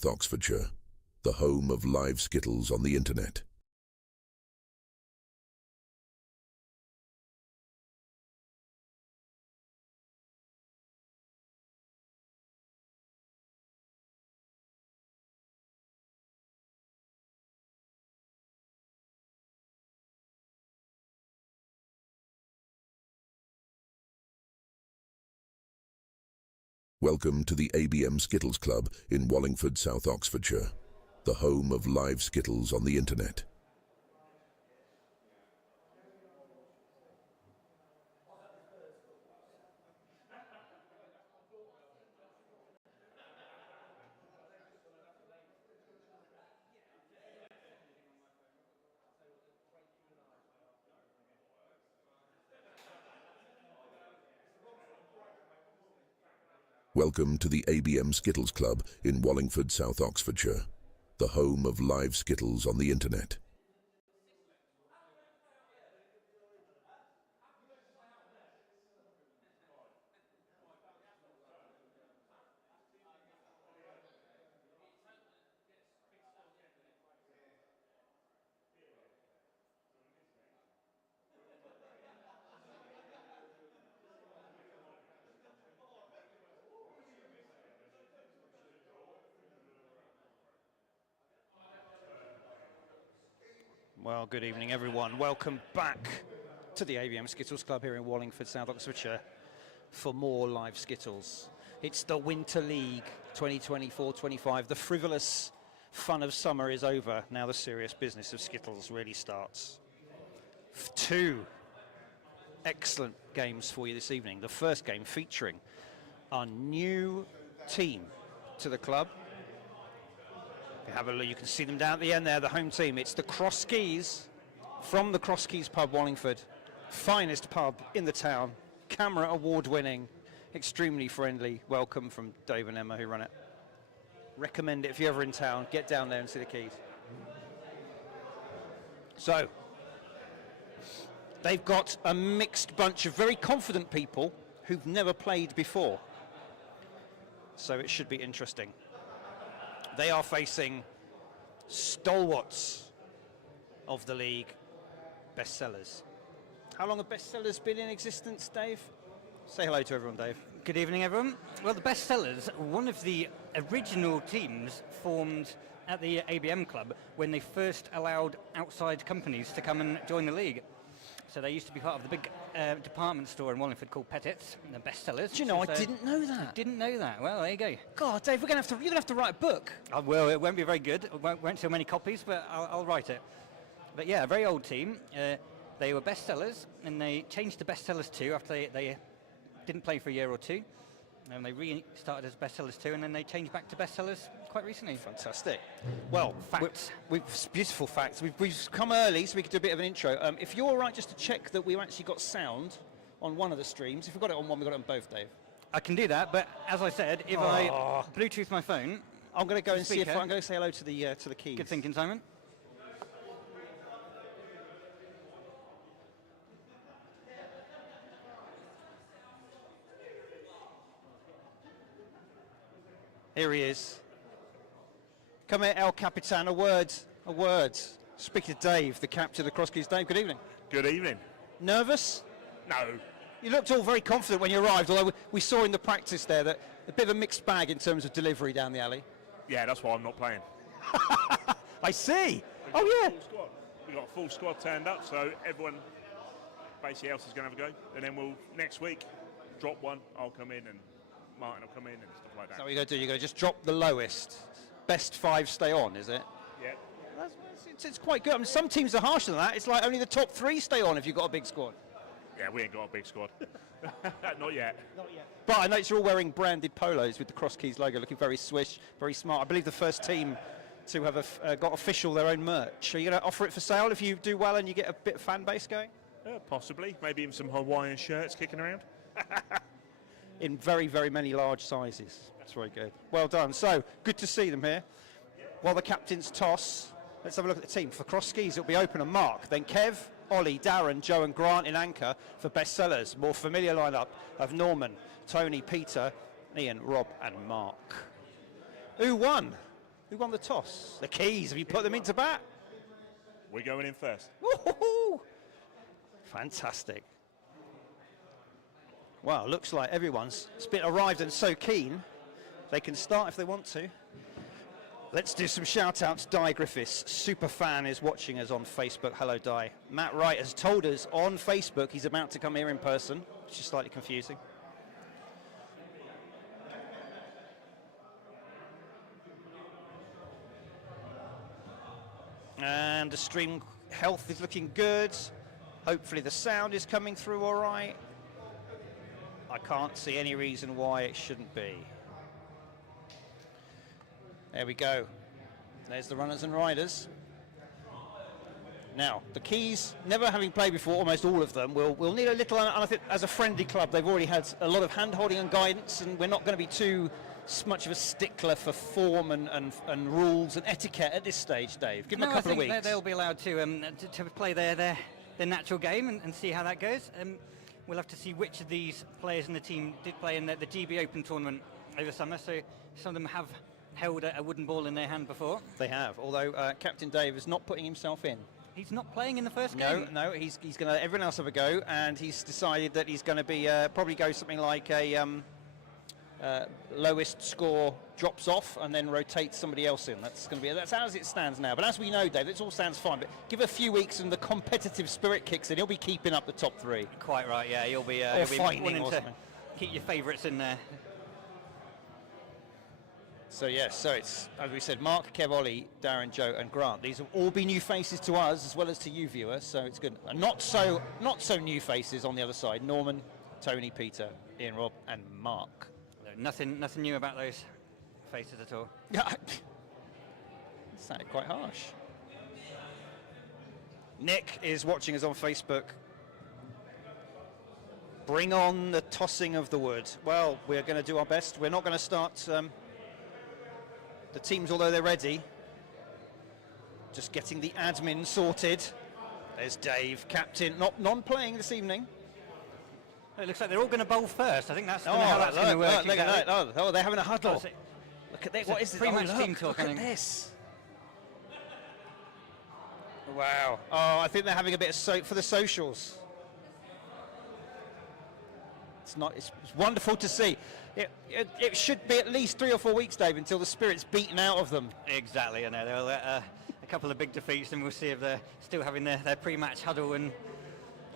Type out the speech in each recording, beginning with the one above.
South Oxfordshire, the home of live Skittles on the internet. Welcome to the ABM Skittles Club in Wallingford, South Oxfordshire, the home of live Skittles on the internet. Welcome to the ABM Skittles Club in Wallingford, South Oxfordshire, the home of live Skittles on the internet. Well, good evening, everyone. Welcome back to the ABM Skittles Club here in Wallingford, South Oxfordshire, for more live Skittles. It's the Winter League 2024-25. The frivolous fun of summer is over. Now the serious business of Skittles really starts. Two excellent games for you this evening. The first game featuring our new team to the club. Have a look, you can see them down at the end there, the home team. It's the Cross Keys from the Cross Keys pub, Wallingford. Finest pub in the town. Camera award winning, extremely friendly. Welcome from Dave and Emma who run it. Recommend it if you're ever in town. Get down there and see the Keys. So, they've got a mixed bunch of very confident people who've never played before. So it should be interesting. They are facing stalwarts of the league, bestsellers. How long have bestsellers been in existence, Dave? Say hello to everyone, Dave. Good evening, everyone. Well, the bestsellers, one of the original teams formed at the ABM Club when they first allowed outside companies to come and join the league. So they used to be part of the big department store in Wallingford called Pettit's, the bestsellers. Do you know, I didn't know that. Didn't know that. Well, there you go. God, Dave, you're gonna have to write a book. Well, it won't be very good. It won't sell many copies, but I'll write it. But yeah, a very old team. They were bestsellers, and they changed to bestsellers 2 after they didn't play for a year or two. And they restarted as bestsellers 2, and then they changed back to bestsellers quite recently. Fantastic. Well, facts. Beautiful facts. We've come early, so we could do a bit of an intro. If you're all right, just to check that we've actually got sound on one of the streams. If we've got it on one, we've got it on both, Dave. I can do that, but as I said, if I Bluetooth my phone, I'm going to go and see if I'm going to say hello to the Keys. Good thinking, Simon. Here he is. Come here, El Capitan, a word. Speaking to Dave, the captain of the Cross Keys. Dave, good evening. Good evening. Nervous? No. You looked all very confident when you arrived, although we saw in the practice there that a bit of a mixed bag in terms of delivery down the alley. Yeah, that's why I'm not playing. I see. We've got a full squad turned up, so everyone basically else is going to have a go. And then we'll, next week, drop one. I'll come in and Martin will come in and stuff like that. So what you're going to do, you're going to just drop the lowest. Best 5 stay on, is it? Yeah. It's quite good. I mean, some teams are harsher than that. It's like only the top 3 stay on if you've got a big squad. Yeah, we ain't got a big squad. Not yet. Not yet. But I notice you're all wearing branded polos with the Cross Keys logo, looking very swish, very smart. I believe the first team to have got official their own merch. Are you going to offer it for sale if you do well and you get a bit of fan base going? Possibly. Maybe even some Hawaiian shirts kicking around. In very, very many large sizes. That's very good. Well done. So, good to see them here. While the captains toss, let's have a look at the team. For Cross Keys, it'll be Open and Mark. Then Kev, Ollie, Darren, Joe and Grant in anchor for bestsellers. More familiar lineup of Norman, Tony, Peter, Ian, Rob and Mark. Who won? Who won the toss? The Keys. Have you put them into bat? We're going in first. Woo-hoo-hoo. Fantastic. Wow, looks like everyone's arrived and so keen. They can start if they want to. Let's do some shout-outs. Di Griffiths, super fan, is watching us on Facebook. Hello, Di. Matt Wright has told us on Facebook he's about to come here in person, which is slightly confusing. And the stream health is looking good. Hopefully the sound is coming through all right. I can't see any reason why it shouldn't be. There we go. There's the runners and riders. Now, the Keys, never having played before, almost all of them, will need a little, and I think as a friendly club, they've already had a lot of hand-holding and guidance, and we're not going to be too much of a stickler for form and rules and etiquette at this stage, Dave. Give them a couple of weeks. They'll be allowed to play their natural game and see how that goes. We'll have to see which of these players in the team did play in the GB Open tournament over summer, so some of them have held a wooden ball in their hand before. They have, although Captain Dave is not putting himself in. He's not playing in the first game? No, he's going to let everyone else have a go, and he's decided that he's going to be probably go something like a lowest score drops off and then rotates somebody else in. That's how it stands now. But as we know, Dave, it all sounds fine. But give a few weeks and the competitive spirit kicks in, he'll be keeping up the top three. Quite right, yeah. You'll be wanting to keep your favourites in there. So yes, so it's, as we said, Mark, Kev, Ollie, Darren, Joe and Grant. These will all be new faces to us as well as to you viewers, so it's good. And not so new faces on the other side. Norman, Tony, Peter, Ian, Rob and Mark. Nothing new about those faces at all. Yeah, sounded quite harsh. Nick is watching us on Facebook. Bring on the tossing of the wood. Well, we're going to do our best. We're not going to start the teams, although they're ready. Just getting the admin sorted. There's Dave, captain, non-playing this evening. It looks like they're all going to bowl first. I think that's how that's going to work. Look at that. Oh, they're having a huddle. Look at this. What is this? Pretty much team talk. Look at this. Wow. Oh, I think they're having a bit of for the socials. It's wonderful to see. It should be at least 3 or 4 weeks, Dave, until the spirit's beaten out of them. Exactly. I know they'll a couple of big defeats, and we'll see if they're still having their pre-match huddle and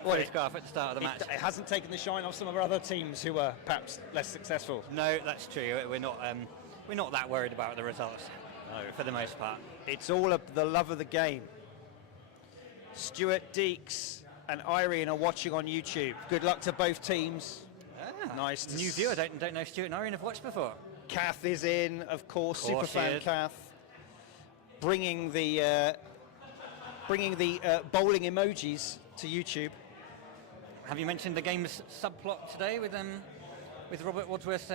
photograph at the start of the match. It hasn't taken the shine off some of our other teams who were perhaps less successful. No, that's true. We're not that worried about the results. No, for the most part. It's all the love of the game. Stuart, Deeks and Irene are watching on YouTube. Good luck to both teams. Nice. New viewer, don't know Stuart and Irene have watched before. Kath is in, of course, superfan Kath, bringing the bowling emojis to YouTube. Have you mentioned the game's subplot today with Robert Wadsworth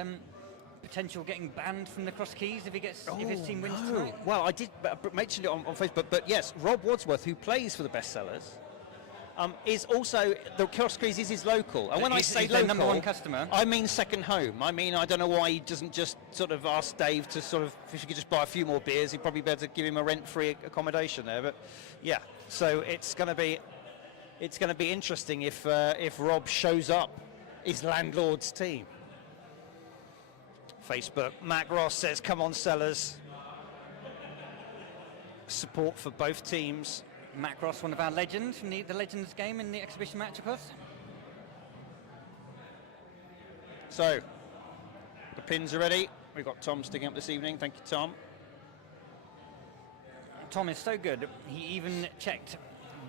potential getting banned from the Cross Keys if his team wins tonight? Well, I did mention it on Facebook, but yes, Rob Wadsworth, who plays for the Bestsellers, is also, the Cross Keys is his local. And when I say local, number one customer, I mean second home. I mean, I don't know why he doesn't just sort of ask Dave to sort of, if he could just buy a few more beers, he'd probably be able to give him a rent-free accommodation there. But yeah, so it's going to be interesting if Rob shows up his landlord's team. Facebook, Mac Ross says, come on, Sellers. Support for both teams. Mac Ross, one of our legends from the Legends game in the exhibition match, of course. So, the pins are ready. We've got Tom sticking up this evening. Thank you, Tom. Tom is so good. He even checked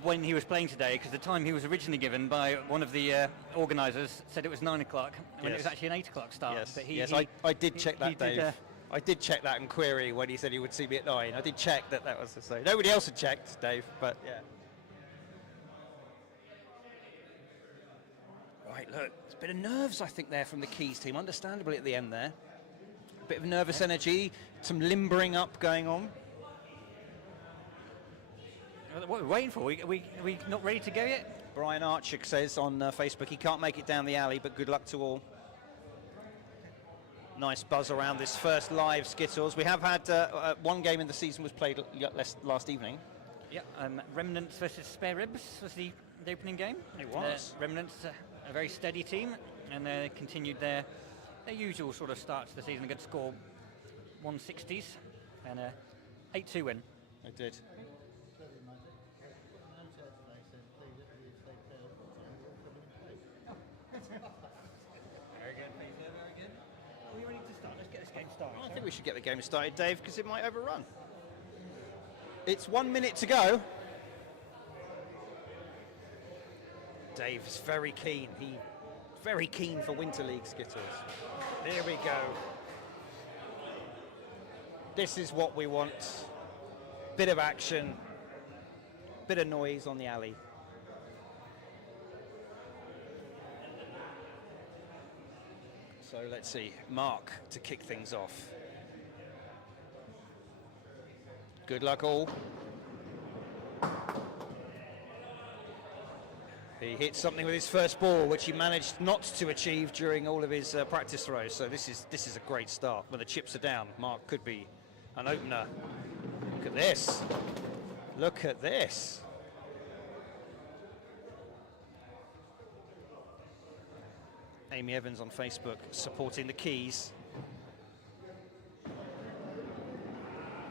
when he was playing today, because the time he was originally given by one of the organisers said it was 9 o'clock, when it was actually an 8 o'clock start. Yes, but I did check that, Dave. I did check that and query when he said he would see me at 9. I did check that was the same. Nobody else had checked, Dave, but yeah. Right, look, there's a bit of nerves, I think, there from the Keys team, understandably at the end there. A bit of nervous energy, some limbering up going on. What are we waiting for? Are we not ready to go yet? Brian Archer says on Facebook he can't make it down the alley, but good luck to all. Nice buzz around this first live Skittles. We have had one game in the season was played last evening. Yeah, Remnants versus Spare Ribs was the opening game. It was. Remnants, a very steady team, and they continued their usual sort of start to the season. A good score, 160s, and a 8-2 win. It did. Very good, Peter, very good. Are we ready to start? Let's get this game started. I think we should get the game started, Dave, because it might overrun. It's 1 minute to go. Dave is very keen. Very keen for Winter League Skittles. There we go. This is what we want. Bit of action, bit of noise on the alley. So let's see, Mark to kick things off. Good luck all. He hit something with his first ball, which he managed not to achieve during all of his practice throws. So this is a great start. When the chips are down, Mark could be an opener. Look at this. Look at this. Amy Evans on Facebook supporting the keys.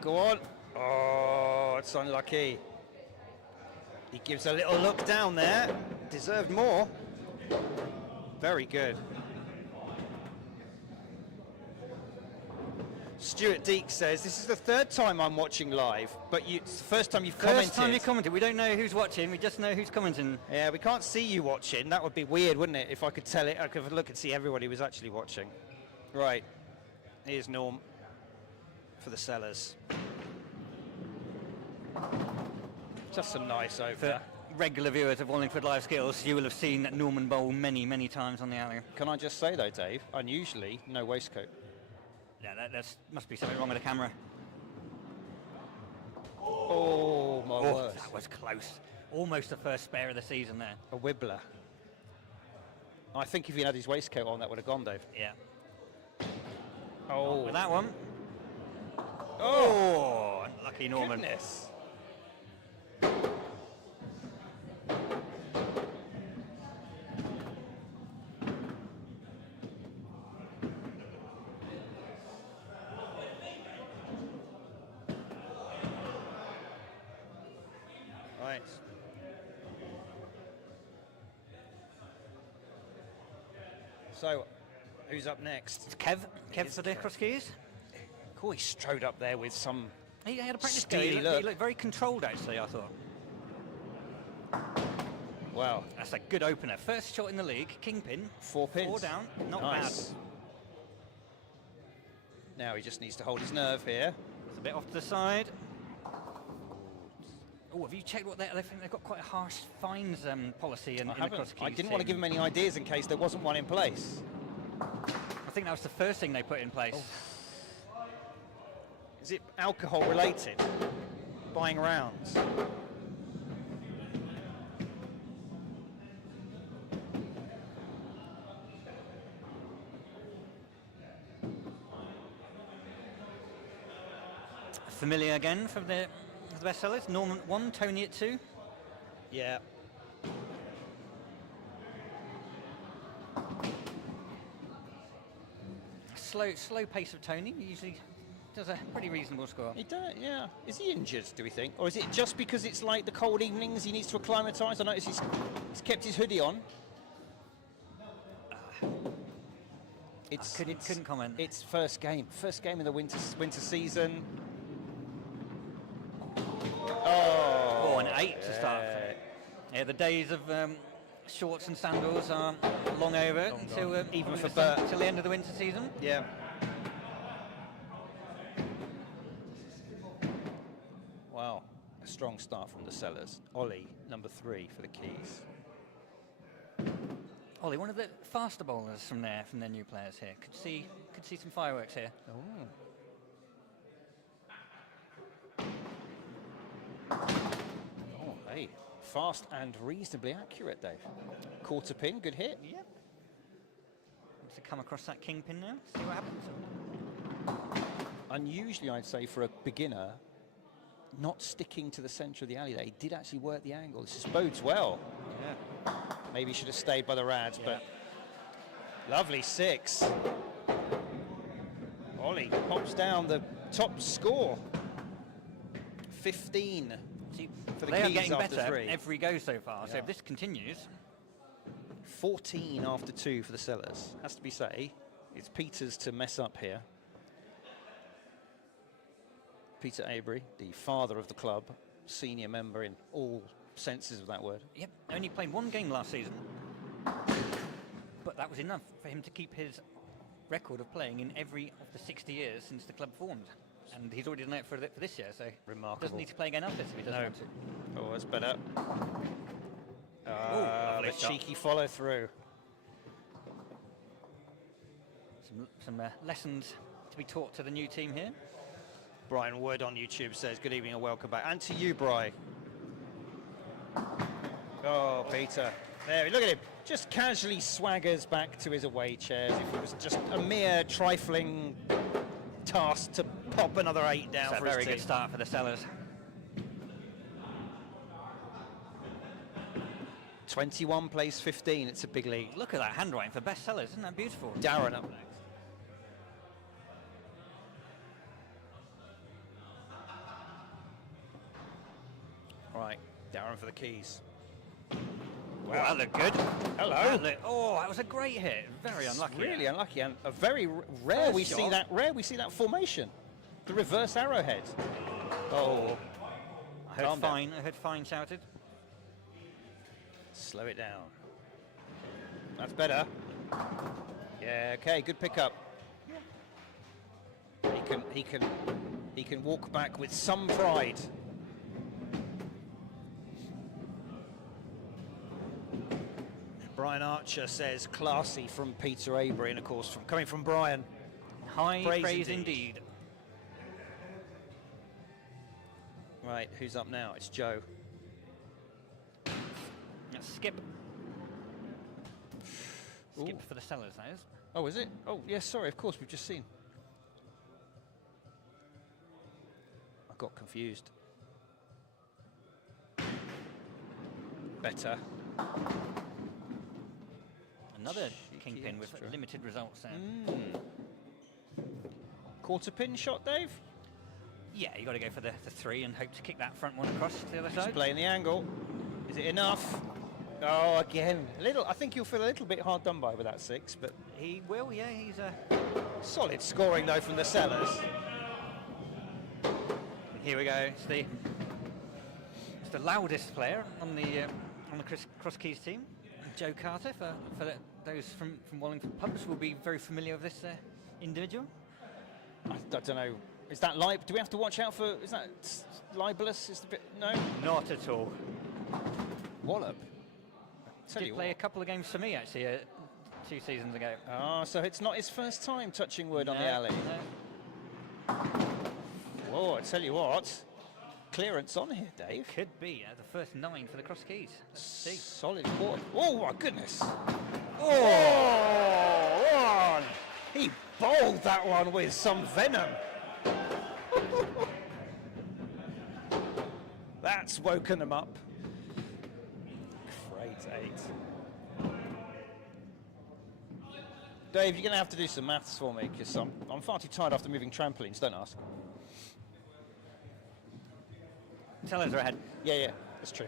Go on. Oh, it's unlucky. He gives a little look down there. Deserved more. Very good. Stuart Deek says, this is the third time I'm watching live, but it's the first time you've commented. First time you commented. We don't know who's watching, we just know who's commenting. Yeah, we can't see you watching. That would be weird, wouldn't it? If I could tell it, I could look and see everybody who was actually watching. Right. Here's Norm for the Sellers. Just a nice over. For regular viewers of Wallingford Live Skills, you will have seen Norman Bowl many, many times on the alley. Can I just say though, Dave, unusually, no waistcoat. Yeah, that must be something wrong with the camera. Oh, my word. That was close. Almost the first spare of the season there. A wibbler. I think if he had his waistcoat on, that would have gone, Dave. Yeah. Oh. With that one. Oh, lucky Norman. Goodness. Right. So, who's up next? It's Kev. Kev for the cross keys. Cool, he strode up there with some. He had a practice steely go. He looked very controlled, actually, I thought. Wow. That's a good opener. First shot in the league. Kingpin. 4 pins. 4 down. Not nice. bad. Now he just needs to hold his nerve here. It's a bit off to the side. Oh, have you checked what they think? They've got quite a harsh fines policy in the cross keys. I didn't want to give him any ideas in case there wasn't one in place. I think that was the first thing they put in place. Oh. Is it alcohol related? Buying rounds? Familiar again from the bestsellers. Norman at 1, Tony at 2. Yeah. Slow pace of Tony. He usually does a pretty reasonable score. He does, yeah. Is he injured, do we think? Or is it just because it's like the cold evenings he needs to acclimatise? I notice he's kept his hoodie on. Couldn't comment. It's first game in the winter season. Oh, an 8 to start. Yeah, the days of shorts and sandals are long over until even for Bert until the end of the winter season. Yeah. Wow, a strong start from the Sellers. Ollie, number 3 for the keys. Ollie, one of the faster bowlers from their new players here. Could see some fireworks here. Oh, hey, fast and reasonably accurate, Dave. Quarter pin, good hit. Yep. It's a come across that kingpin now. See what happens. Unusually, I'd say, for a beginner, not sticking to the centre of the alley there. He did actually work the angle. This just bodes well. Yeah. Maybe he should have stayed by the rads, but lovely 6. Ollie pops down the top score. 15 See, for the they are Keys getting after better 3. every go so far. So Yeah. if this continues, 14 after 2 for the Sellers. Has to be say, it's Peter's to mess up here. Peter Avery, the father of the club, senior member in all senses of that word. yep, only played 1 game last season, but that was enough for him to keep his record of playing in every of the 60 years since the club formed. And he's already done it for this year, so Remarkable. doesn't need to play again after this if he doesn't No. want to. Oh, that's better. lovely The shot. cheeky follow through. Some lessons to be taught to the new team here. Brian Wood on YouTube says, good evening and welcome back. And to you, Bri. Oh, Peter. There, look at him. Just casually swaggers back to his away chairs. If it was just a mere trifling task to pop another 8 down It's a for his very team. good start for the Sellers. 21 plays 15. It's a big league. Look at that handwriting for best sellers, isn't that beautiful? Darren up next. Right, Darren for the Keys. Wow, that looked good. Hello. That was a great hit. Very unlucky. Really unlucky, and a very rare First we see shot. that. Rare we see that formation, the reverse arrowhead. Oh, I Calm down. heard fine shouted. Slow it down. That's better. Yeah. Okay. Good pickup. He can walk back with some pride. Brian Archer says classy from Peter Avery, and of course coming from Brian. High Praise praise, indeed. indeed. Right, who's up now? It's Joe. Skip. Skip Ooh. for the Sellers, that is. Oh, is it? Oh, yes, sorry, of course, we've just seen. I got confused. Better. Another Cheeky kingpin with extra. limited results there. Quarter pin shot, Dave? Yeah, you got to go for the 3 and hope to kick that front one across to the other Just side. playing the angle. Is it enough? Oh, again. A little. I think you'll feel a little bit hard done by with that 6, but He will, yeah. He's solid scoring, though, from the Sellers. Here we go. It's the loudest player on the Cross Keys team, Joe Carter. For those from Wallingford pubs will be very familiar with this individual. I don't know. Is that do we have to watch out for? Is that libelous? Is the bit no? Not at all. Wallop. Tell Did you play what. a couple of games for me actually 2 seasons ago. Ah, so it's not his first time touching wood on the No, alley. no. Whoa, I tell you what. Clearance on here, Dave. Could be the first 9 for the Cross Keys. Let's see. Solid quarter. Oh, my goodness. Oh, one. He bowled that one with some venom. That's woken them up. Great 8. Dave, you're going to have to do some maths for me, because I'm far too tired after moving trampolines, don't ask. Sellers are ahead. Yeah, that's true.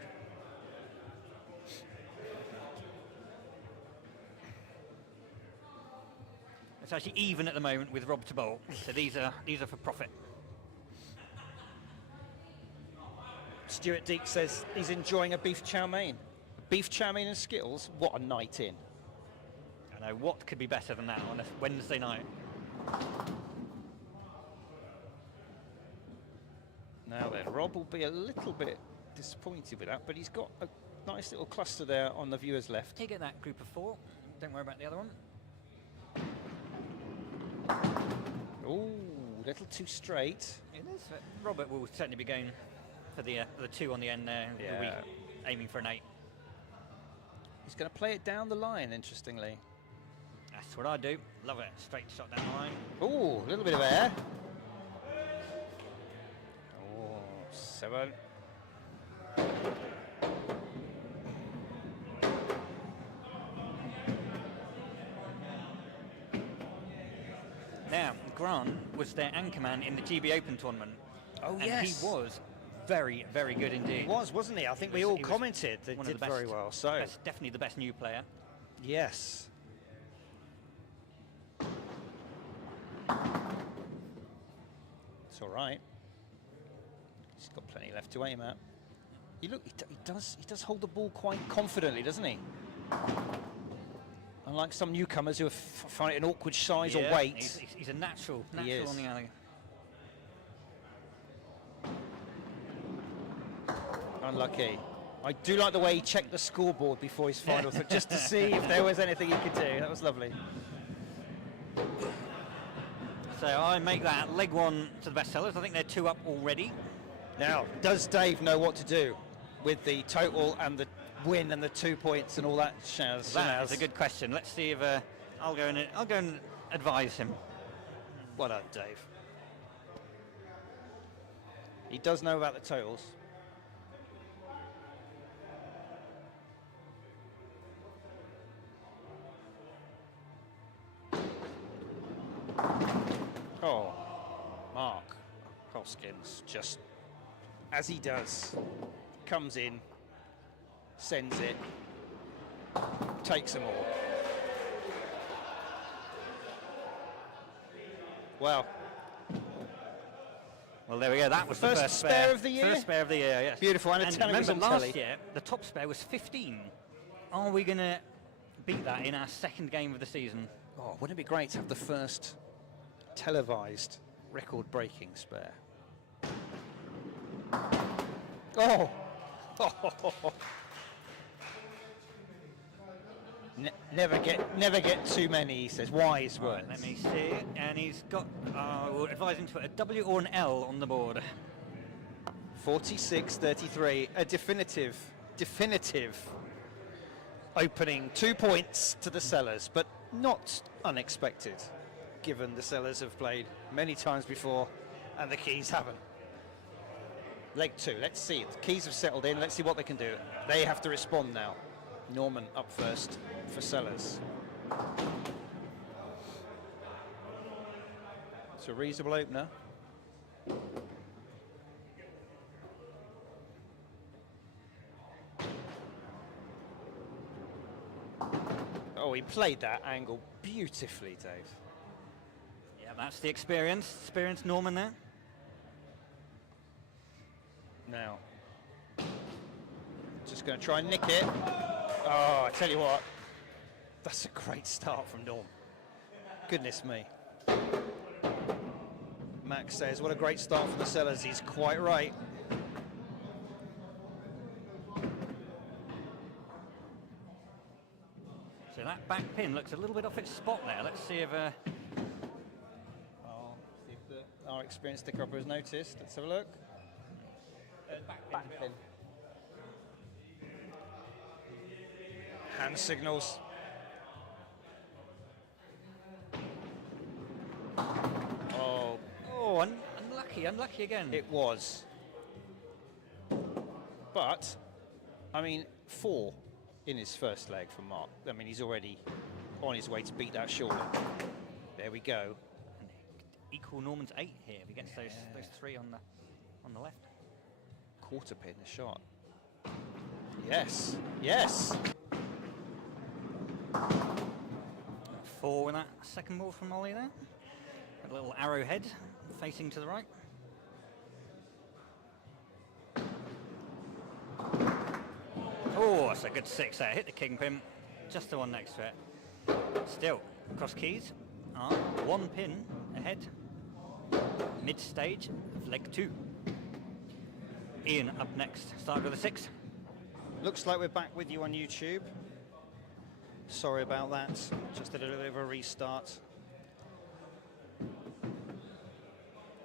It's actually even at the moment with Rob to bowl. So these are for profit. Stuart Deek says he's enjoying a beef chow mein. Beef chow mein and Skittles, what a night in. I know, what could be better than that on a Wednesday night? Now then, Rob will be a little bit disappointed with that, but he's got a nice little cluster there on the viewer's left. Take it that group of 4. Don't worry about the other one. Ooh, a little too straight. It is. Robert will certainly be going for the 2 on the end there. He'll Yeah. be aiming for an 8. He's going to play it down the line, interestingly. That's what I do. Love it. Straight shot down the line. Oh, a little bit of air. Oh, 7. Now, Grant was their anchorman in the GB Open tournament. Oh, and yes. he was very, very good indeed. He was, wasn't he? I think we all commented that he did very well. So definitely the best new player. yes. It's all right. He's got plenty left to aim at. He does hold the ball quite confidently, doesn't he? Unlike some newcomers who find it an awkward size or weight. He's a natural on the alley. Unlucky. I do like the way he checked the scoreboard before his final throw, just to see if there was anything he could do. That was lovely. So I make that leg 1 to the bestsellers. I think they're 2 up already. Now, does Dave know what to do with the total and the win and the 2 points and all that shaz? That's a good question. Let's see if I'll go and advise him. Well done, Dave. He does know about the totals. Oh, Mark Hoskins, just as he does, comes in, sends it, takes them all. Well, there we go. That was the first spare of the year? First spare of the year, yes. Beautiful, and remember last year, the top spare was 15. Are we going to beat that in our second game of the season? Oh, wouldn't it be great to have the first televised record-breaking spare? Oh! Never get too many, he says. Wise words. Right, let me see. And he's got, we'll advise him to put a W or an L on the board. 46-33, a definitive opening. 2 points to the Sellers, but not unexpected, given the Sellers have played many times before and the Keys haven't. Leg 2, let's see. The Keys have settled in. Let's see what they can do. They have to respond now. Norman up first for Sellers. It's a reasonable opener. Oh, he played that angle beautifully, Dave. Yeah, that's the experienced Norman there. Now, just going to try and nick it. Oh, I tell you what, that's a great start from Norm. Goodness me. Max says, what a great start from the Sellers. He's quite right. So that back pin looks a little bit off its spot there. Let's see if... see if our experienced sticker upper has noticed. Let's have a look. Back pin. Hand signals. Oh, unlucky again. It was. But, I mean, 4 in his first leg from Mark. I mean, he's already on his way to beat that shortly. There we go. And equal Norman's 8 here if he gets those 3 on the left. Quarter pin, a shot. Yes, yes. 4 with that second ball from Ollie there. A little arrowhead facing to the right. Oh, that's a good 6 there. Hit the kingpin, just the one next to it. Still, cross keys are 1 pin ahead. Mid-stage of leg 2. Ian up next, start with a 6. Looks like we're back with you on YouTube. Sorry about that. Just did a little bit of a restart.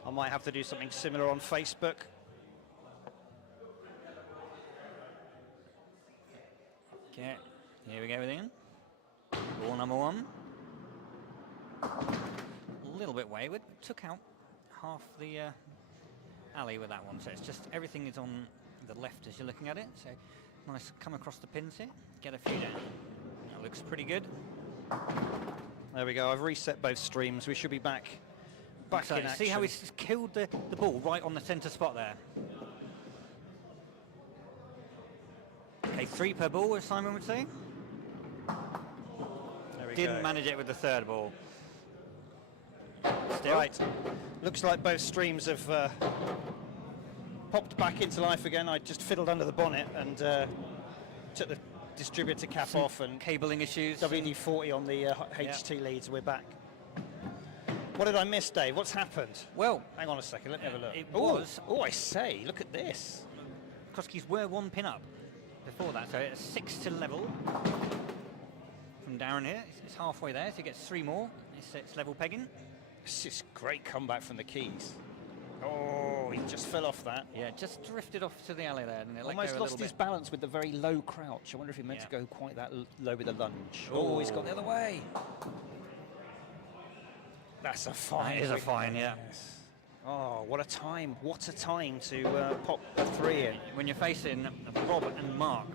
I might have to do something similar on Facebook. Okay, here we go with Ian. Ball number 1. A little bit wayward. Took out half the alley with that one, so it's just everything is on the left as you're looking at it. So nice come across the pins here, get a few down. That looks pretty good. There we go. I've reset both streams. We should be back in action. See how he's killed the ball right on the centre spot there. Okay, 3 per ball, as Simon would say. There we Didn't go. manage it with the third ball. Still. Right. Looks like both streams have popped back into life again. I just fiddled under the bonnet and took the distributor cap off, and Cabling issues. WD-40 on the HT leads. We're back. What did I miss, Dave? What's happened? Well, Hang on a second. Let me have a look. it was. Oh, I say. Look at this. Crosskeys were 1 pin up before that, so it's 6 to level from Darren here. It's halfway there, so he gets 3 more. It's level pegging. This is great comeback from the Keys. Oh, he just fell off that. Yeah, just drifted off to the alley there. And Almost lost his balance with the very low crouch. I wonder if he meant to go quite that low with the lunge. Oh, he's gone the other way. That's a fine. It is a fine, yeah. Yes. Oh, what a time. What a time to pop a 3 in. When you're facing Rob and Mark,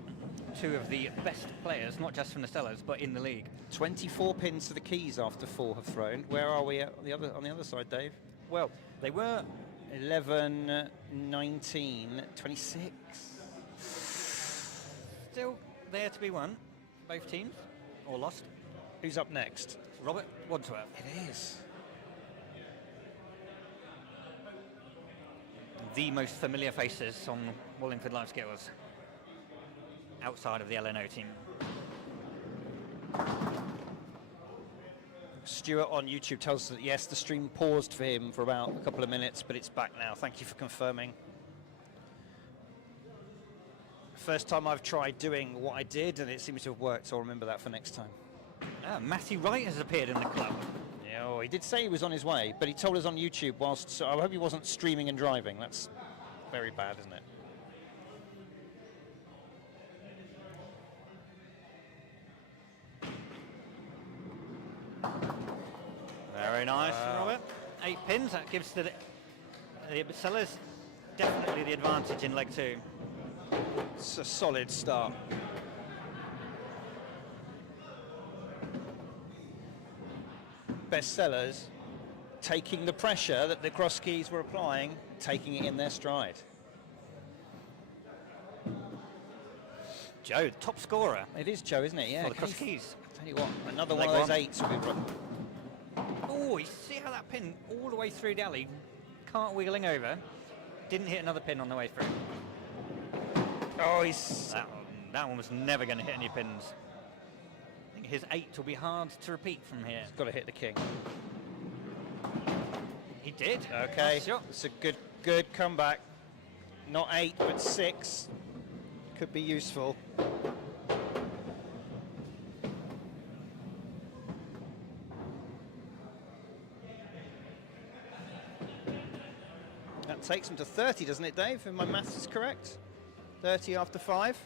2 of the best players, not just from the Stellars, but in the league. 24 pins to the Keys after 4 have thrown. Where are we on the other side, Dave? Well, they were 11, 19, 26. still there to be won, both teams, or lost. Who's up next? Robert Wadsworth. It is. The most familiar faces on Wallingford Live Skittles, outside of the LNO team. Stuart on YouTube tells us that yes, the stream paused for him for about a couple of minutes, but it's back now. Thank you for confirming. First time I've tried doing what I did, and it seems to have worked, so I'll remember that for next time. Matthew Wright has appeared in the club. Yeah, oh, he did say he was on his way, but he told us on YouTube whilst, so I hope he wasn't streaming and driving. That's very bad, isn't it? Very nice, Robert. 8 pins, that gives the sellers definitely the advantage in leg 2. It's a solid start. Bestsellers taking the pressure that the cross keys were applying, taking it in their stride. Joe, top scorer. It is Joe, isn't it? Yeah. For the cross keys. Tell you what, another Leg one of those one. 8s will be run. Oh, you see how that pin all the way through the alley, cartwheeling over, didn't hit another pin on the way through. Oh, he's... That one was never going to hit any pins. I think his 8 will be hard to repeat from here. He's got to hit the king. He did. Okay, Nice shot. it's a good comeback. Not 8, but 6. Could be useful. That takes him to 30, doesn't it, Dave? If my maths is correct. 30 after 5.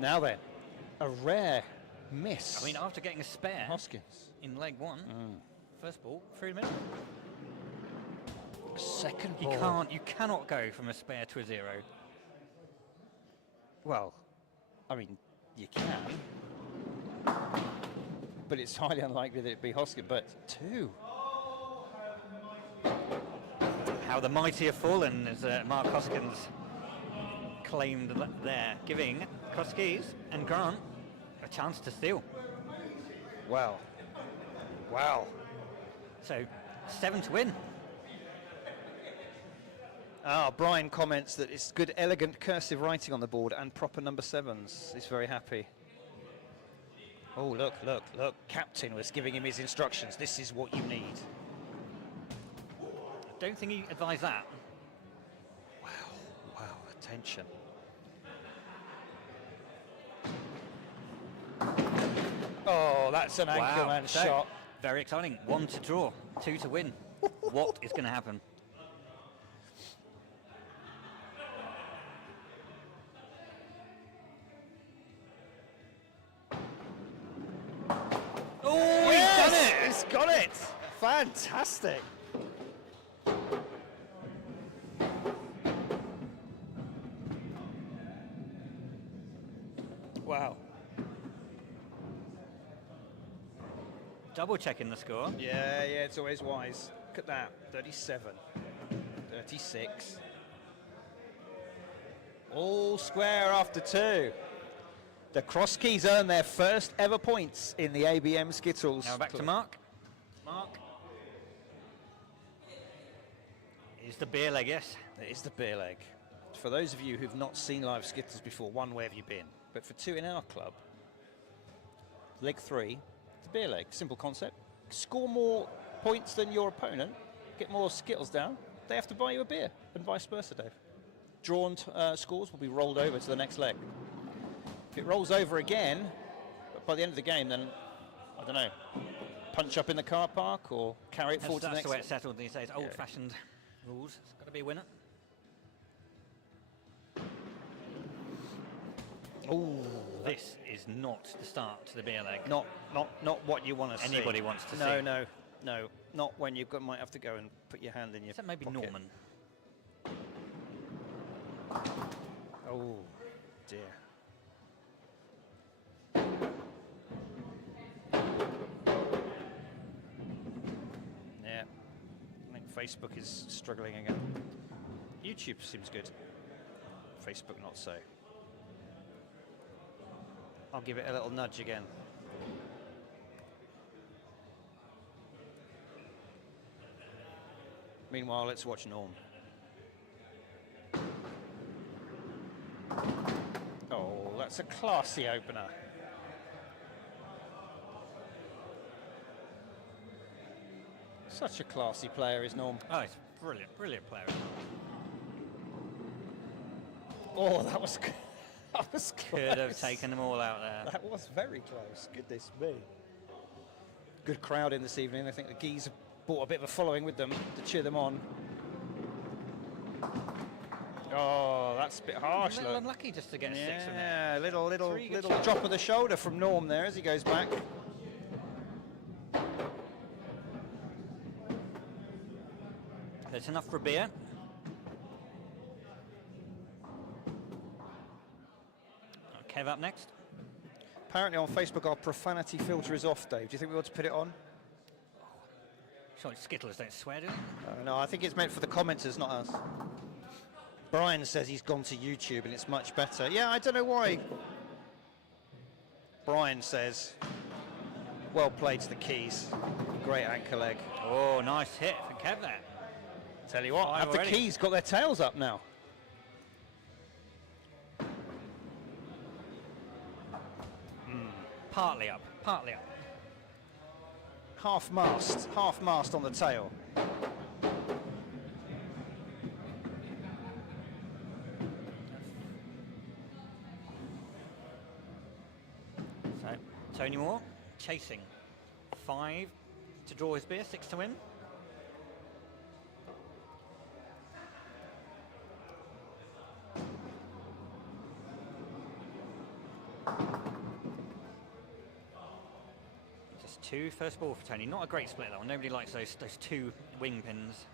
Now then, a rare miss. I mean, after getting a spare Hoskins. in leg 1, first ball, 3 minutes. Second ball. You cannot go from a spare to a 0. Well, I mean, you can. But it's highly unlikely that it'd be Hoskins, but 2. How the mighty have fallen, as Mark Hoskins claimed there, giving Crosskeys and Grant a chance to steal. Wow. Wow. So 7 to win. Brian comments that it's good, elegant cursive writing on the board and proper number 7s. He's very happy. Oh, look. Captain was giving him his instructions. This is what you need. I don't think he advised that. Wow, attention. Oh, that's an anchorman So, shot. very exciting. 1 to draw, 2 to win. What is going to happen? got it! Fantastic! Wow. Double checking the score. Yeah, it's always wise. Look at that, 37, 36. All square after 2. The Cross Keys earn their first ever points in the ABM Skittles. Now back to Mark. Mark. Is the beer leg, yes? It is the beer leg. For those of you who've not seen live Skittles before, one, where have you been? But for 2 in our club, leg 3, the beer leg. Simple concept. Score more points than your opponent, get more Skittles down, they have to buy you a beer, and vice versa, Dave. Drawn scores will be rolled over to the next leg. If it rolls over again, by the end of the game, then, I don't know, punch up in the car park or carry it forward to the next. That's the way it's settled these days. Old-fashioned rules. It's got to be a winner. Oh, this is not the start to the beer leg. Not what you want to see. Anybody wants to see. No. Not when you might have to go and put your hand in your Except maybe pocket. Norman. Oh, dear. Yeah, I think Facebook is struggling again. YouTube seems good. Facebook not so. I'll give it a little nudge again. Meanwhile, let's watch Norm. Oh, that's a classy opener. Such a classy player is Norm. Oh, he's a brilliant player. Oh, that was that was close. Could have taken them all out there. That was very close. Goodness me. Good crowd in this evening. I think the Geese have brought a bit of a following with them to cheer them on. Oh, that's a bit harsh. A little unlucky just to get 6 from there. Yeah, little drop of the shoulder from Norm there as he goes back. There's enough for a beer. Kev up next. Apparently on Facebook our profanity filter is off, Dave. Do you think we ought to put it on? Surely Skittles don't swear, do they? No, I think it's meant for the commenters, not us. Brian says he's gone to YouTube and it's much better. Yeah, I don't know why. Brian says, well played to the Keys. Great anchor leg. Oh, nice hit from Kev there. Tell you what, Five have the already. Keys got their tails up now? Partly up, partly up. Half mast on the tail. So, Tony Moore chasing. 5 to draw his beer, 6 to win. Just 2 first ball for Tony. Not a great split though. Nobody likes those 2 wing pins,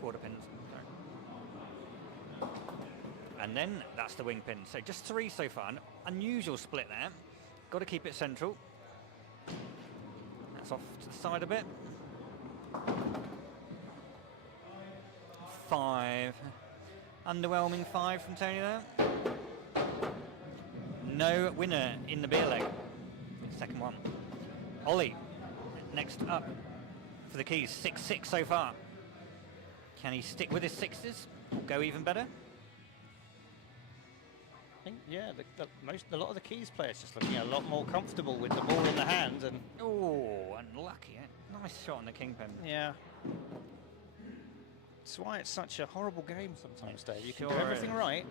quarter pins. Sorry. And then that's the wing pin. So just 3 so far. An unusual split there. Got to keep it central. That's off to the side a bit. 5. Underwhelming 5 from Tony there. No winner in the beer leg. Second one. Ollie, next up for the Keys. 6-6 so far. Can he stick with his 6s or go even better? I think, yeah, a lot of the Keys players just looking a lot more comfortable with the ball in the hand. And Oh, unlucky. Nice shot on the kingpin. yeah. That's why it's such a horrible game sometimes, Dave. You can do Sure everything is. right.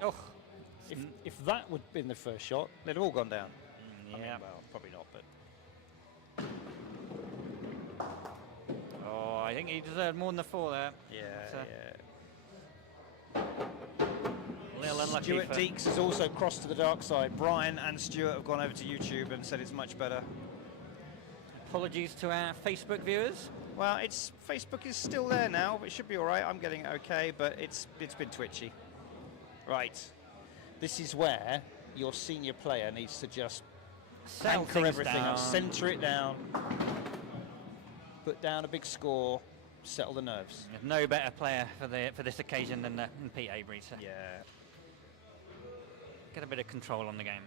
Oh, If that would have been the first shot, they'd have all gone down. yeah. I mean, well, probably not, but Oh, I think he deserved more than the 4 there. yeah, It's, A little unlucky. Stuart for- Deeks has also crossed to the dark side. Brian and Stuart have gone over to YouTube and said it's much better. Apologies to our Facebook viewers. Well, Facebook is still there now, but it should be all right. I'm getting it okay, but it's been twitchy. Right. This is where your senior player needs to just anchor everything up, centre it down, put down a big score, settle the nerves. There's no better player for this occasion than Pete Avery. So Yeah. get a bit of control on the game.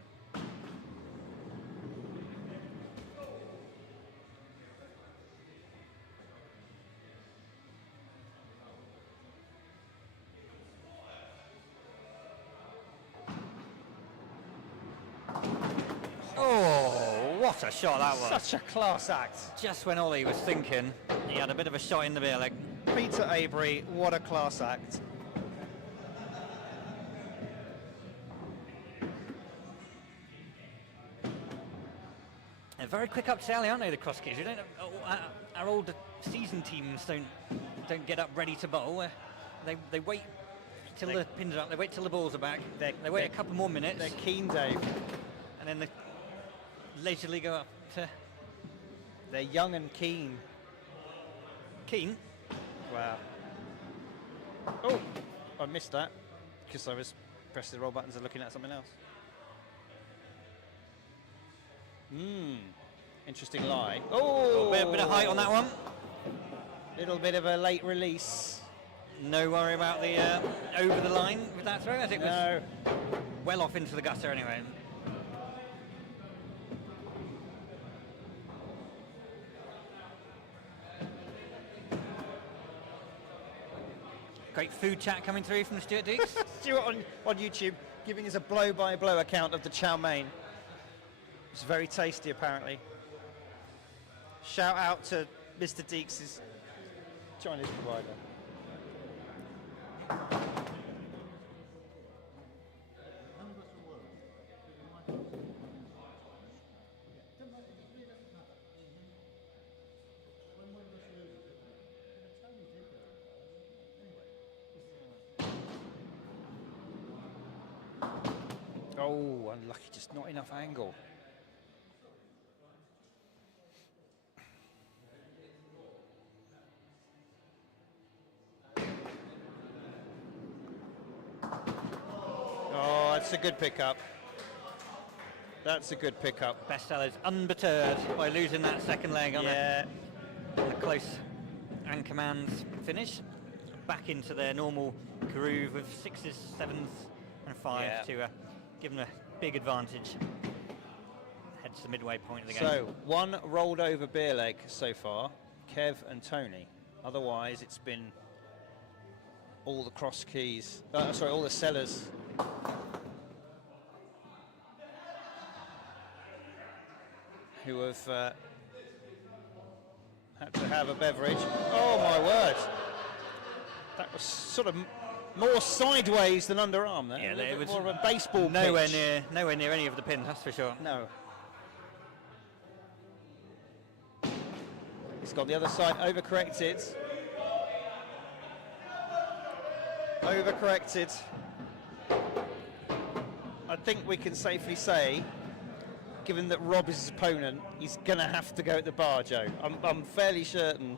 Oh, what a shot that was. Such a class act. Just when Ollie was thinking, he had a bit of a shot in the beer leg. Peter Avery, what a class act. They're very quick up to alley, aren't they, the cross keys? We don't. Our old seasoned teams don't get up ready to bowl. They wait till the pins are up. They wait till the balls are back. They wait a couple more minutes. They're keen, Dave. And then they leisurely go up to. They're young and keen. Keen. Wow. Oh, I missed that because I was pressing the roll buttons and looking at something else. Interesting lie. Oh, Bit of height on that one. Little bit of a late release. No worry about the over the line with that throw. I think it was well off into the gutter anyway. Great food chat coming through from Stuart Deeks. Stuart on YouTube giving us a blow-by-blow account of the chow mein. It's very tasty, apparently. Shout out to Mr. Deeks' Chinese provider. Oh, unlucky, just not enough angle. Oh, that's a good pickup. That's a good pickup. Bestsellers unperturbed by losing that second leg on a close anchorman's finish. Back into their normal groove of 6s, 7s and 5s to give them a big advantage. Head to the midway point of the game. So, one rolled over beer leg so far, Kev and Tony. Otherwise, it's been all the cross keys, all the sellers. Who have had to have a beverage. Oh my word! That was sort of more sideways than underarm there. Yeah, it was was more of a baseball nowhere pitch. nowhere near any of the pins, that's for sure. No. He's got the other side overcorrected. Overcorrected. I think we can safely say, given that Rob is his opponent, he's going to have to go at the bar, Joe. I'm fairly certain.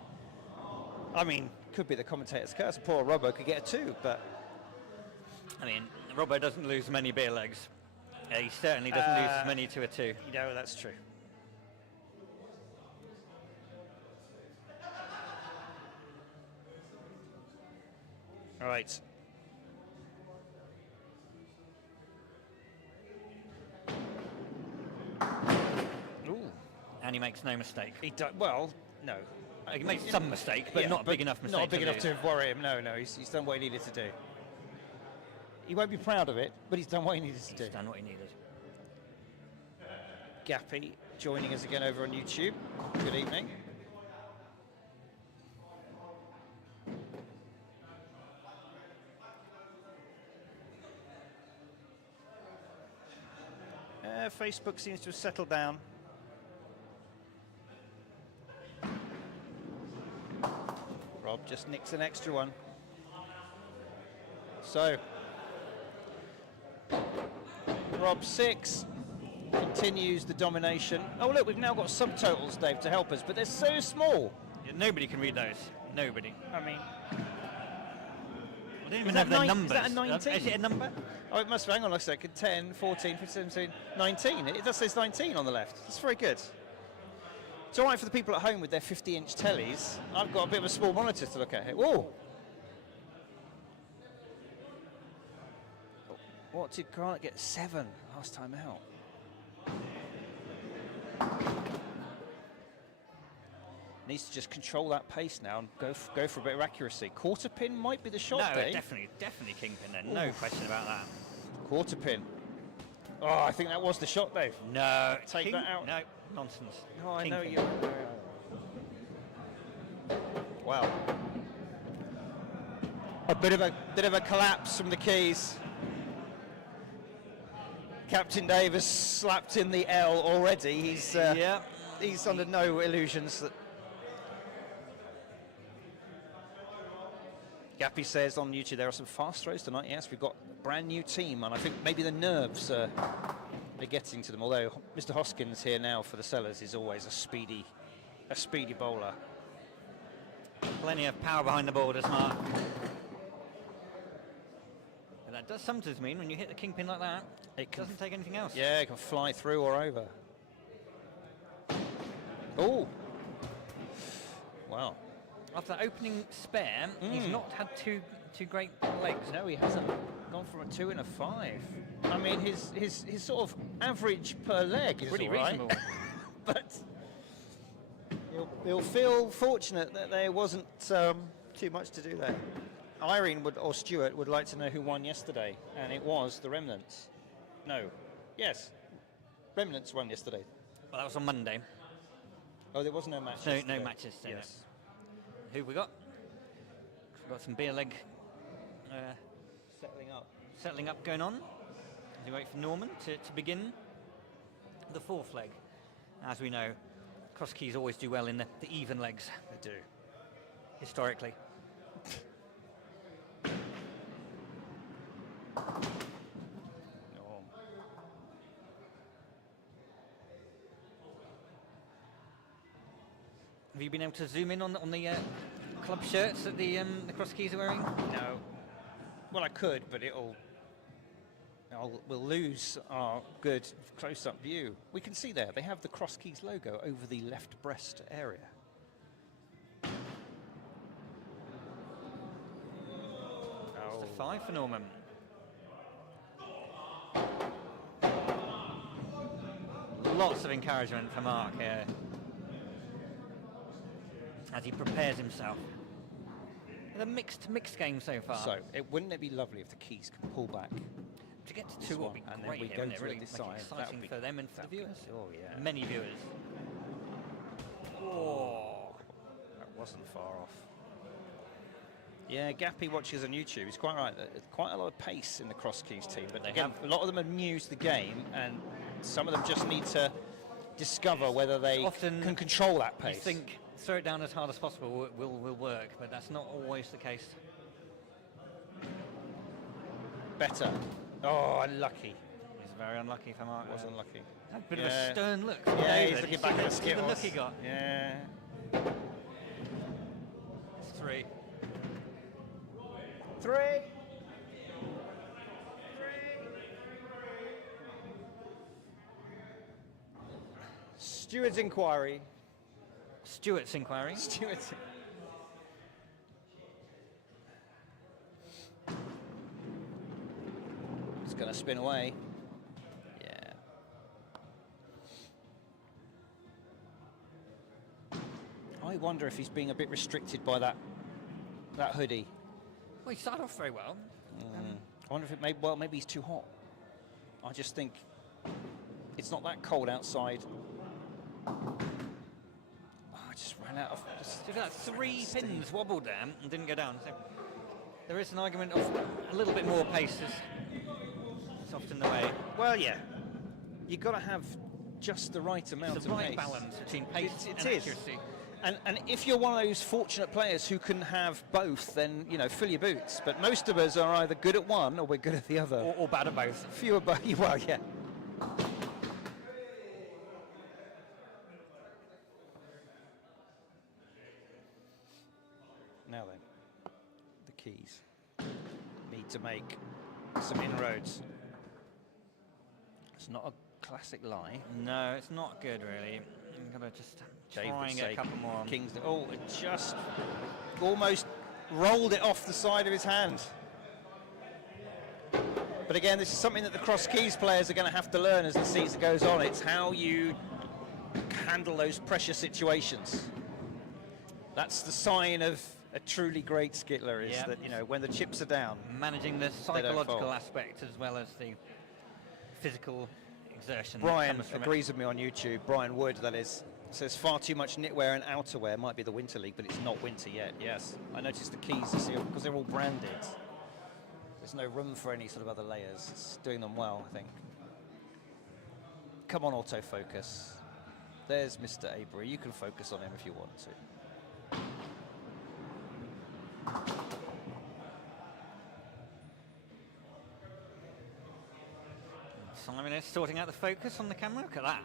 I mean, could be the commentator's curse. Poor Robbo could get a 2, but... I mean, Robbo doesn't lose many beer legs. He certainly doesn't lose as many to a 2. You know, that's true. All right. Ooh. And he makes no mistake. He well, no. He makes some mistake, but not big enough mistake. Not big enough lose. to worry him. No, he's done what he needed to do. He won't be proud of it, but he's done what he needed to do. He's done what he needed. Gappy joining us again over on YouTube. Good evening. Facebook seems to have settled down. Rob just nicks an extra one. So, Rob 6, continues the domination. Oh look, we've now got subtotals, Dave, to help us, but they're so small. Yeah, nobody can read those. Nobody. I mean, I don't even have their numbers. Is that a 19? Is it a number? Oh, it must, hang on a second, 10, 14, 15, 17, 19. It does say 19 on the left. That's very good. It's all right for the people at home with their 50-inch tellies. I've got a bit of a small monitor to look at here. Whoa! What did Grant get? 7 last time out. Needs to just control that pace now and go for a bit of accuracy. Quarter pin might be the shot, No, Dave. definitely kingpin then. No question about that. Quarter pin. Oh, I think that was the shot, Dave. No. Take that out. No, nonsense. Oh, I know Kingpin. you. Wow. A bit of a collapse from the keys. Captain Davis slapped in the L already. He's he's under no illusions that. Gappy says on YouTube there are some fast throws tonight. Yes, we've got a brand new team, and I think maybe the nerves are getting to them. Although Mr. Hoskins here now for the Sellers is always a speedy bowler. Plenty of power behind the ball, does Mark. And that does sometimes mean when you hit the kingpin like that, it doesn't take anything else. Yeah, it can fly through or over. Oh. Wow. After that opening spare, he's not had two great legs. No, he hasn't. Gone from a 2 and a 5. I mean, his sort of average per leg is Pretty all right. reasonable. But he'll feel fortunate that there wasn't too much to do there. Irene or Stuart would like to know who won yesterday, and it was the Remnants. No. Yes. Remnants won yesterday. Well, that was on Monday. Oh, there was no match No yesterday. matches. So Yes. Who we got? We've got some beer leg settling up going on. As we wait for Norman to begin the 4th leg. As we know, cross keys always do well in the even legs. They do. Historically. Have you been able to zoom in on the club shirts that the cross keys are wearing? No. Well, I could, but we'll lose our good close-up view. We can see there, they have the Cross Keys logo over the left breast area. It's a 5 for Norman. Lots of encouragement for Mark here as he prepares himself. It's a mixed game so far. So, wouldn't it be lovely if the Keys can pull back? To get to 2 will be and great, then we here, go wouldn't it? to Really this make side. it exciting for them and for the viewers. Oh, yeah. Many viewers. Oh, that wasn't far off. Yeah, Gappy watches on YouTube. He's quite right. There's quite a lot of pace in the Cross Keys team, but again, a lot of them are new to the game, and some of them just need to discover whether they can control that pace. You think throw it down as hard as possible will work, but that's not always the case. Better. Oh, unlucky. He's very unlucky for Mark. Was unlucky. A bit of a stern look. Yeah, he's looking back at the Skittles. The look he got. Yeah. It's 3. 3. Stewart's inquiry. Stewart's inquiry. Stewart's. It's going to spin away. Yeah. I wonder if he's being a bit restricted by that hoodie. Well, he started off very well. I wonder if maybe he's too hot. I just think it's not that cold outside. Oh, I just ran out of. So that 3 pins wobbled there and didn't go down. So there is an argument of a little bit more pace is often the way. Well, yeah. You've got to have just the right amount It's of the right pace. balance between pace and It is. accuracy. And if you're one of those fortunate players who can have both, then, fill your boots. But most of us are either good at one or we're good at the other. Or bad at both. Fewer, well, yeah. Now then, the keys need to make some inroads. It's not a classic lie. No, it's not good, really. I'm going to just Dave try would and get a say couple more on. Kings. Oh, it just almost rolled it off the side of his hand. But again, this is something that the cross keys players are going to have to learn as the season goes on. It's how you handle those pressure situations. That's the sign of a truly great skittler, is that, you know, when the chips are down, managing the psychological aspect as well as the physical exertion. Brian agrees with me on YouTube. Brian Wood, that is, says far too much knitwear and outerwear. Might be the Winter League, but it's not winter yet. Yes, I noticed the keys this year because they're all branded. There's no room for any sort of other layers. It's doing them well, I think. Come on, autofocus. There's Mr. Avery. You can focus on him if you want to. Simon is sorting out the focus on the camera. Look at that.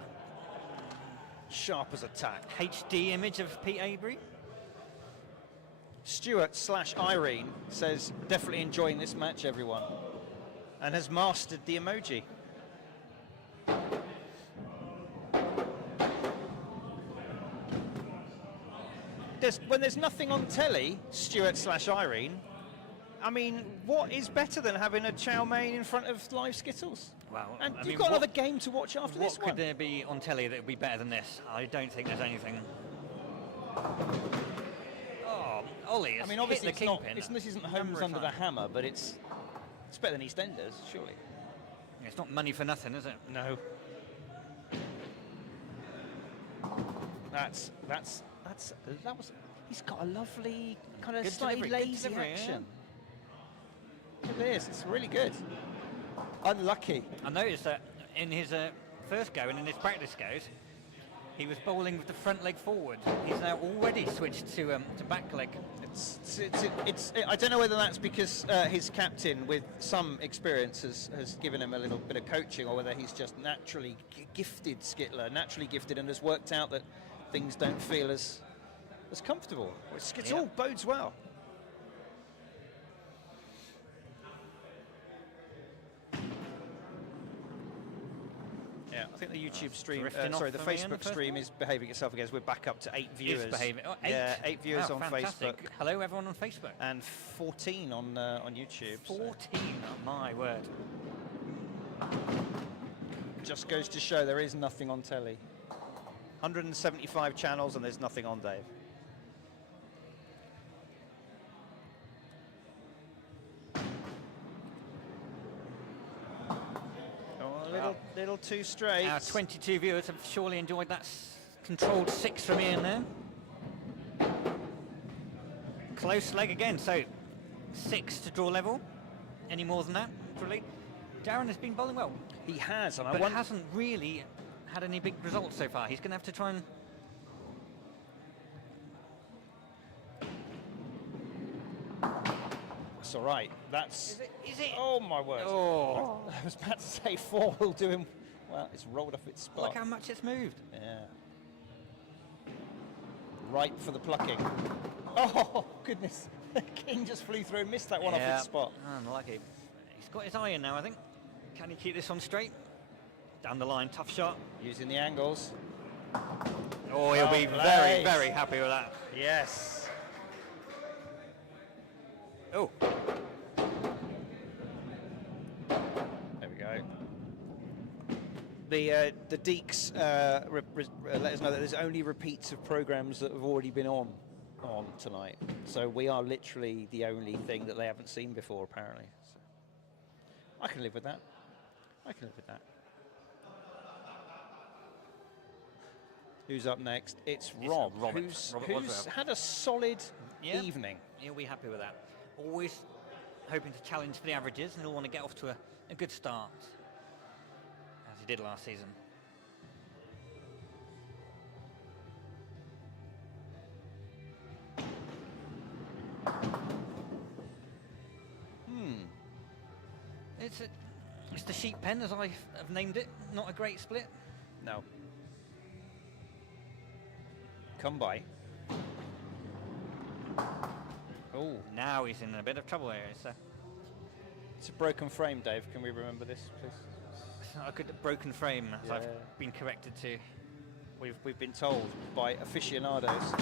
Sharp as a tack. HD image of Pete Avery. Stuart/Irene says, definitely enjoying this match, everyone, and has mastered the emoji. When there's nothing on telly, Stuart/Irene, I mean, what is better than having a chow mein in front of live Skittles? Well, and I you've mean, got another game to watch after this one. What could there be on telly that would be better than this? I don't think there's anything. Oh, Ollie, I mean, obviously hit the it's not. kingpin This isn't a Homes number of Under the times. Hammer, but it's better than EastEnders, surely. It's not money for nothing, is it? No. That was. He's got a lovely kind of Good slightly delivery, good lazy delivery, action. Look at this. It's really good. Unlucky. I noticed that in his first go and in his practice goes, he was bowling with the front leg forward. He's now already switched to back leg. I don't know whether that's because his captain, with some experience, has given him a little bit of coaching, or whether he's just naturally gifted skittler, and has worked out that things don't feel as comfortable. It all bodes well. Yeah, I think the YouTube stream, drifting sorry, off the for me in the Facebook first stream ball. is behaving itself again. We're back up to 8 viewers. It's behaving. Oh, 8? Yeah, 8 viewers Wow, on fantastic. Facebook. Hello, everyone on Facebook. And 14 on YouTube. 14, oh my word. Just goes to show there is nothing on telly. 175 channels and there's nothing on, Dave. Oh, a little too straight. Our 22 viewers have surely enjoyed that controlled 6 from Ian there. Close leg again, so 6 to draw level. Any more than that, really? Darren has been bowling well. He has, and but I wonder. hasn't really had any big results so far. He's going to have to try and... It's all right. That's. Is it? Oh my word! Oh. I was about to say 4 will do him. Well, it's rolled off its spot. Look how much it's moved. Yeah. Right for the plucking. Oh goodness! The king just flew through and missed that one off its spot. Unlucky. He's got his eye in now, I think. Can he keep this one straight? Down the line, tough shot. Using the angles. Oh, he'll be very, very happy with that. Yes. Oh. There we go. The Deeks let us know that there's only repeats of programs that have already been on tonight. So we are literally the only thing that they haven't seen before, apparently. So I can live with that. I can live with that. Who's up next? It's Rob, Robert. who's Wadsworth. had a solid evening. He'll be happy with that. Always hoping to challenge for the averages, and he'll want to get off to a good start, as he did last season. It's the sheep pen, as I have named it. Not a great split. No. Come by. Oh, Now he's in a bit of trouble here. it's a broken frame, Dave. Can we remember this, please? It's not a good broken frame, as I've Yeah. been corrected to. We've been told by aficionados.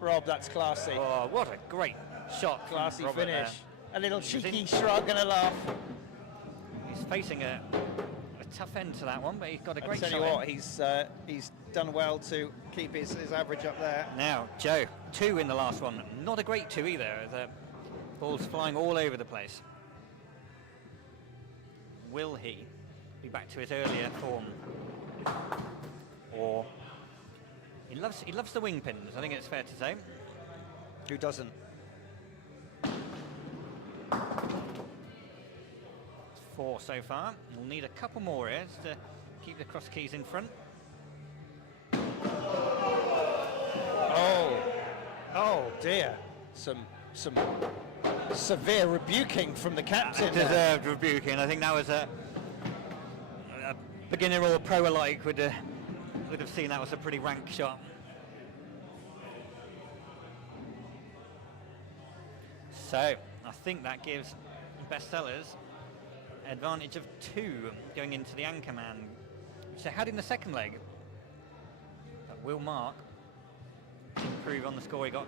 Rob, that's classy. Oh, what a great shot. from Classy Robert there. finish. A little He's cheeky in- shrug and a laugh. He's facing a tough end to that one, but he's got a I great tell shot. you what, in. he's done well to keep his average up there. Now, Joe, 2 in the last one. Not a great 2 either. The ball's flying all over the place. Will he be back to his earlier form? Or he loves the wing pins, I think it's fair to say. Who doesn't? 4 so far. We'll need a couple more here to keep the cross keys in front. Oh dear. Some severe rebuking from the captain. there. Deserved rebuking. I think that was a beginner or pro alike would have seen that was a pretty rank shot. So I think that gives Bestsellers advantage of 2 going into the anchor man, which they had in the second leg. But will Mark improve on the score he got?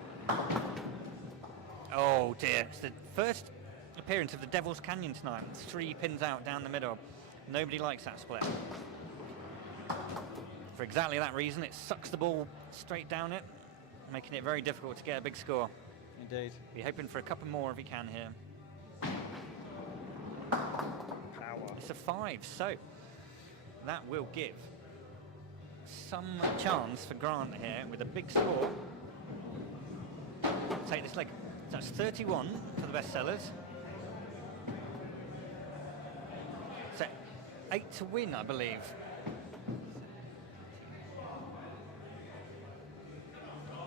Oh dear, it's the first appearance of the Devil's Canyon tonight. 3 pins out down the middle. Nobody likes that split. For exactly that reason, it sucks the ball straight down it, making it very difficult to get a big score. Indeed. Be hoping for a couple more if he can here. Power. It's a 5, so that will give some chance for Grant here with a big score. Take this leg. That's 31 for the Bestsellers. So 8 to win, I believe.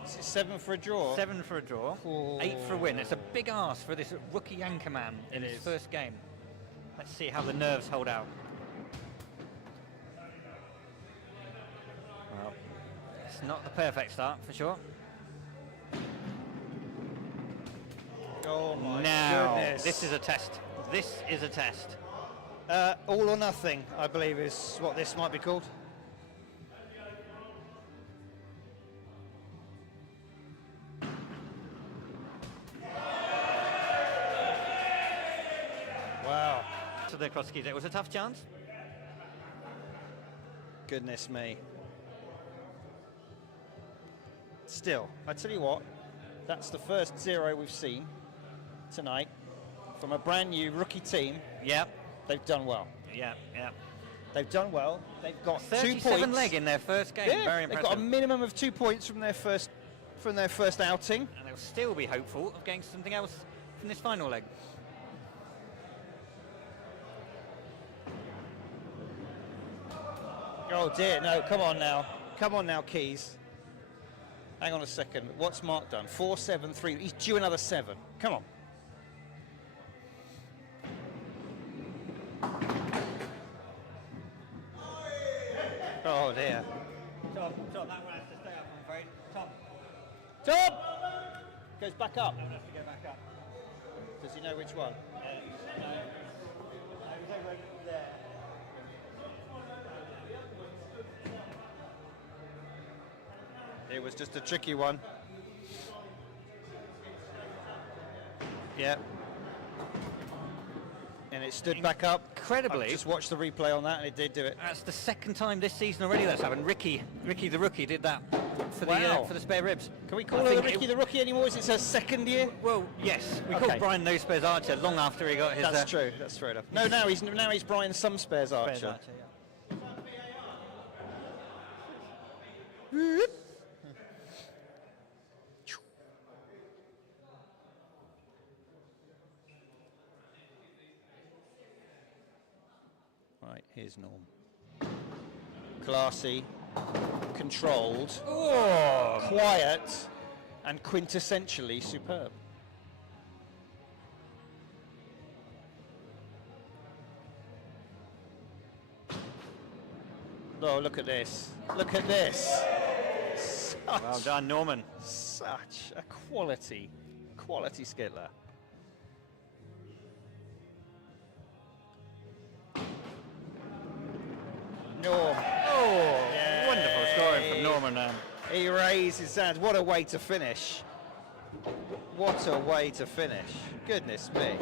Is it 7 for a draw? 7 for a draw, Oh. 8 for a win. It's a big ask for this rookie anchorman in It his is. first game. Let's see how the nerves hold out. Well, it's not the perfect start for sure. Oh my Now, goodness. this is a test. This is a test. All or nothing, I believe, is what this might be called. Wow. To the cross keys. It was a tough chance. Goodness me. Still, I tell you what, that's the first 0 we've seen tonight from a brand new rookie team. Yep. They've done well. Yeah, yeah. They've done well. They've got 2 37 points. leg in their first game. Yeah, Very they've impressive. got a minimum of 2 points from their first outing. And they'll still be hopeful of getting something else from this final leg. Oh dear, no, come on now. Come on now, Keys. Hang on a second. What's Mark done? 4, 7, 3. He's due another 7. Come on. Oh dear. Tom, that one has to stay up, I'm afraid. Tom, Tom! Goes back up. has to go back up. Does he know which one? It was just a tricky one. Yeah. And it stood back up. Incredibly. I've just watched the replay on that and it did do it. That's the second time this season already that's happened. Ricky the rookie did that for Wow. the spare ribs. Can we call I her think Ricky the Rookie anymore? Is it her second year? Well, yes. We Okay. called Brian No Spares Archer long after he got his... That's true. That's fair enough. No, now he's Brian Some Spares Archer. Spares Archer, yeah. Right, here's Norm. Classy, controlled, quiet, and quintessentially superb. Oh, look at this. Look at this. Well done, Norman. Such a quality Quality skittler. Norm. Oh, Yay. wonderful scoring from Norman. He raised his hand. What a way to finish. What a way to finish. Goodness me.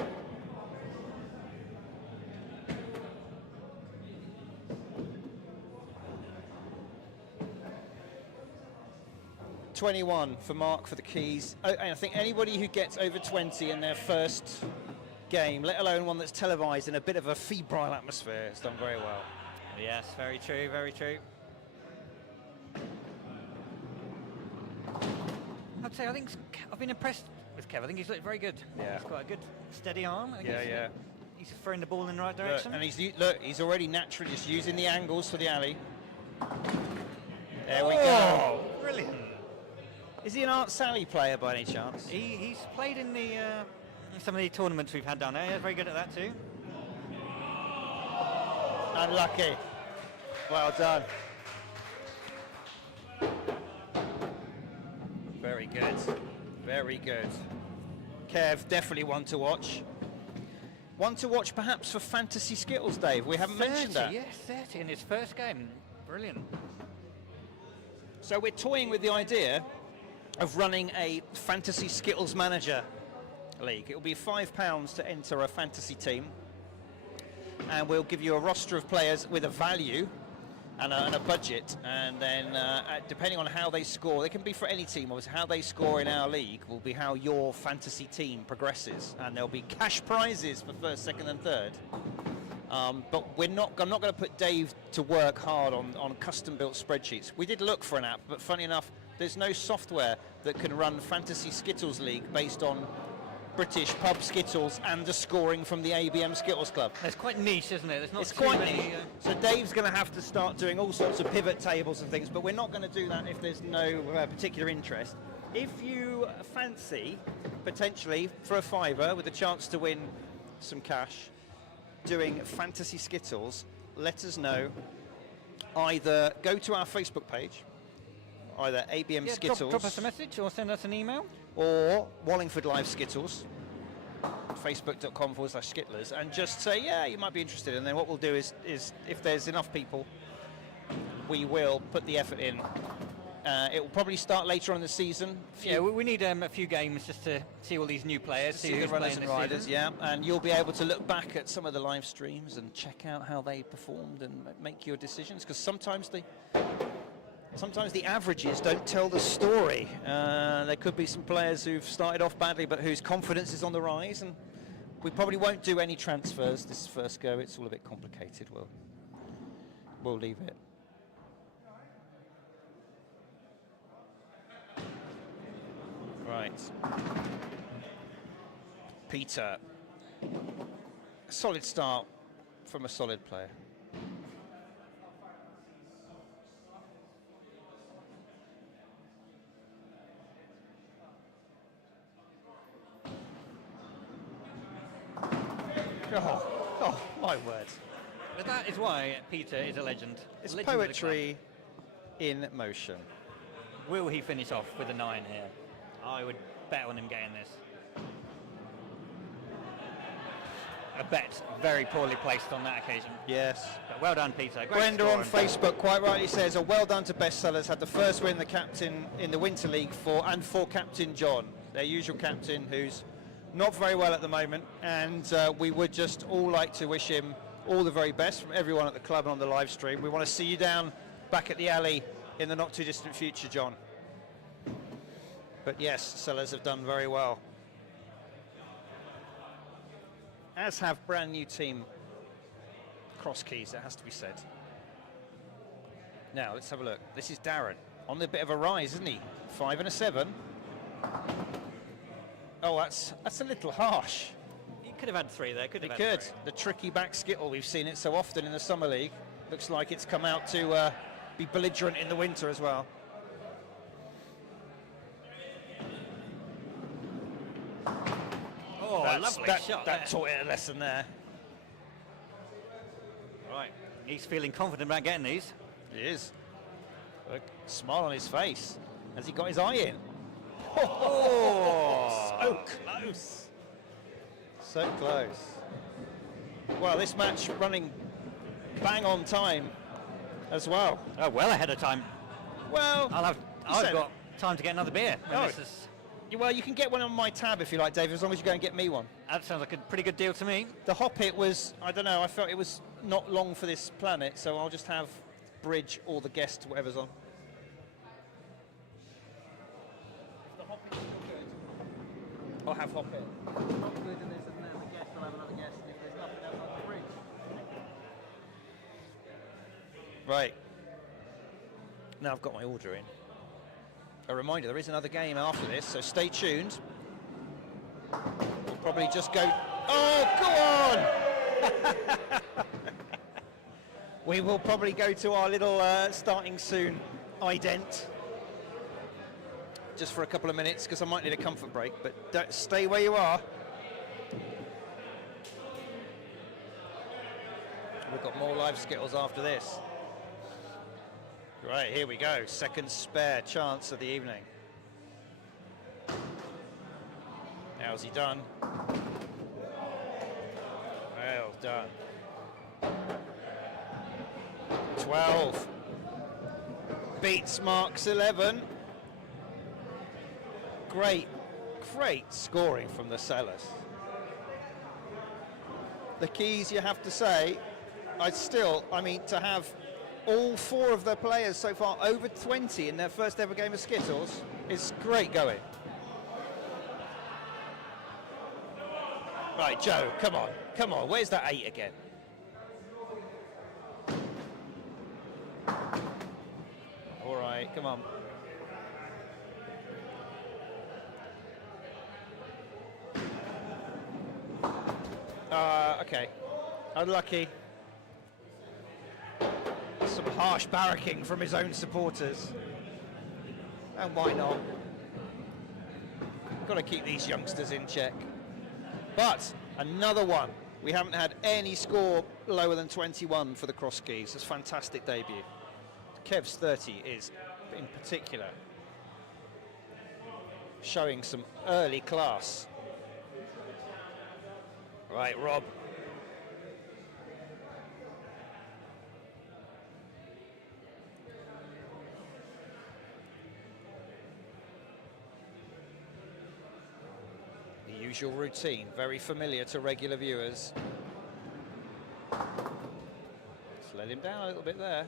$21 for Mark for the keys. Oh, and I think anybody who gets over 20 in their first game, let alone one that's televised in a bit of a febrile atmosphere, has done very well. Yes, very true, very true. I'd say I've been impressed with Kev. I think he's looked very good. Yeah. He's got a good steady arm. I think Yeah. He's throwing the ball in the right direction. And he's already naturally just using the angles for the alley. There we go. Brilliant. Is he an Art Sally player by any chance? He's played in the some of the tournaments we've had down there. He's very good at that too. Unlucky. Well done. Very good. Very good. Kev, definitely one to watch. One to watch perhaps for Fantasy Skittles, Dave. We haven't mentioned that. Yes, 30 in his first game. Brilliant. So we're toying with the idea of running a Fantasy Skittles Manager League. It will be £5 to enter a fantasy team. And we'll give you a roster of players with a value and a budget, and then depending on how they score, they can be for any team, obviously. How they score in our league will be how your fantasy team progresses, and there'll be cash prizes for first, second and third. But I'm not going to put Dave to work hard on custom built spreadsheets. We did look for an app, but funny enough, there's no software that can run Fantasy Skittles League based on British pub Skittles and the scoring from the ABM Skittles Club. It's quite niche, isn't it? It's quite niche. So Dave's going to have to start doing all sorts of pivot tables and things, but we're not going to do that if there's no particular interest. If you fancy, potentially, for a £5 with a chance to win some cash, doing Fantasy Skittles, let us know. Either go to our Facebook page, either ABM Skittles. Drop us a message or send us an email. Or Wallingford Live Skittles, facebook.com/skittlers, and just say, yeah, you might be interested. And then what we'll do is if there's enough people, we will put the effort in. It will probably start later on in the season. Yeah, we need a few games just to see all these new players, see the who's runners playing and this riders, season. yeah. And you'll be able to look back at some of the live streams and check out how they performed and make your decisions, because sometimes the averages don't tell the story. There could be some players who've started off badly but whose confidence is on the rise, and we probably won't do any transfers this first go. It's all a bit complicated. We'll leave it. Right. Peter. A solid start from a solid player. Oh, my word. But that is why Peter is a legend. It's Legend of the poetry in motion. club. Will he finish off with a 9 here? I would bet on him getting this. A bet very poorly placed on that occasion. Yes. But well done, Peter. Great Brenda on scoring. Facebook quite rightly says, a well done to Bestsellers, had the first win the captain in the Winter League for Captain John, their usual captain, who's not very well at the moment, and we would just all like to wish him all the very best from everyone at the club and on the live stream. We want to see you down back at the alley in the not too distant future, John. But yes, Sellers have done very well. As have brand new team Cross Keys, it has to be said. Now, let's have a look. This is Darren on the bit of a rise, isn't he? 5 and a 7. Oh, that's a little harsh. You could have had 3 there, could have It had could. 3. The tricky back skittle, we've seen it so often in the Summer League. Looks like it's come out to be belligerent in the winter as well. Oh, lovely shot That there. taught it a lesson there. Right, he's feeling confident about getting these. He is. Look, smile on his face. Has he got his eye in? Oh, so close. So close. Well, this match running bang on time as well. Oh, well ahead of time. Well, I've got time to get another beer. Oh. Well, you can get one on my tab if you like, Dave, as long as you go and get me one. That sounds like a pretty good deal to me. The Hoppit was, I don't know, I felt it was not long for this planet, so I'll just have Bridge or the Guest, whatever's on. The Hoppit's still good. I'll have Hoppit. Not good, and there's another Guest, I'll have another Guest, and if there's nothing else on the Bridge. Right. Now I've got my order in. A reminder, there is another game after this, so stay tuned. We'll probably just go... Oh, go on! We will probably go to our little starting soon ident. Just for a couple of minutes, because I might need a comfort break, but don't stay where you are. We've got more live Skittles after this. Right, here we go. Second spare chance of the evening. How's he done? Well done. 12. Beats Mark's 11. Great scoring from the Sellers. The keys, you have to say, I mean, to have all 4 of their players so far over 20 in their first ever game of Skittles is great going. Right, Joe, come on, where's that 8 again? All right, come on. Okay, unlucky. Some harsh barracking from his own supporters. And why not? Got to keep these youngsters in check. But another one. We haven't had any score lower than 21 for the cross keys. It's a fantastic debut. Kev's 30 is, in particular, showing some early class. Right, Rob. The usual routine, very familiar to regular viewers. Let's let him down a little bit there.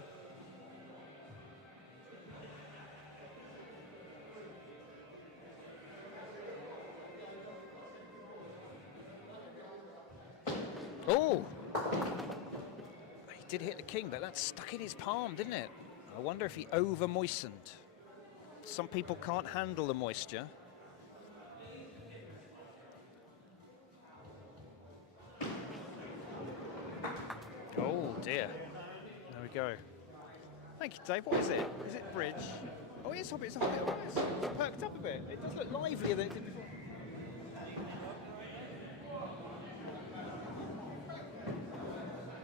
Oh! He did hit the king, but that stuck in his palm, didn't it? I wonder if he over-moistened. Some people can't handle the moisture. Oh dear. There we go. Thank you, Dave. What is it? Is it bridge? Oh, it's a bit. It's perked up a bit. It does look livelier than it did before.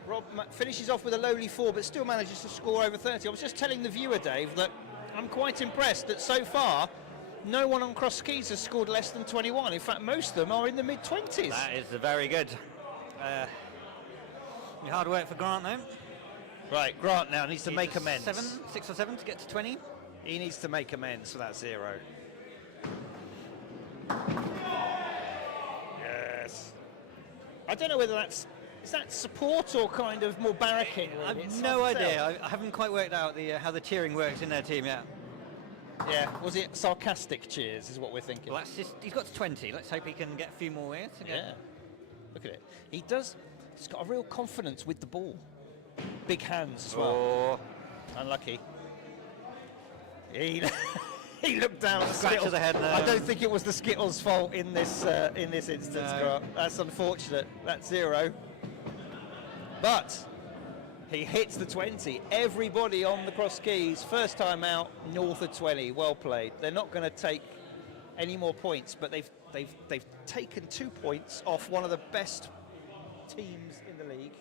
Rob finishes off with a lowly 4, but still manages to score over 30. I was just telling the viewer, Dave, that I'm quite impressed that so far no one on cross keys has scored less than 21. In fact, most of them are in the mid-20s. That is very good. Hard work for Grant, though. Right, Grant now needs to make amends. 6 or 7 to get to 20. He needs to make amends for that 0. Yes. I don't know whether is that support or kind of more barracking? Really? I've no idea. I haven't quite worked out how the cheering works in their team yet. Yeah, was it sarcastic cheers is what we're thinking? Well, he's got to 20. Let's hope he can get a few more with. Yeah. Look at it. He's got a real confidence with the ball. Big hands as well. Oh. Unlucky. He looked down at the Scratch Skittles. of the head now. I don't think it was the Skittles' fault in this instance, No. Grant. That's unfortunate. That's 0. But he hits the 20. Everybody on the cross keys, first time out, north of 20. Well played. They're not going to take any more points, but they've taken 2 points off one of the best teams in the league.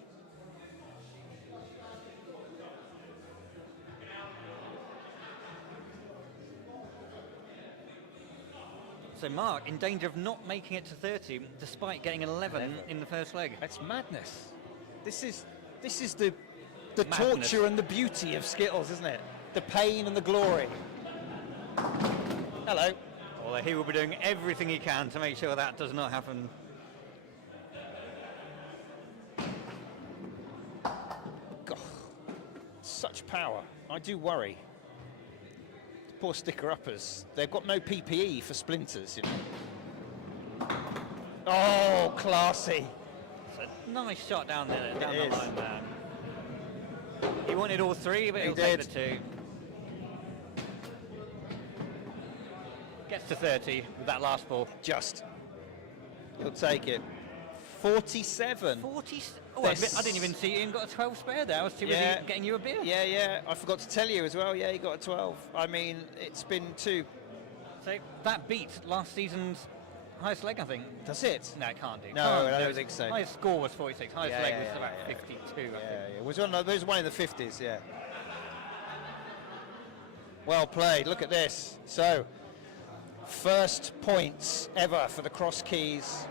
So Mark, in danger of not making it to 30, despite getting 11 in the first leg. That's madness. This is the Madness. torture and the beauty of Skittles, isn't it? The pain and the glory. Hello. Well, he will be doing everything he can to make sure that does not happen. God, such power. I do worry. Poor sticker-uppers. They've got no PPE for splinters, you know. Oh, classy. It's a nice shot down there, down It the is. line there. He wanted all three, but He he'll take did. the two. Gets to 30 with that last ball. Just. He'll take it. 47. 40. Oh, This- I didn't even see Ian got a 12 spare there. I was too Yeah. busy getting you a beer. Yeah. I forgot to tell you as well. Yeah, he got a 12. I mean, it's been 2. So that beat last season's highest leg, I think. Does it? No, it can't do. No, Can't. I don't There was- think so. Highest score was 46. Highest Yeah, leg yeah, was yeah, about yeah. 52, I think. Yeah. There's one in the 50s, yeah. Well played. Look at this. So, first points ever for the Cross Keys.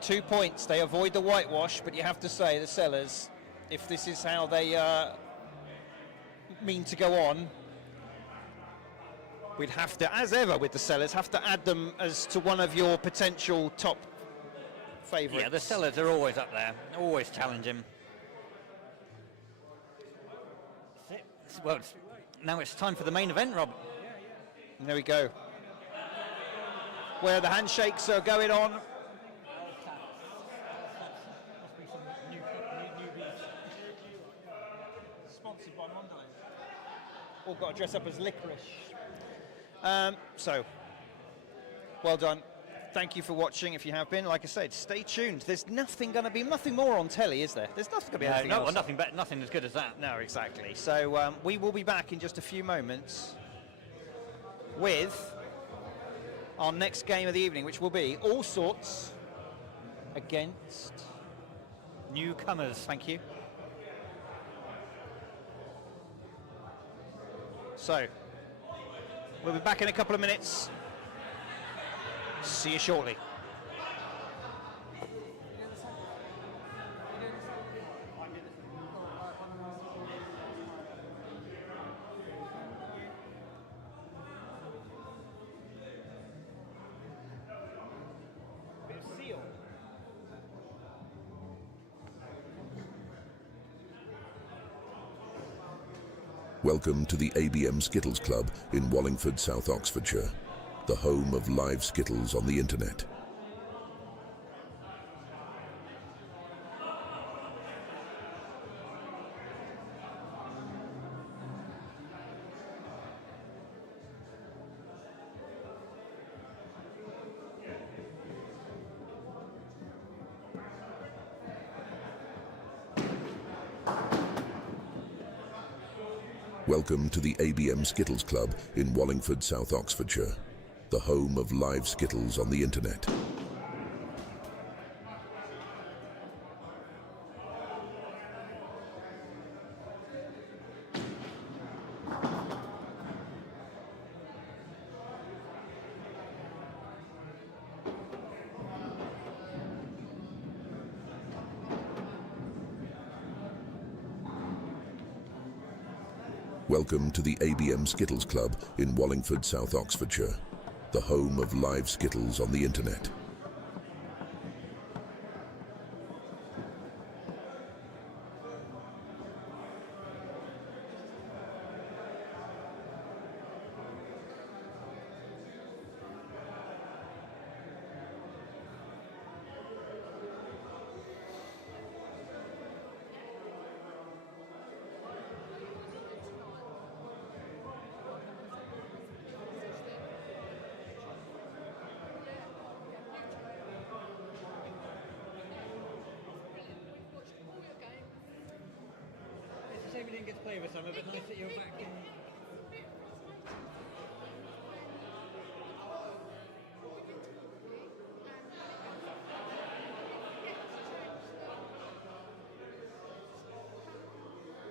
2 points. They avoid the whitewash, but you have to say, the Sellers, if this is how they mean to go on, we'd have to, as ever with the Sellers, have to add them as to one of your potential top favourites. Yeah, the Sellers are always up there, always challenging. Well, now it's time for the main event, Rob. And there we go. Where the handshakes are going on. Sponsored by Mondelez. All got to dress up as licorice. So, well done. Thank you for watching. If you have been, like I said, stay tuned. There's nothing more on telly, is there? There's nothing going to be anything else. Nothing as good as that. No, exactly. So we will be back in just a few moments with our next game of the evening, which will be Alsorts against Newcomers. Thank you. So we'll be back in a couple of minutes. See you shortly. Welcome to the ABM Skittles Club in Wallingford, South Oxfordshire, the home of live Skittles on the internet. Welcome to the ABM Skittles Club in Wallingford, South Oxfordshire, the home of live Skittles on the internet. Welcome to the ABM Skittles Club in Wallingford, South Oxfordshire, the home of live Skittles on the internet. It's a shame we didn't get to play with some, but nice that you're back in.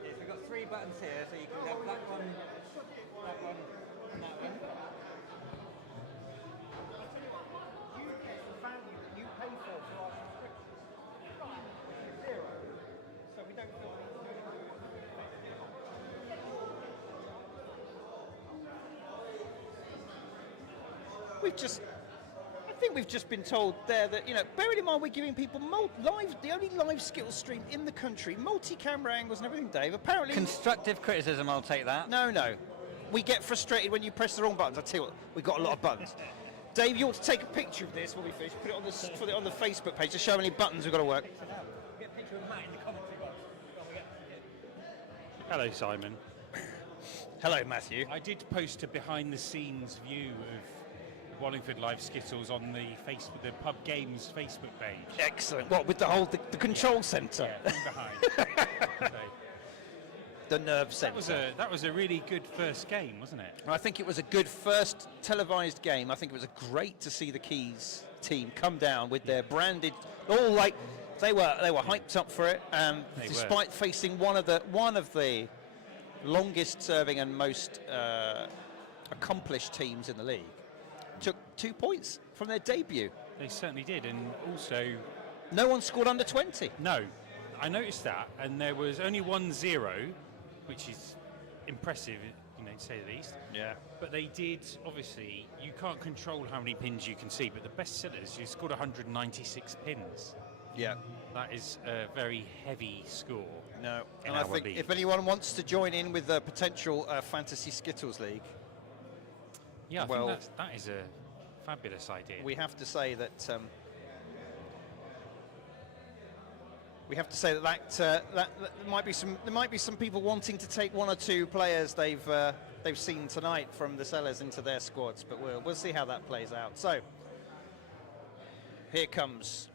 Yes, we've got 3 three buttons here, so you can have that one, and that one. You pay for our subscription. Zero. So we don't feel I think we've just been told there that, bearing in mind we're giving people the only live Skittles stream in the country, multi-camera angles and everything, Dave. Apparently, constructive criticism, I'll take that. No. We get frustrated when you press the wrong buttons. I tell you what, we've got a lot of buttons. Dave, you ought to take a picture of this when we finish. Put it on the Facebook page to show how many buttons we've got to work. Get a picture of Matt in the commentary box. Hello, Simon. Hello, Matthew. I did post a behind-the-scenes view of Wallingford Live Skittles on the Pub Games Facebook page. Excellent. What, with the control centre? Yeah, from behind. So, the nerve centre. that was a really good first game, wasn't it? I think it was a good first televised game. I think it was great to see the Keys team come down with their branded, all like they were hyped up for it. Despite facing one of the longest serving and most accomplished teams in the league, took 2 points from their debut. They certainly did, and also no one scored under 20. No, I noticed that, and there was only 1-0, which is impressive, to say the least. Yeah. But they did, obviously, you can't control how many pins you can see, but the best sellers, you scored 196 pins. Yeah. That is a very heavy score. No. In And I our think league. if anyone wants to join in with the potential Fantasy Skittles League, Yeah, I well, think that is a fabulous idea. we have to say that there might be some people wanting to take one or two players they've seen tonight from the sellers into their squads, but we'll see how that plays out. So here comes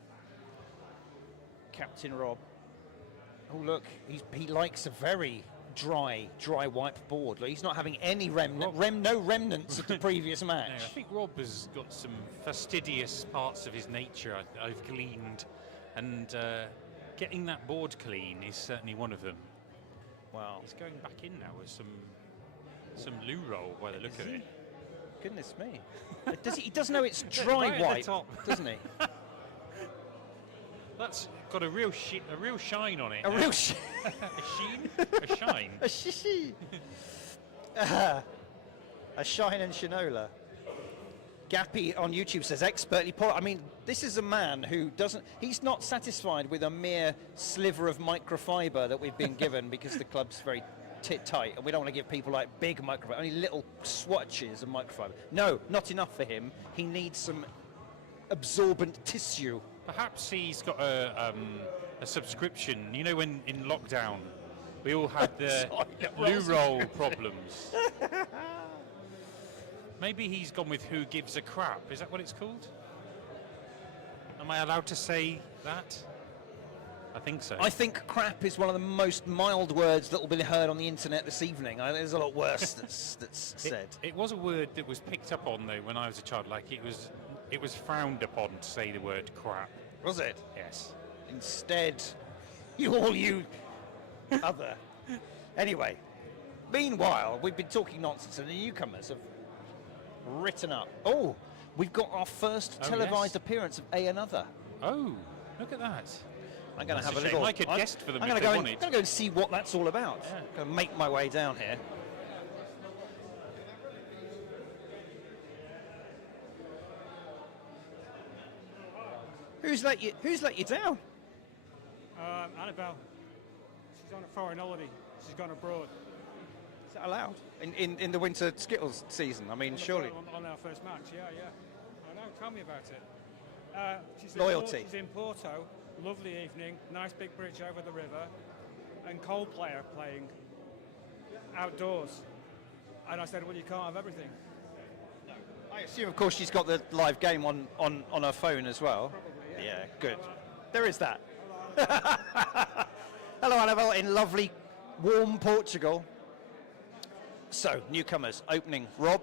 Captain Rob. Oh look, he likes a very dry wipe board. Look, he's not having any no remnants of the previous match. No, I think Rob has got some fastidious parts of his nature I've gleaned, and getting that board clean is certainly one of them. Wow. He's going back in now with some loo roll by the look of it. Goodness me. He does know it's dry Right at the wipe, top. doesn't he? That's got a real shine on it. A real shine. A sheen? A shine. A shishi. A shine and shinola. Gappy on YouTube says expertly I mean, this is a man who he's not satisfied with a mere sliver of microfiber that we've been given because the club's very tight and we don't want to give people like big microfiber, only little swatches of microfiber. No, not enough for him. He needs some absorbent tissue. Perhaps he's got a subscription. You know, when in lockdown we all had the loo roll problems. Maybe he's gone with who gives a crap. Is that what it's called? Am I allowed to say that? I think so. I think crap is one of the most mild words that will be heard on the internet this evening. There's a lot worse that's said. It was a word that was picked up on though when I was a child. Like it was frowned upon to say the word crap. Was it? Yes. Instead, you other. Anyway, meanwhile, we've been talking nonsense and the newcomers have written up. Oh, we've got our first televised appearance of Another. Oh, look at that. I'm going to have a shame. little. I could guest for them I'm if going they to wanted. go and see what that's all about. Yeah. Going to make my way down here. Who's let you down? Annabelle. She's on a foreign holiday. She's gone abroad. Is that allowed in the winter Skittles season? I mean, surely. On our first match, yeah. I know, tell me about it. She's Loyalty. She's in Porto. Lovely evening. Nice big bridge over the river. And Coldplay are playing outdoors. And I said, well, you can't have everything. I assume, of course, she's got the live game on her phone as well. Probably, Yeah, good. There is that. Hello, Annabelle, in lovely, warm Portugal. So, newcomers opening: Rob,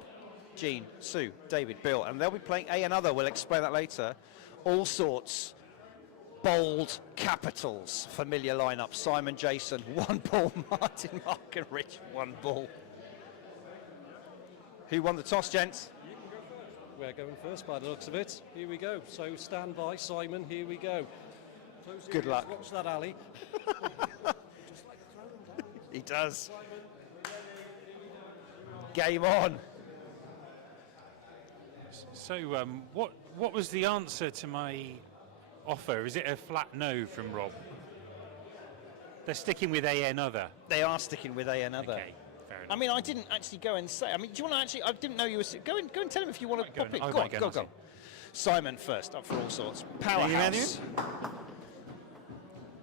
Jean, Sue, David, Bill, and they'll be playing Another. We'll explain that later. Alsorts, bold capitals. Familiar lineup. Simon, Jason, 1 ball. Martin, Mark and Rich, 1 ball. Who won the toss, gents? We're going first by the looks of it. Here we go. So stand by, Simon. Here we go. Close Good ears, luck. Watch that, Ali. He does. Game on. So, what was the answer to my offer? Is it a flat no from Rob? They're sticking with a another. They are sticking with a another. Okay, fair enough. I mean, I didn't actually go and say. I mean, do you want to actually? I didn't know you were. Go and tell him if you want to Go pop on, it. I Go might on, go go, and go. see. Simon first, up for all sorts. Thank you, Powerhouse.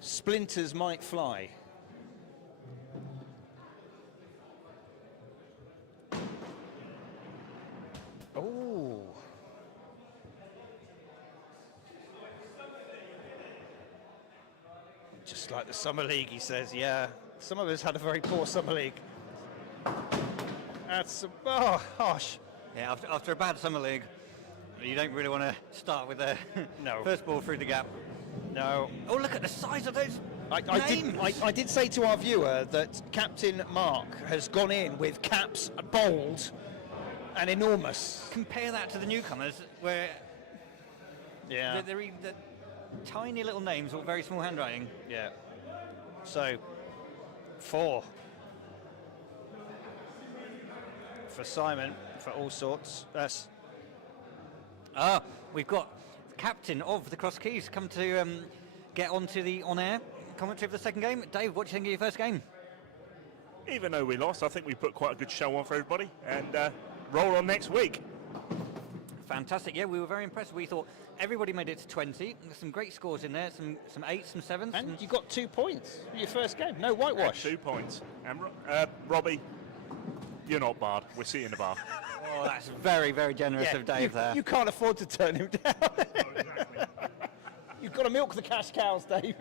Splinters might fly. Oh. Just like the Summer League, he says. Yeah, some of us had a very poor Summer League. That's harsh. Yeah, after a bad summer league, you don't really want to start with the No. first ball through the gap. No. Oh, look at the size of those names. I did say to our viewer that Captain Mark has gone in with caps bold and enormous. Compare that to the newcomers, where Yeah. they're tiny little names or very small handwriting. Yeah. So, 4 for Simon, for all sorts. That's We've got the captain of the Cross Keys come to get onto the on-air commentary of the second game. Dave, what do you think of your first game? Even though we lost, I think we put quite a good show on for everybody, and roll on next week. Fantastic. Yeah, we were very impressed. We thought everybody made it to 20. There's some great scores in there, some 8s, some 7s. and you got 2 points for your first game. No whitewash. 2 points. And Robbie, you're not barred. We'll see you in the bar. Oh, that's very, very generous of Dave there. You can't afford to turn him down. You've got to milk the cash cows, Dave.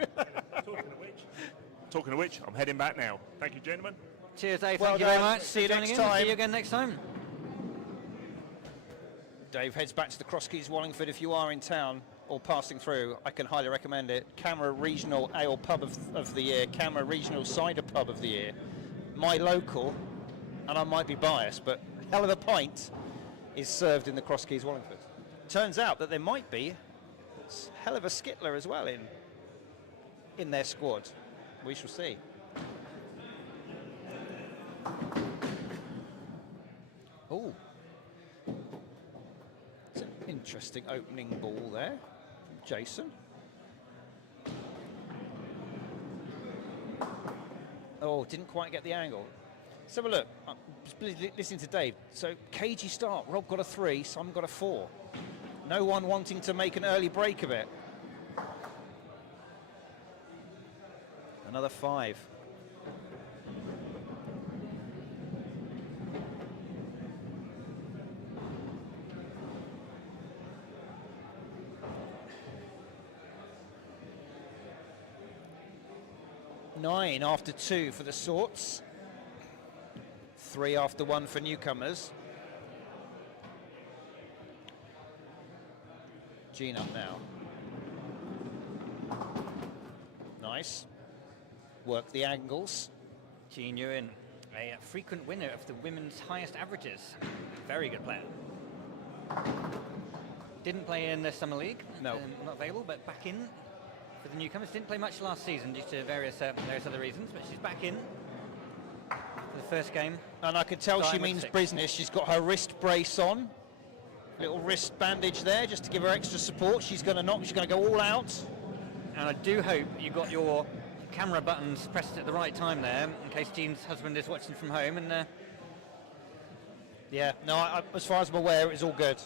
Talking of which, I'm heading back now. Thank you, gentlemen. Cheers, Dave. Well Thank you very done. much. See you Next again. time. See you again next time. Dave heads back to the Cross Keys, Wallingford. If you are in town or passing through, I can highly recommend it. Camera Regional Ale Pub of the Year, Camera Regional Cider Pub of the Year. My local, and I might be biased, but hell of a pint is served in the Cross Keys, Wallingford. Turns out that there might be a hell of a skittler as well in their squad. We shall see. Oh. It's an interesting opening ball there from Jason. Oh, didn't quite get the angle. Let's have a look. Listening to Dave. So, cagey start. Rob got a 3, Simon got a 4. No one wanting to make an early break of it. Another 5. Nine after 2 for the Sorts. 3 after 1 for Newcomers. Gene up now. Nice. Work the angles. Gene Ewan, a frequent winner of the women's highest averages. Very good player. Didn't play in the Summer League. No. Not available, but back in for the newcomers. Didn't play much last season due to various other reasons, but she's back in for the first game. And I can tell she Starting with means 6. business. She's got her wrist brace on. Little wrist bandage there just to give her extra support. She's going to knock, she's going to go all out. And I do hope you got your camera buttons pressed at the right time there, in case Jean's husband is watching from home. And Yeah, no, as far as I'm aware, it was all good.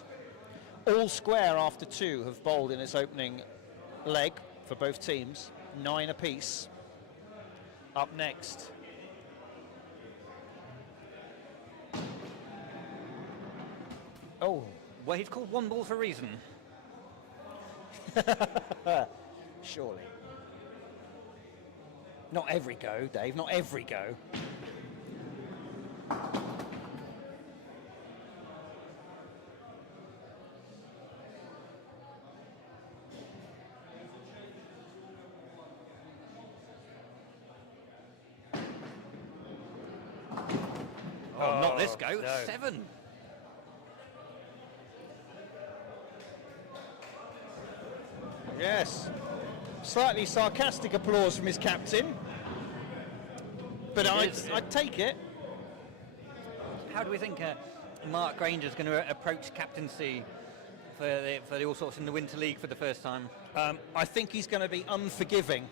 All square after 2 have bowled in its opening leg for both teams. 9 apiece. Up next. Oh, well, he's called one ball for a reason. surely. Not every go, Dave, not every go. Oh, not this go. no. 7. Yes. Slightly sarcastic applause from his captain. But I'd take it. How do we think Mark Granger's going to approach captaincy for the All Sorts in the Winter League for the first time? I think he's going to be unforgiving.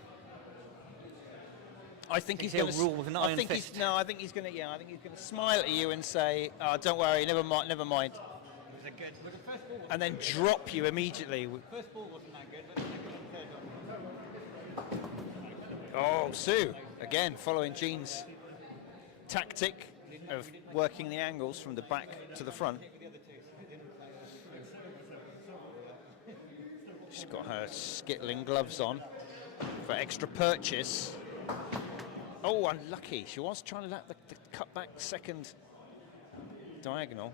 I think he's he'll going to rule with an iron fist. I think he's going to. I think he's going to smile at you and say, "Don't worry, never mind, never mind," and then drop you immediately. First ball wasn't that good, but Oh, Sue again, following Gene's tactic of working the angles from the back to the front. She's got her skittling gloves on for extra purchase. Oh, unlucky. She was trying to let the cut back second diagonal.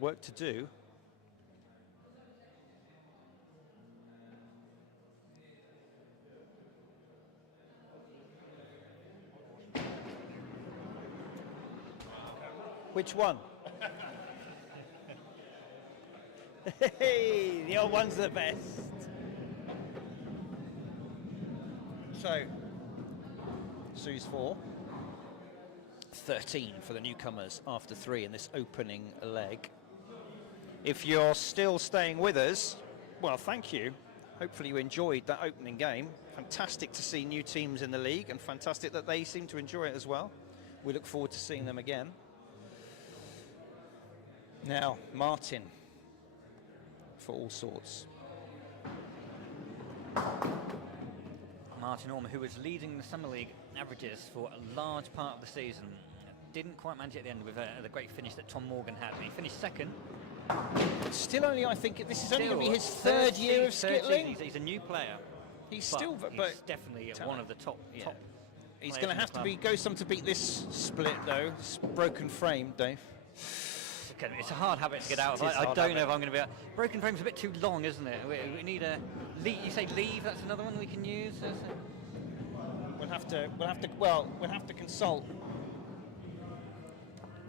Work to do. Which one? Hey, the old one's the best. So, Sue's 4. 13 for the newcomers after 3 in this opening leg. If you're still staying with us, well, thank you. Hopefully you enjoyed that opening game. Fantastic to see new teams in the league, and fantastic that they seem to enjoy it as well. We look forward to seeing them again. Now, Martin for All Sorts. Martin Orme, who was leading the Summer League averages for a large part of the season, didn't quite manage it at the end with the great finish that Tom Morgan had. He finished second. Still only, I think, this is only Still, going to be his third year of skittling. He's a new player. He's but still, he's definitely one of the top. top. He's going to have to go some to beat this split, though. This broken frame, Dave. It's a hard habit to get out of. I don't know if I'm going to be. Broken frame's a bit too long, isn't it? We need a. You say leave. That's another one we can use. We'll have to consult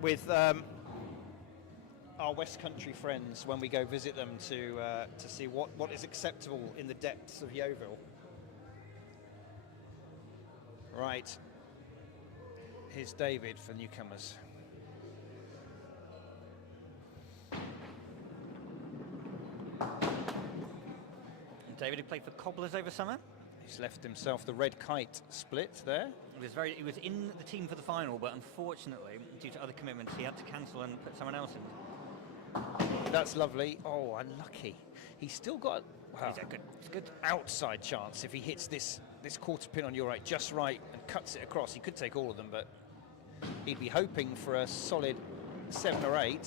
with our West Country friends when we go visit them to see what is acceptable in the depths of Yeovil. Right. Here's David for newcomers. David, who played for Cobblers over summer. He's left himself the red kite split there. He was in the team for the final, but unfortunately, due to other commitments, he had to cancel and put someone else in. That's lovely. Oh, unlucky. He's still got it's good outside chance if he hits this quarter pin on your right, just right, and cuts it across. He could take all of them, but he'd be hoping for a solid 7 or 8.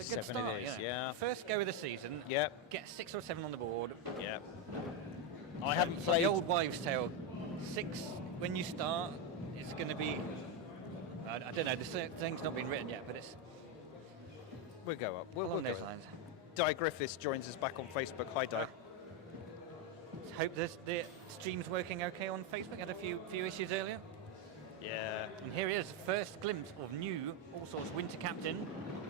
It's a good 7 start, it is, yeah. First go of the season. Yep. Get 6 or 7 on the board. Yeah. I haven't played the old wives' tale. 6 when you start. It's going to be. I don't know. The thing's not been written yet, but it's. We'll go up. We'll Along go those up. lines. Di Griffiths joins us back on Facebook. Hi, Di. Hope the stream's working okay on Facebook. Had a few issues earlier. Yeah. And here he is, first glimpse of new All Sorts winter captain.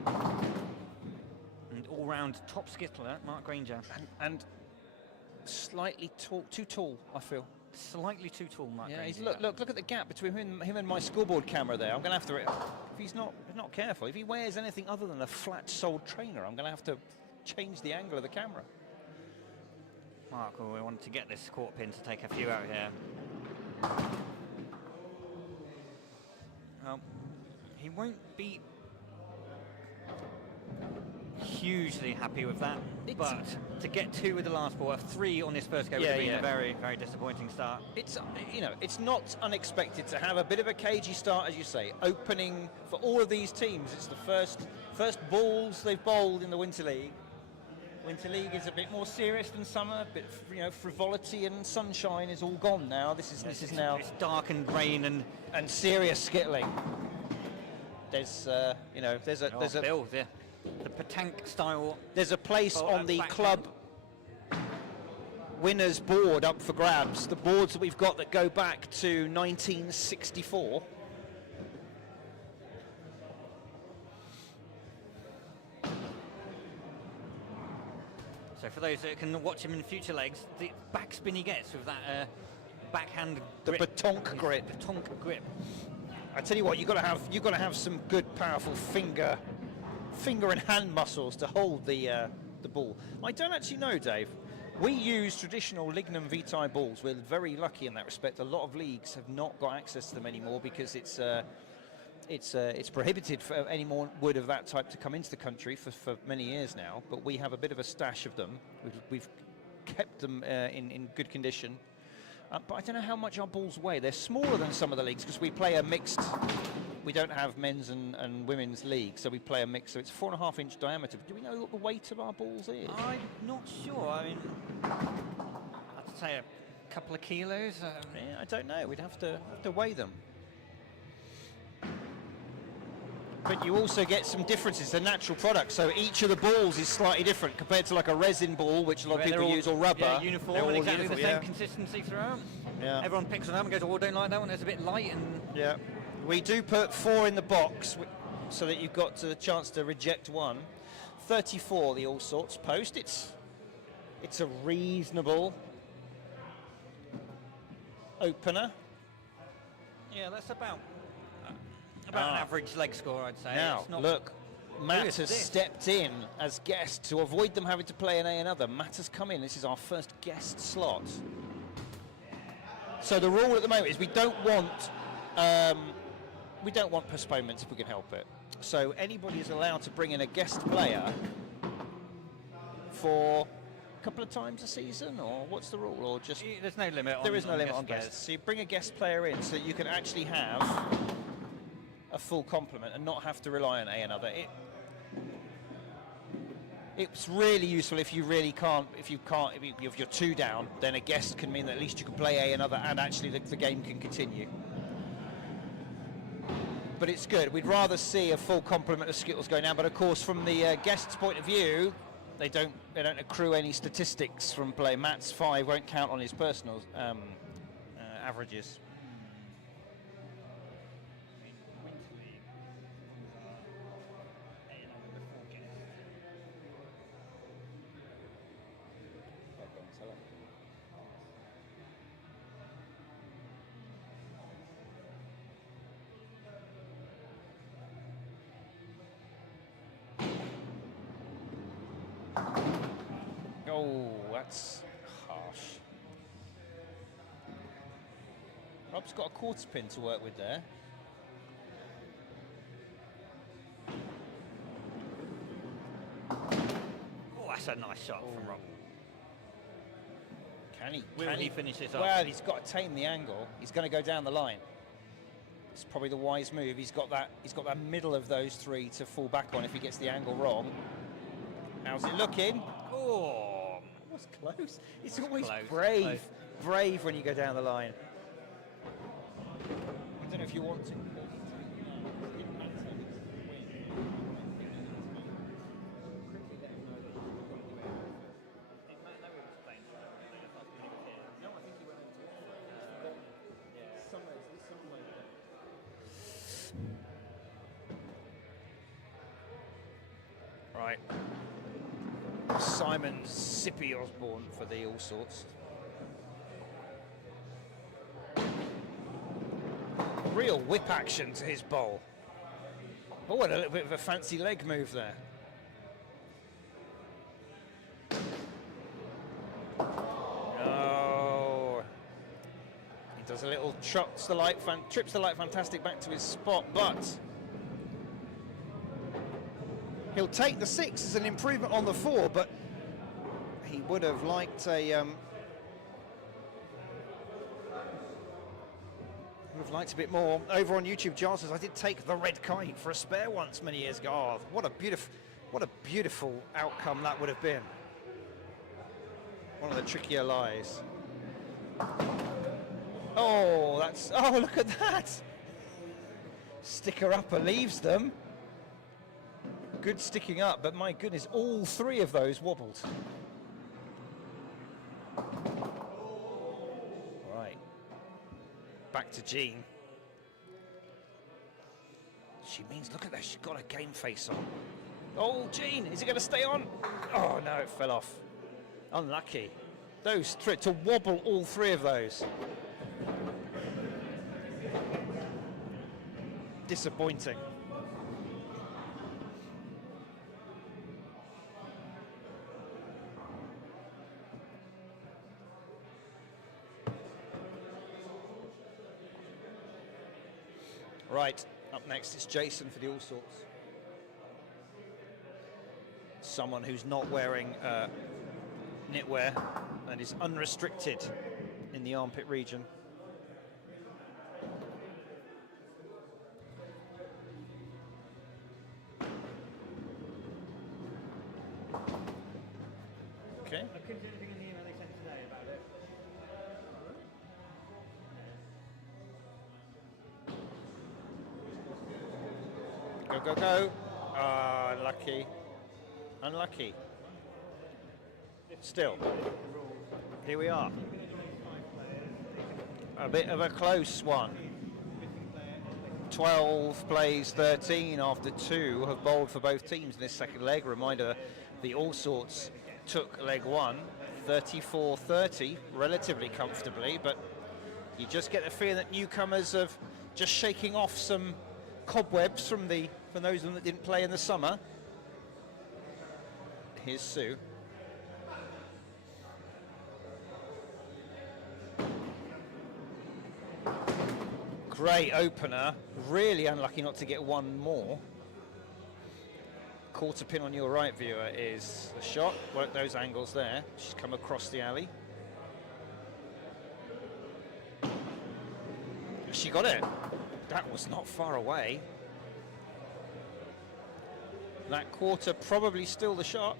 And all-round top skittler, Mark Granger. And slightly too tall, I feel. Slightly too tall, Mark Granger. He's look at the gap between him and my scoreboard camera there. I'm going to have to, if he's not careful, if he wears anything other than a flat-soled trainer, I'm going to have to change the angle of the camera. Mark, we wanted to get this quarter pin to take a few out here. Well, he won't be hugely happy with that, but to get 2 with the last ball, 3 on his first go would have been a very, very disappointing start. It's it's not unexpected to have a bit of a cagey start, as you say, opening for all of these teams. It's the first balls they've bowled in the Winter League. Winter League is a bit more serious than summer. A bit of, frivolity and sunshine is all gone now. This is now it's dark and rain and serious skittling. There's Bill, the Patank style. There's a place on the club winners board up for grabs. The boards that we've got that go back to 1964. So for those that can watch him in future legs, the backspin he gets with that backhand The grip. batonk grip. Batonk grip. I tell you what, you've got to have some good, powerful finger and hand muscles to hold the ball. I don't actually know, Dave. We use traditional lignum vitae balls. We're very lucky in that respect. A lot of leagues have not got access to them anymore because it's prohibited for any more wood of that type to come into the country for many years now. But we have a bit of a stash of them. We've kept them in good condition. But I don't know how much our balls weigh. They're smaller than some of the leagues because we play a mixed. We don't have men's and women's leagues, so we play a mix. So it's 4.5-inch diameter. Do we know what the weight of our balls is? I'm not sure. I mean, I'd say a couple of kilos. Yeah, I don't know. We'd have to weigh them. But you also get some differences. They're natural products, so each of the balls is slightly different compared to like a resin ball, which a lot of people use, or rubber. Yeah, uniform, They're all and exactly uniform, the same yeah. consistency throughout. Yeah. Everyone picks one up and goes, "Oh, I don't like that one. It's a bit light." And Yeah. We do put 4 in the box so that you've got the chance to reject one. 34, the Alsorts post. It's a reasonable opener. yeah, that's about an average leg score, I'd say. Now, It's not look, Matt Look at has this. stepped in as guest to avoid them having to play an A and other. Matt has come in. This is our first guest slot. So the rule at the moment is we don't want postponements if we can help it. So anybody is allowed to bring in a guest player for a couple of times a season, or what's the rule, or just There's no limit. there is no limit on guest guests. So you bring a guest player in so that you can actually have a full complement and not have to rely on A and other. It's really useful if you really can't. If you're 2 down, then a guest can mean that at least you can play A and other, and actually the game can continue. But it's good. We'd rather see a full complement of Skittles going down. But of course, from the guest's point of view, they don't accrue any statistics from play. Matt's 5 won't count on his personal averages. Oh, that's harsh. Rob's got a quarter pin to work with there. Oh, that's a nice shot from Rob. Can Will he finish this up? Well, he's got to tame the angle. He's going to go down the line. It's probably the wise move. He's got that middle of those 3 to fall back on if he gets the angle wrong. How's it looking? Oh, That was close. It's That's always close. brave when you go down the line. I don't know if you want to. Right. Simon Sippy Osborne for the Alsorts. Real whip action to his bowl. Oh, and a little bit of a fancy leg move there. Oh. He does a little trips the light fantastic back to his spot, but he'll take the 6 as an improvement on the 4, but he would have liked a bit more. Over on YouTube, Giles says, I did take the red kite for a spare once many years ago. Oh, what a beautiful outcome that would have been. One of the trickier lies. Oh, look at that. Sticker upper leaves them. Good sticking up, but my goodness, all 3 of those wobbled. Right. Back to Jean. She means, look at that, she's got a game face on. Oh, Jean, is it going to stay on? Oh, no, it fell off. Unlucky. Those three, to wobble all three of those. Disappointing. Right, up next is Jason for the Alsorts. Someone who's not wearing knitwear and is unrestricted in the armpit region. Okay. I couldn't do anything in the email they sent today about it. Go, go, go. Ah, unlucky. Unlucky. Still. Here we are. A bit of a close one. 12 plays 13 after 2 have bowled for both teams in this second leg. Reminder, the Alsorts took leg 1, 34-30, relatively comfortably, but you just get the feeling that Newcomers are just shaking off some cobwebs from those of them that didn't play in the summer. Here's Sue. Great opener, really unlucky not to get one more. Quarter pin on your right, viewer, is the shot. Work those angles there. She's come across the alley. She got it. That was not far away. That quarter probably still the shot.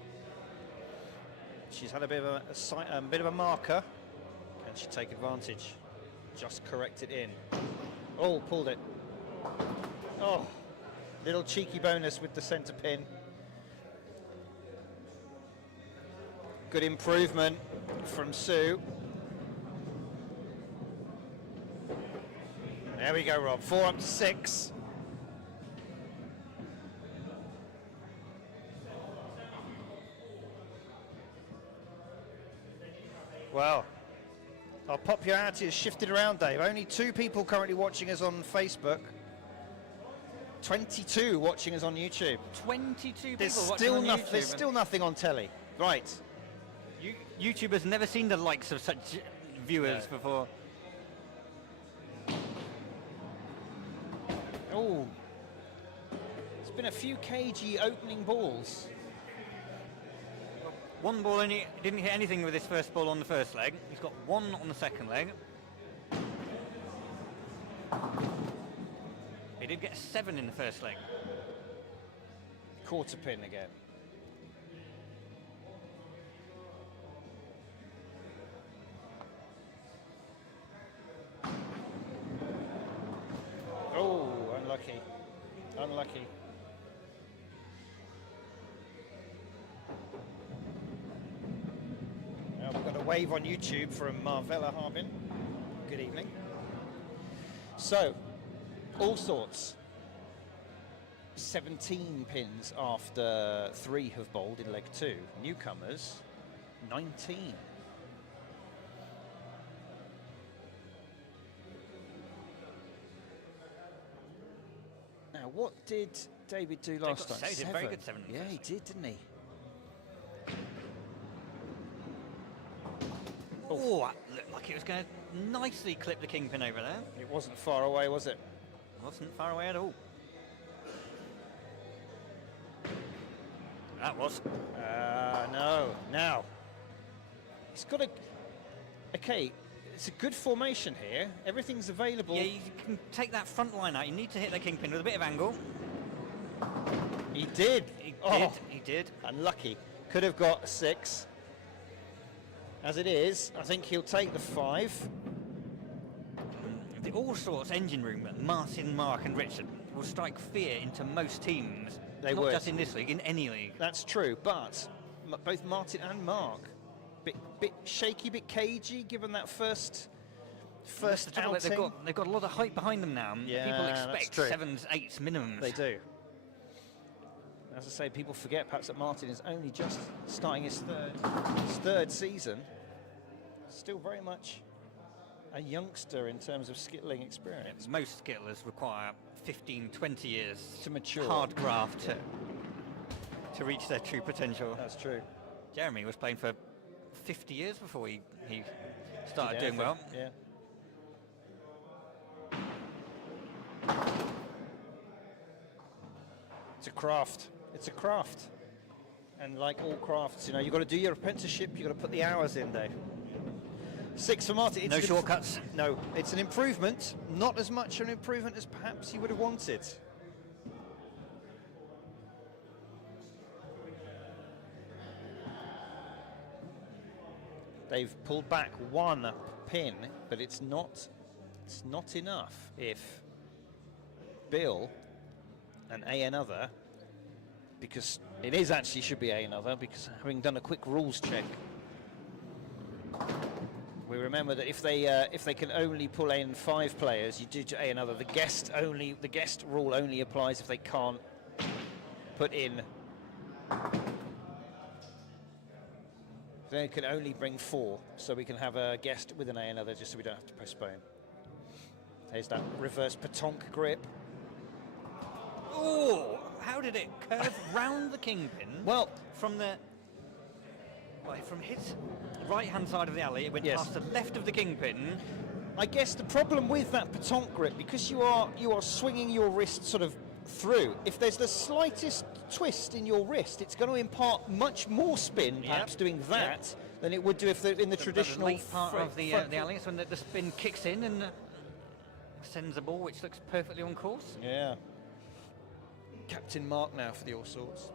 She's had a bit of a marker. Can she take advantage? Just correct it in. Oh, pulled it. Oh, little cheeky bonus with the centre pin. Good improvement from Sue. There we go, Rob. 4 up to 6. Well, our popularity has shifted around, Dave. Only 2 people currently watching us on Facebook. 22 watching us on YouTube. 22 There's people still watching on YouTube. There's still nothing on telly. Right. YouTube has never seen the likes of such viewers before. Oh, it's been a few cagey opening balls. One ball only didn't hit anything with his first ball on the first leg. He's got 1 on the second leg. He did get 7 in the first leg. Quarter pin again. Oh, unlucky. Unlucky. Now we've got a wave on YouTube from Marvella Harbin. Good evening. So, Alsorts. 17 pins after 3 have bowled in leg 2. Newcomers, 19. Now, what did David do last time? He did very good 7. Yeah, he did, didn't he? Oh, that looked like it was going to nicely clip the kingpin over there. It wasn't far away, was it? Wasn't far away at all. That was. No. Now, he's got a... Okay, it's a good formation here. Everything's available. Yeah, you can take that front line out. You need to hit the kingpin with a bit of angle. He did. He did. Unlucky. Could have got a 6. As it is, I think he'll take the 5. The Alsorts engine room, Martin, Mark and Richard, will strike fear into most teams. They Not would. just in this league, in any league. That's true, but both Martin and Mark, bit shaky, bit cagey, given that first outing. They've got a lot of hype behind them now. Yeah, People that's expect true. 7s, 8s minimums. They do. As I say, people forget perhaps that Martin is only just starting his third season. Still very much a youngster in terms of skittling experience. Most skittlers require 15, 20 years To mature. hard graft to reach their true potential. That's true. Jeremy was playing for 50 years before he started doing well. Yeah. It's a craft. It's a craft. And like all crafts, you know, you've got to do your apprenticeship, you've got to put the hours in, Dave. 6 for Martin. It's No shortcuts. No, it's an improvement. Not as much an improvement as perhaps you would have wanted. They've pulled back 1 pin, but it's not enough if Bill and A another, because it is actually should be A another, because having done a quick rules check, we remember that if they can only pull in 5 players, you do to A another. The guest rule only applies if they can't put in. They can only bring 4, so we can have a guest with an A another, just so we don't have to postpone. There's that reverse petanque grip. Oh, how did it curve round the kingpin? Well, from his right-hand side of the alley, it went Yes. past the left of the kingpin. I guess the problem with that petanque grip, because you are swinging your wrist sort of through, if there's the slightest twist in your wrist, it's going to impart much more spin, perhaps doing that, than it would do if they're in the traditional late part of the front alley. It's when the spin kicks in and sends a ball which looks perfectly on course. Yeah. Captain Mark now for the Alsorts.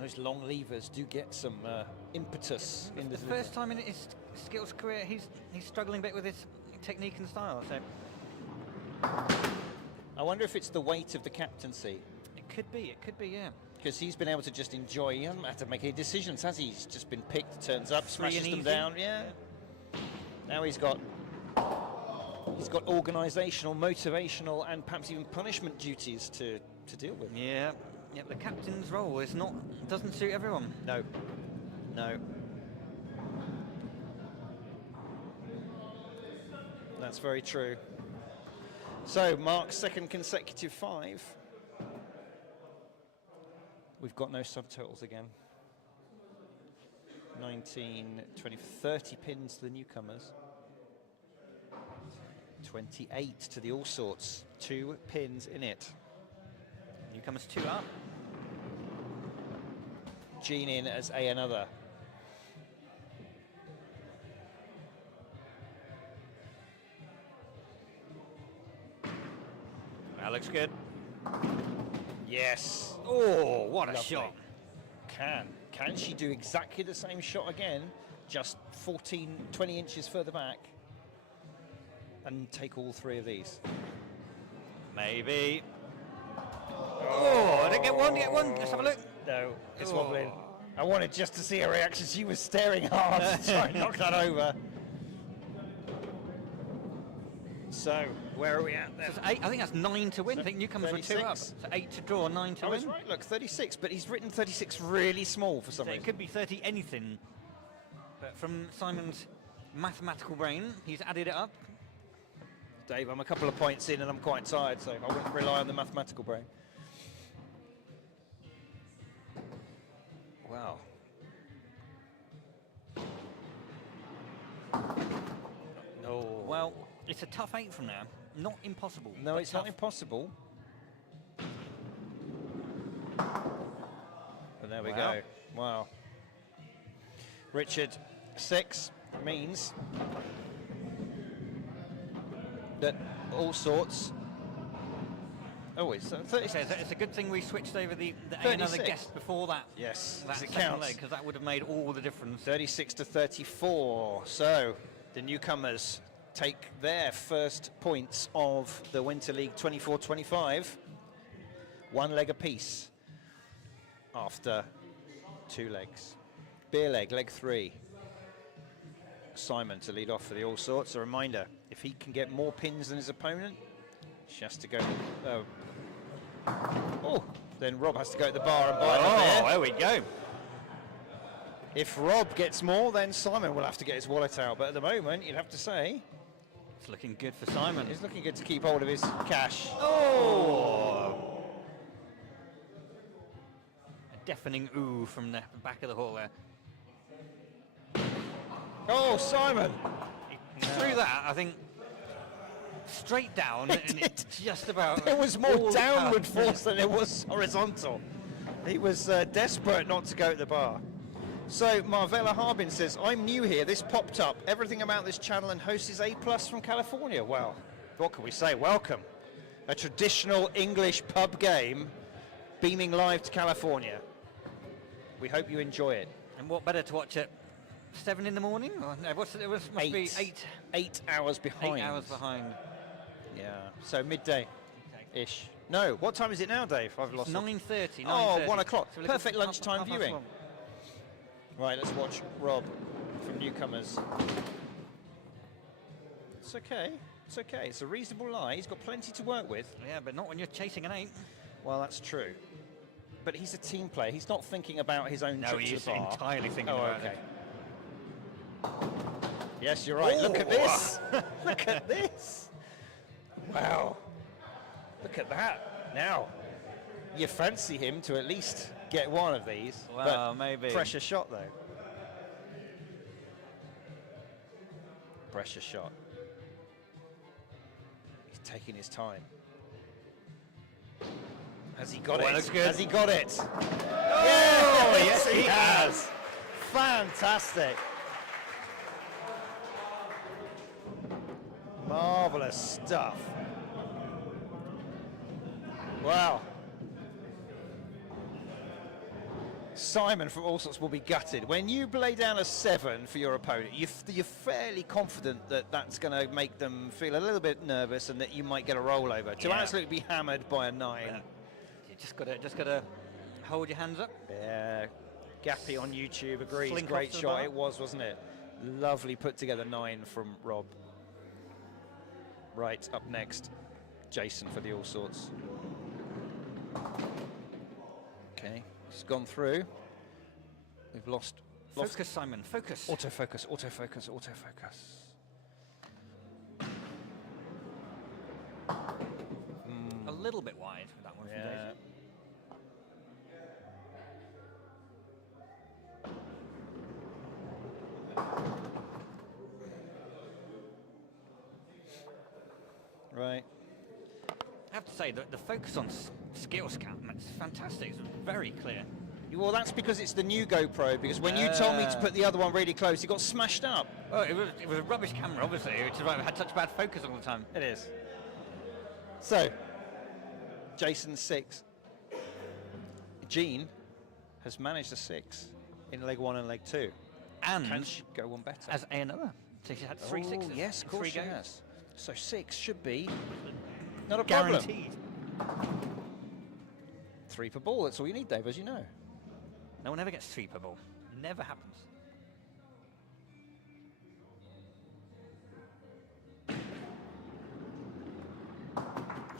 Those long levers do get some impetus in The first time in his Skittles career, he's struggling a bit with his technique and style. So I wonder if it's the weight of the captaincy, it could be, yeah. because he's been able to just enjoy. He hasn't had to make any decisions, has he? He's just been picked, turns up, Free smashes and them easy. down. Yeah. Now he's got organisational, motivational, and perhaps even punishment duties to deal with. Yeah, the captain's role doesn't suit everyone. No. That's very true. So, Mark's second consecutive 5. We've got no subtotals again. 19, 20, 30 pins to the newcomers. 28 to the Alsorts. 2 pins in it. Newcomers 2 up. Gene in as A another. That looks good. Yes. Oh, what a Lovely. shot. Can she do exactly the same shot again, just 14, 20 inches further back, and take all 3 of these? Maybe. Oh, get one. Let's have a look. No, it's Oh. wobbling. I wanted just to see her reaction. She was staring hard to try and knock that over. So, where are we at then? So it's 8, I think that's 9 to win. I think Newcomers were 2 up. 36. So 8 to draw, 9 to I was win. right, look, 36, but he's written 36 really small for some So it reason. could be 30 anything. But from Simon's mathematical brain, he's added it up. Dave, I'm a couple of points in and I'm quite tired, so I wouldn't rely on the mathematical brain. Wow. No. Well, it's a tough 8 from now. Not impossible. No, but it's not tough. impossible. But there we Wow. go. Wow. Richard, 6 means that Alsorts. Oh, it's 36. It's a good thing we switched over the another 36. guest before that. Yes, That as it second counts. leg, because that would have made all the difference. 36 to 34. So the newcomers take their first points of the Winter League 24-25. 1 leg apiece after 2 legs. Beer leg, leg 3. Simon to lead off for the Alsorts. A reminder, if he can get more pins than his opponent, She has to go. Oh, then Rob has to go to the bar and buy a beer. There we go. If Rob gets more, then Simon will have to get his wallet out. But at the moment, you'd have to say It's looking good for Simon. he's looking good to keep hold of his cash. Oh! A deafening ooh from the back of the hall there. Oh, Simon! Through that, I think, straight down, and it just about... There was all more the downward power. force than there was horizontal. He was desperate not to go at the bar. So Marvella Harbin says, I'm new here, this popped up. Everything about this channel and host is A+ from California. Well, what can we say? Welcome. A traditional English pub game beaming live to California. We hope you enjoy it. And what better to watch at 7 in the morning? Or no, must be 8 hours behind. 8 hours behind. Yeah, so midday-ish. No, what time is it now, Dave? I've lost it. 9:30. Oh, 1 o'clock. So we're looking Perfect for lunchtime half past viewing. one. Right, let's watch Rob from Newcomers. It's okay. It's okay. It's a reasonable lie. He's got plenty to work with. Yeah, but not when you're chasing an 8. Well, that's true. But he's a team player. He's not thinking about his own No, trip to he's the bar. entirely thinking Oh, about okay. it. Yes, you're right. Look at this. Look at this. Wow. Look at that. Now, you fancy him to at least get one of these. Well, but maybe. Pressure shot, though. Pressure shot. He's taking his time. Has he got Oh, it? that looks good. Has he got it? Oh, Yes, he has. Fantastic. Marvelous stuff. Wow. Simon from Alsorts will be gutted. When you lay down a 7 for your opponent, you're fairly confident that that's going to make them feel a little bit nervous and that you might get a rollover. To Yeah. absolutely be hammered by a 9. Yeah. You just gotta hold your hands up. Yeah, Gappy on YouTube agrees. Slink Great off to the shot bar. it was, wasn't it? Lovely put together 9 from Rob. Right, up next, Jason for the All Sorts. Okay, he's gone through. We've lost. Focus, Simon, focus. Autofocus, autofocus, autofocus. A little bit wide for that one from Yeah. Jason. Right. I have to say that the focus on skills count, that's fantastic. It's very clear. Well, that's because it's the new GoPro, because when you told me to put the other one really close, it got smashed up. Oh, it was a rubbish camera, obviously, which is why it had such bad focus all the time. It is. So, Jason's 6. Jean has managed a 6 in leg 1 and leg 2. And Can she go one better? as Anna, so she had 3 sixes. Yes, of in course 3 she games. has. So 6 should be not a problem. Guaranteed. 3 per ball, that's all you need, Dave, as you know. No one ever gets 3 per ball. Never happens. A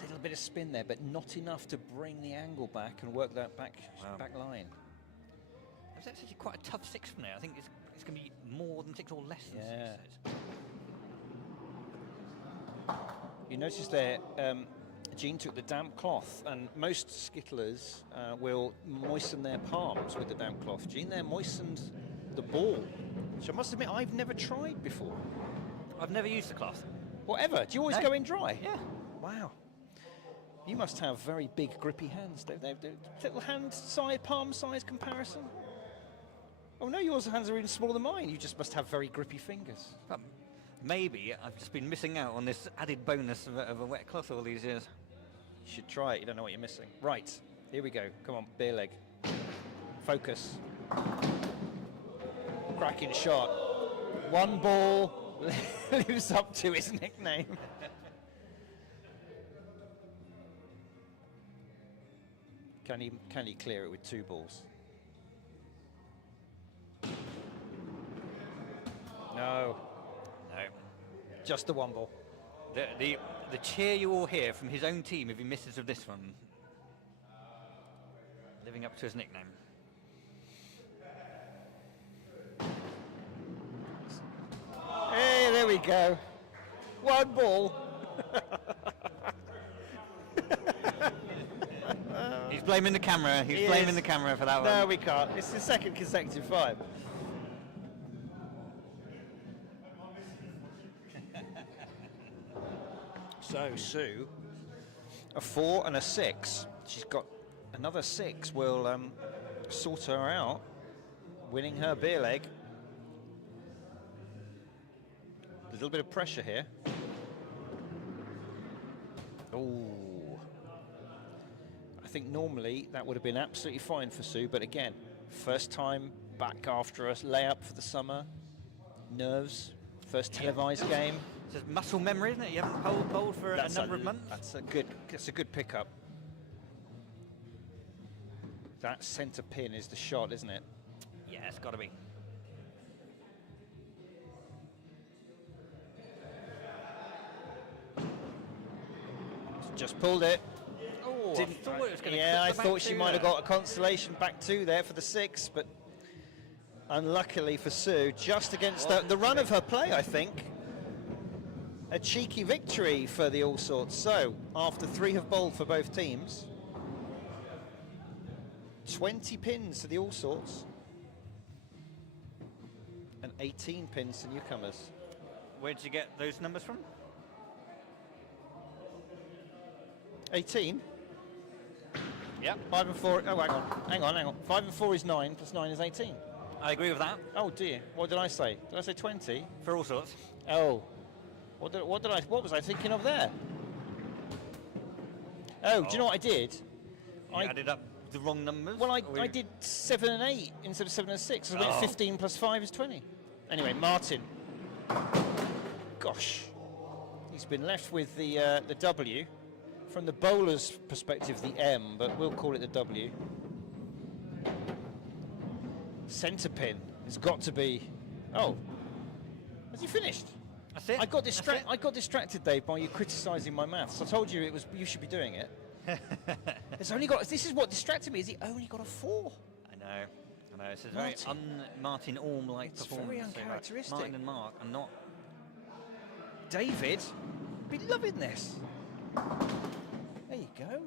little bit of spin there, but not enough to bring the angle back and work that back line. That's actually quite a tough 6 from there. I think it's going to be more than 6 or less than Yeah. 6. You notice there, Jean took the damp cloth, and most skittlers will moisten their palms with the damp cloth. Jean there moistened the ball, which I must admit I've never tried before. I've never used the cloth. Whatever, do you always No. go in dry? Yeah. Wow. You must have very big grippy hands, Dave. Little hand size, palm size comparison. Oh no, yours hands are even smaller than mine. You just must have very grippy fingers. But maybe I've just been missing out on this added bonus of a wet cloth all these years. You should try it, you don't know what you're missing. Right, here we go. Come on, beer leg. Focus. Cracking shot. One ball lives up to his nickname. Can he clear it with 2 balls? No. No. Just the 1 ball. The cheer you all hear from his own team if he misses of this one. Living up to his nickname. Hey, there we go. One ball. He's blaming the camera. He's blaming the camera for that one. No, we can't. It's the second consecutive 5. So, Sue, a 4 and a 6. She's got another 6. Will sort her out, winning her beer leg. A little bit of pressure here. Oh. I think normally that would have been absolutely fine for Sue, but again, first time back after a layup for the summer. Nerves, first televised game. It's just muscle memory, isn't it? You haven't bowled for a number of months. That's a good pickup. That centre pin is the shot, isn't it? Yeah, it's got to be. Just pulled it. Oh, Didn't, I thought it was going to I thought she might have got a consolation back 2 there for the 6, but unluckily for Sue, just against the run of her play, I think. A cheeky victory for the Alsorts. So, after 3 have bowled for both teams, 20 pins to the Alsorts and 18 pins to Newcomers. Where did you get those numbers from? 18? Yeah. 5 and 4. Oh, hang on. 5 and 4 is 9, plus 9 is 18. I agree with that. Oh dear. What did I say? Did I say 20? For all sorts. Oh. What was I thinking of there? Oh, do you know what I did? You added up the wrong numbers? Well, I did 7 and 8 instead of 7 and 6. So I went 15 plus 5 is 20. Anyway, Martin. Gosh. He's been left with the W. From the bowler's perspective, the M, but we'll call it the W. Centre pin. It's got to be. Oh, has he finished? That's it. I got distracted, Dave, by you criticising my maths. I told you you should be doing it. It's only got. This is what distracted me. Is he only got a 4? I know. It's a very Martin Orme-like performance. Very uncharacteristic. Martin and Mark are not. David, be loving this. There you go.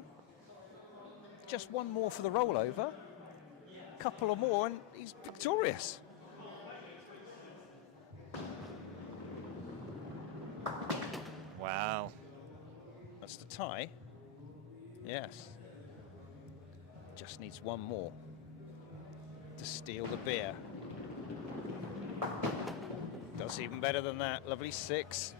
Just one more for the rollover. Couple or more, and he's victorious. Wow. That's the tie. Yes. Just needs one more to steal the beer. Does even better than that. Lovely 6.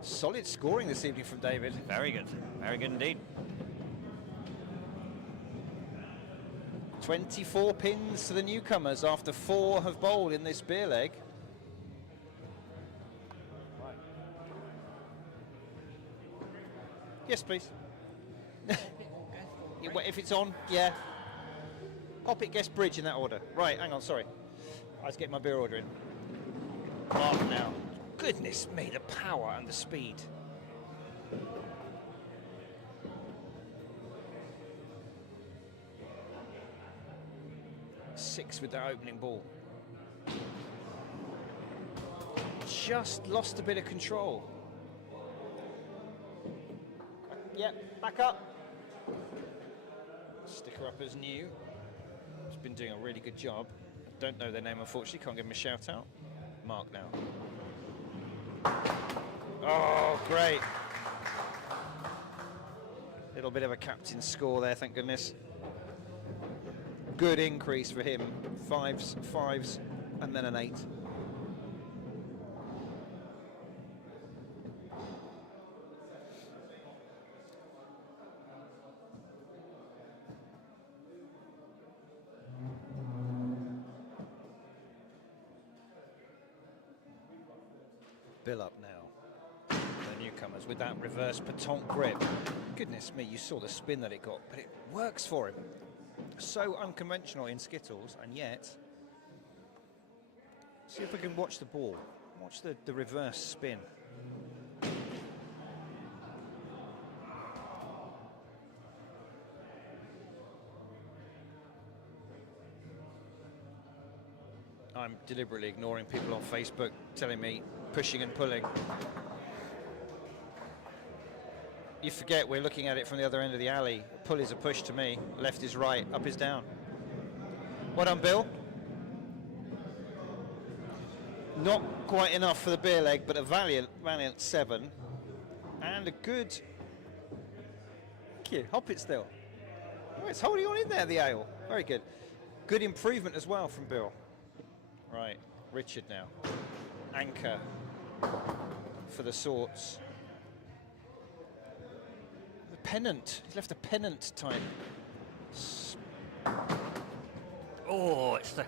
Solid scoring this evening from David. Very good indeed. 24 pins to the Newcomers after 4 have bowled in this beer leg. Right. Yes, please. If it's on, yeah. Pop it, guest bridge in that order. Right, hang on, sorry. I was getting my beer order in. Mark now. Goodness me, the power and the speed. Six with that opening ball. Just lost a bit of control. Yep, back up. Stick her up as new. She's been doing a really good job. I don't know their name, unfortunately. Can't give them a shout out. Mark now. Oh, great. Little bit of a captain's score there, thank goodness. Good increase for him. 5s, and then an 8. Bill up now. The Newcomers with that reverse petant grip. Goodness me, you saw the spin that it got, but it works for him. So unconventional in Skittles, and yet, see if we can watch the ball. Watch the reverse spin. I'm deliberately ignoring people on Facebook telling me pushing and pulling. You forget we're looking at it from the other end of the alley. Pull is a push to me, left is right, up is down. Well done, Bill. Not quite enough for the beer leg, but a valiant 7. And a good... Thank you, hop it still. Oh, it's holding on in there, the ale. Very good. Good improvement as well from Bill. Right, Richard now. Anchor for the sorts. The pennant. He's left a pennant type. Oh, it's the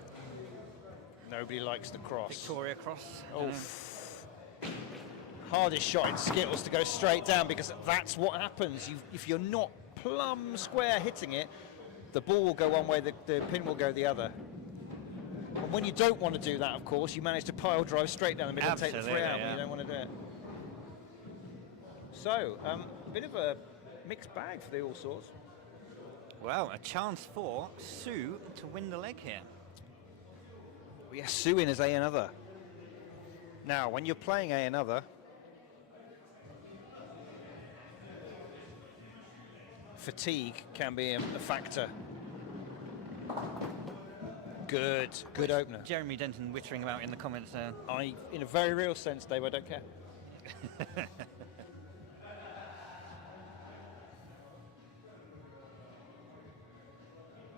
Nobody likes the cross. Victoria Cross. Oh, hardest shot in Skittles to go straight down, because that's what happens. If you're not plumb square hitting it, the ball will go one way, the pin will go the other. And when you don't want to do that, of course, you manage to pile drive straight down the middle and take the 3 out, but you don't want to do it. So, a bit of a mixed bag for the Alsorts. Well, a chance for Sue to win the leg here. Well, yeah, Sue in as A another. Now, when you're playing A another, fatigue can be a factor. Good opener. Jeremy Denton wittering about in the comments there. In a very real sense, Dave, I don't care.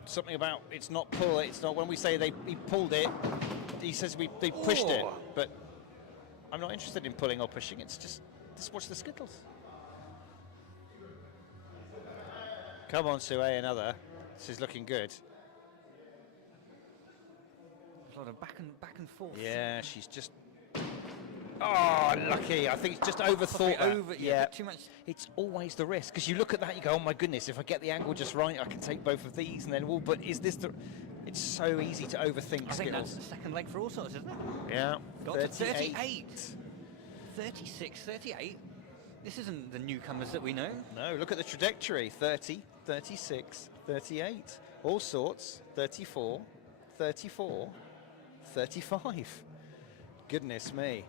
Something about it's not pull. It's not when we say he pulled it. He says they pushed it, but I'm not interested in pulling or pushing. It's just watch the Skittles. Come on, Sue, another. This is looking good. A lot of back and forth. Yeah, she's just. Oh, lucky. I think it's just overthought. Yeah, too much. It's always the risk, because you look at that, you go, oh my goodness, if I get the angle just right, I can take both of these, and then, but is this the... It's so easy to overthink. I think that's the second leg for Alsorts, isn't it? Yeah. Got 38. 36, 38. This isn't the newcomers that we know. No, look at the trajectory. 30, 36, 38. Alsorts, 34, 34, 35. Goodness me.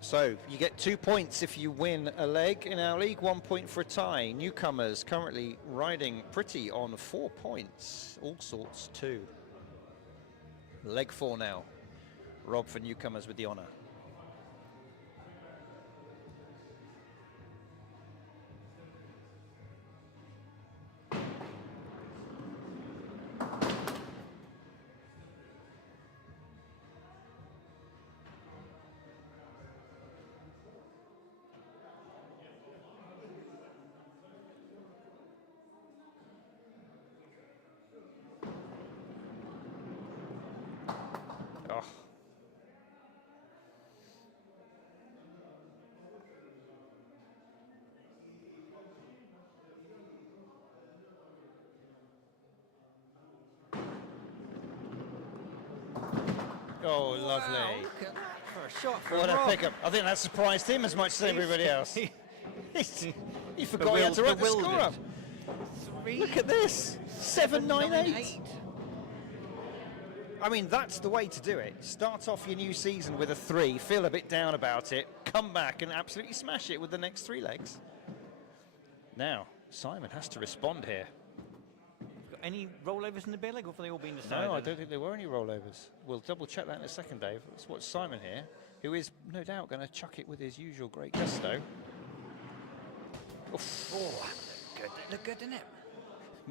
So, you get 2 points if you win a leg in our league, 1 point for a tie. Newcomers currently riding pretty on 4 points. Alsorts 2. Leg 4 now. Rob for Newcomers with the honour. Oh, lovely. Wow, look at that for a shot from What a Rob. pickup. I think that surprised him as much as everybody else. He forgot he had to write the score up. Look at this. 7-9-8. I mean, that's the way to do it. Start off your new season with a 3, feel a bit down about it, come back and absolutely smash it with the next 3 legs. Now, Simon has to respond here. Got any rollovers in the beer leg, or have they all been decided? No, I don't think there were any rollovers. We'll double check that in a second, Dave. Let's watch Simon here, who is no doubt going to chuck it with his usual great gusto. Oof. Oh, good. Look good, didn't it?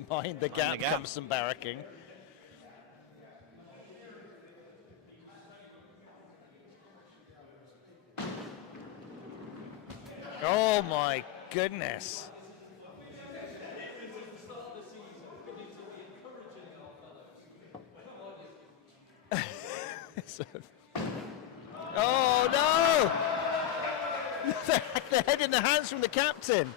Mind the gap comes some barracking. Oh my goodness. Oh no! The head in the hands from the captain.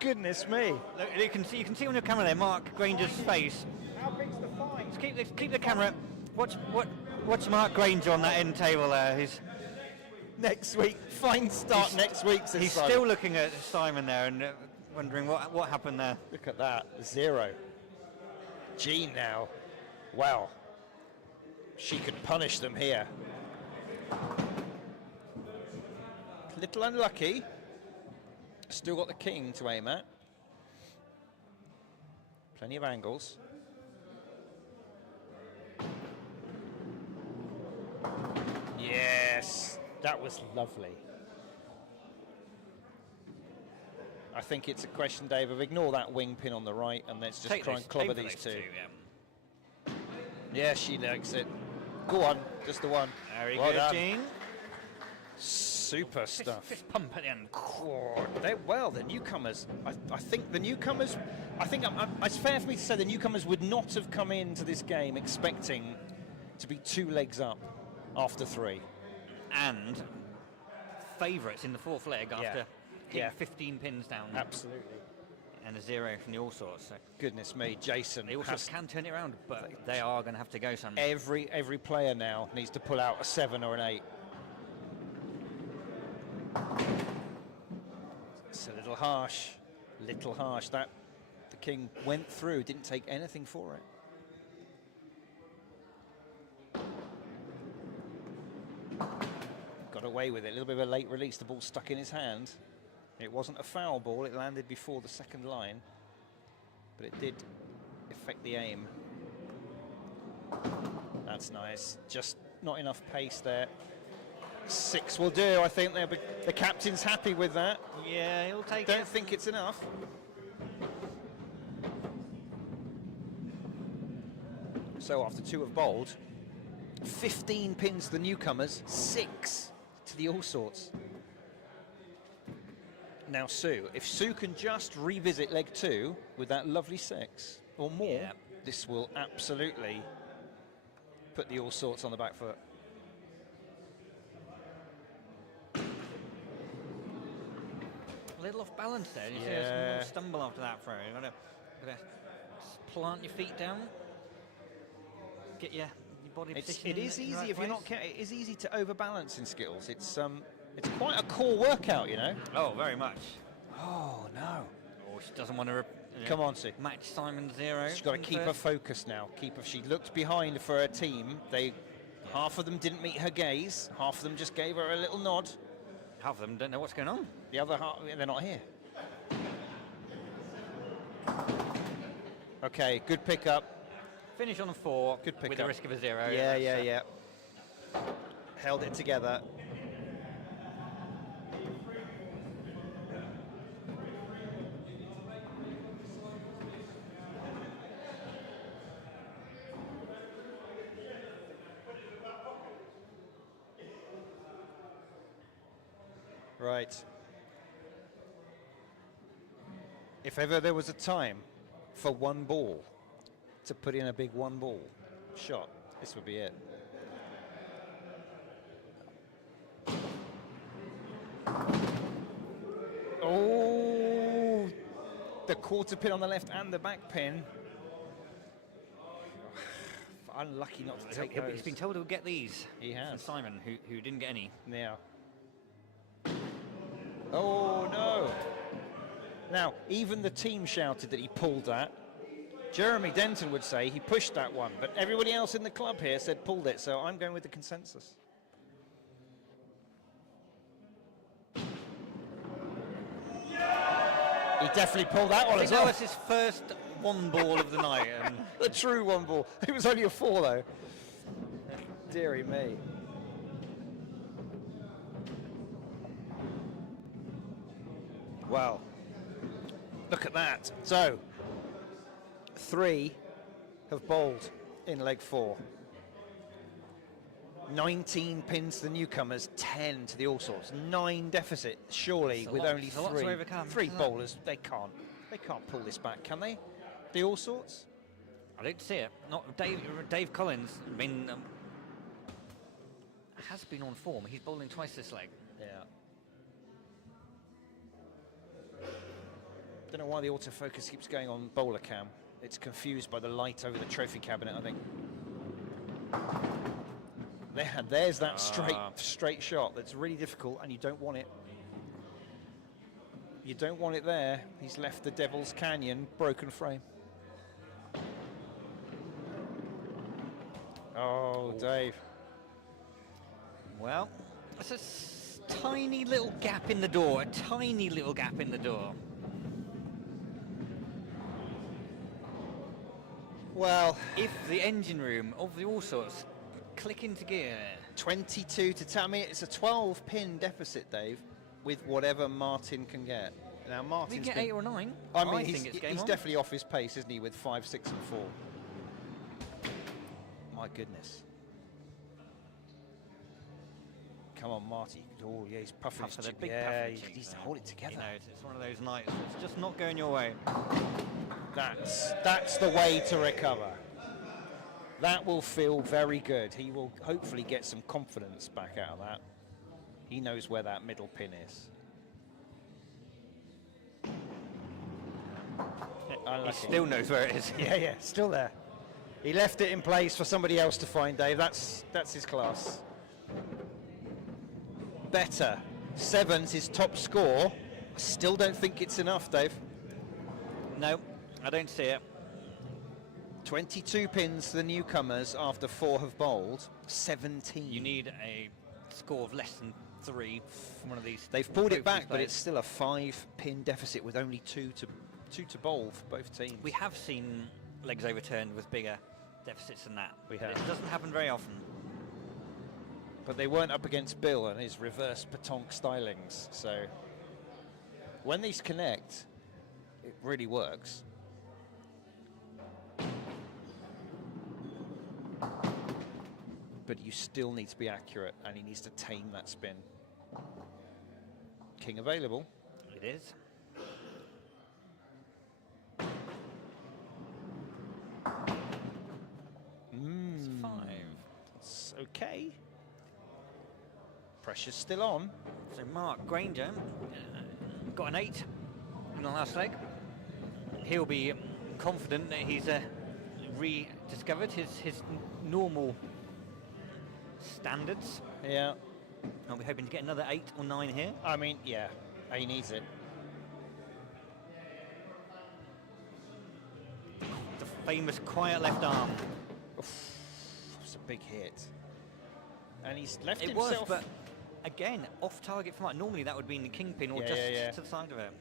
Goodness me. Look, you can see on your camera there, Mark Granger's face. How big's the fine? Just keep the camera. Watch what Watch Mark Granger on that end table there. Next week, fine start next week. Says He's Simon. still looking at Simon there and wondering what happened there. Look at that, 0. Jean now, well, she could punish them here. Little unlucky. Still got the king to aim at. Plenty of angles. Yes, that was lovely. I think it's a question, Dave, of ignore that wing pin on the right and let's just try and clobber these two. Yeah, she likes it. Go on, just the one. Very Well good, done. Jean. Super stuff. Fist pump at the end. The newcomers. I think the newcomers. It's fair for me to say the newcomers would not have come into this game expecting to be 2 legs up after 3. And favourites in the 4th leg after hitting 15 pins down. Absolutely. And a 0 from the Alsorts. So Goodness me, Jason. the Alsorts can turn it around, but they are going to have to go some. Every player now needs to pull out a 7 or an 8. It's a little harsh. That the king went through, didn't take anything for it. Got away with it. A little bit of a late release. The ball stuck in his hand. It wasn't a foul ball. It landed before the second line, but it did affect the aim. That's nice. Just not enough pace there. 6 will do. I think the captain's happy with that. Yeah, he'll take it. Don't think it's enough. So after 2 have bowled, 15 pins to the newcomers, 6 to the Alsorts. Now Sue, if Sue can just revisit leg 2 with that lovely 6 or more, this will absolutely put the Alsorts on the back foot. A little off balance there. You see there's a little stumble after that throw. You've got to plant your feet down, get your body position. It is in the easy right if you're place. not careful. It is easy to overbalance in Skittles. It's quite a core workout, you know. Oh, very much. Oh no! Oh, she doesn't want to Come on, Sue. match Simon's 0. She's got to keep her focus now. She looked behind for her team. Half of them didn't meet her gaze. Half of them just gave her a little nod. Half of them don't know what's going on. The other half, they're not here. Okay, good pickup. Finish on a 4. Good pickup. With the risk of a 0. Yeah. Held it together. Right. If ever there was a time for one ball to put in a big one ball shot, this would be it. Oh, the quarter pin on the left and the back pin. Unlucky not to take those. He's been told he'll get these. He has. From Simon, who didn't get any. Yeah. Oh no! Now, even the team shouted that he pulled that. Jeremy Denton would say he pushed that one, but everybody else in the club here said pulled it, so I'm going with the consensus. He definitely pulled that one I as think that well. was his first one ball of the night. The true one ball. It was only a 4 though. Deary me. Wow. Look at that. So, 3 have bowled in leg 4. 19 pins to the newcomers, 10 to the Alsorts. 9 deficit, surely, with only it's a lot to 3. overcome, 3 isn't it? bowlers. They can't pull this back, can they? The Alsorts? I don't see it. Not Dave Collins. I mean, has been on form. He's bowling twice this leg. Yeah. Don't know why the autofocus keeps going on bowler cam. It's confused by the light over the trophy cabinet, I think. There's that straight shot that's really difficult, and you don't want it. You don't want it there. He's left the Devil's Canyon broken frame. Oh, Dave. Well, that's a tiny little gap in the door. A tiny little gap in the door. Well, If the engine room of the Alsorts click into gear. 22 to 10. I mean, it's a 12-pin deficit, Dave, with whatever Martin can get. Now, We Martin's get been, 8 or 9. I mean, think it's game he's on. definitely off his pace, isn't he, with 5, 6, and 4. My goodness. Come on, Marty. Oh, yeah, he's puffing his Puff for the cheek. big Yeah, puffing he cheeks needs to there. hold it together. You know, it's one of those nights that's just not going your way. That's the way to recover. That will feel very good. He will hopefully get some confidence back out of that. He knows where that middle pin is. He Unlucky. still knows where it is. Yeah, still there. He left it in place for somebody else to find, Dave. That's his class. Better. 7's his top score. I still don't think it's enough, Dave. No, I don't see it. 22 pins to the newcomers after 4 have bowled. 17. You need a score of less than 3 from one of these. They've pulled it both these back, but players. it's still a 5-pin deficit with only two to bowl for both teams. We have seen legs overturned with bigger deficits than that. We but have. It doesn't happen very often. But they weren't up against Bill and his reverse petanque stylings. So when these connect, it really works. But you still need to be accurate, and he needs to tame that spin. King available. It is. It's 5. It's okay. Pressure's still on. So Mark Granger got an 8 in the last leg. He'll be confident that he's rediscovered his normal standards. Yeah. I'll be hoping to get another 8 or 9 here. I mean, yeah, he needs it. The famous quiet left arm. It's a big hit. And he's left It was, himself... but again, off target for Mark. Normally that would be in the kingpin or Yeah, just yeah. to the side of it.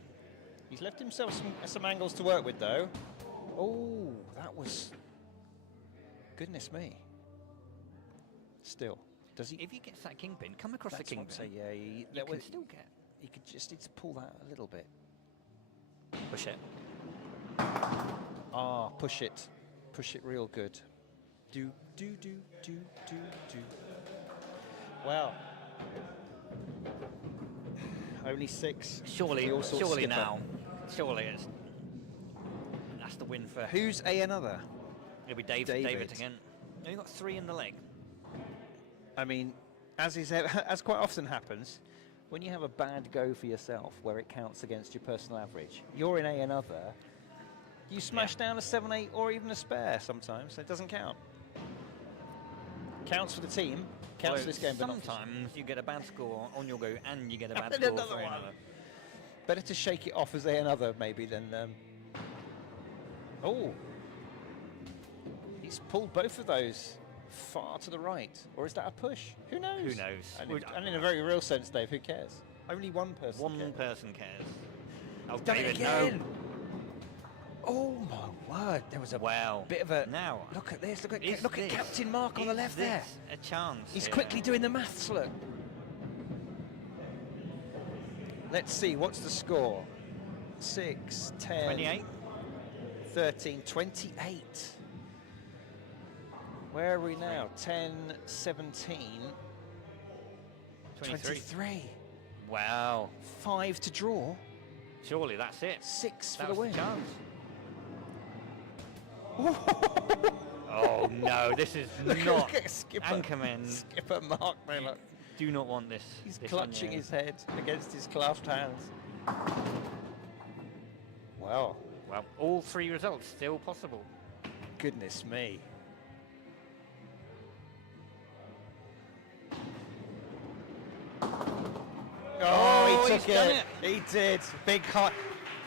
He's left himself some angles to work with, though. Oh, that was... Goodness me. Still. Does he... If he gets that kingpin, come across the That's what I'm kingpin. saying, yeah, You that can was- still get. He could just need to pull that a little bit. Push it. Ah, push it. Push it real good. Do. Well. Only 6. Surely, for the Alsorts surely skipper. now. Surely it's. That's the win for. Who's another? It'll be David David. again. You've got 3 in the leg. I mean, as quite often happens, when you have a bad go for yourself where it counts against your personal average, you're in another, you smash down a 7, 8 or even a spare sometimes, so it doesn't count. Counts for the team, counts for this game, but not for- sometimes you get a bad score on your go and you get a bad And score another for one. another. Better to shake it off as another maybe than... Oh! He's pulled both of those far to the right. Or is that a push? Who knows? Who knows? And in a very real sense, Dave, who cares? Only one person One cares. person cares. Oh, Done it David, again! no. Oh my word! There was a Wow. bit of a... Now, Look at this! Look at is this- Captain Mark on the is left there. this a chance? He's here? quickly doing the maths. Look. Let's see. What's the score? 6, 10, 28. 13, 28. Where are we now? 10, 17, 23. Wow. 5 to draw. Surely that's it. 6 for That the was win. the chance. Oh no, this is not Look at Skipper. Anchorman. Skipper Mark Miller. Do not want this. He's this clutching on you. his head against his clasped hands. Wow. Well, all 3 results still possible. Goodness me. took he's done it. He did.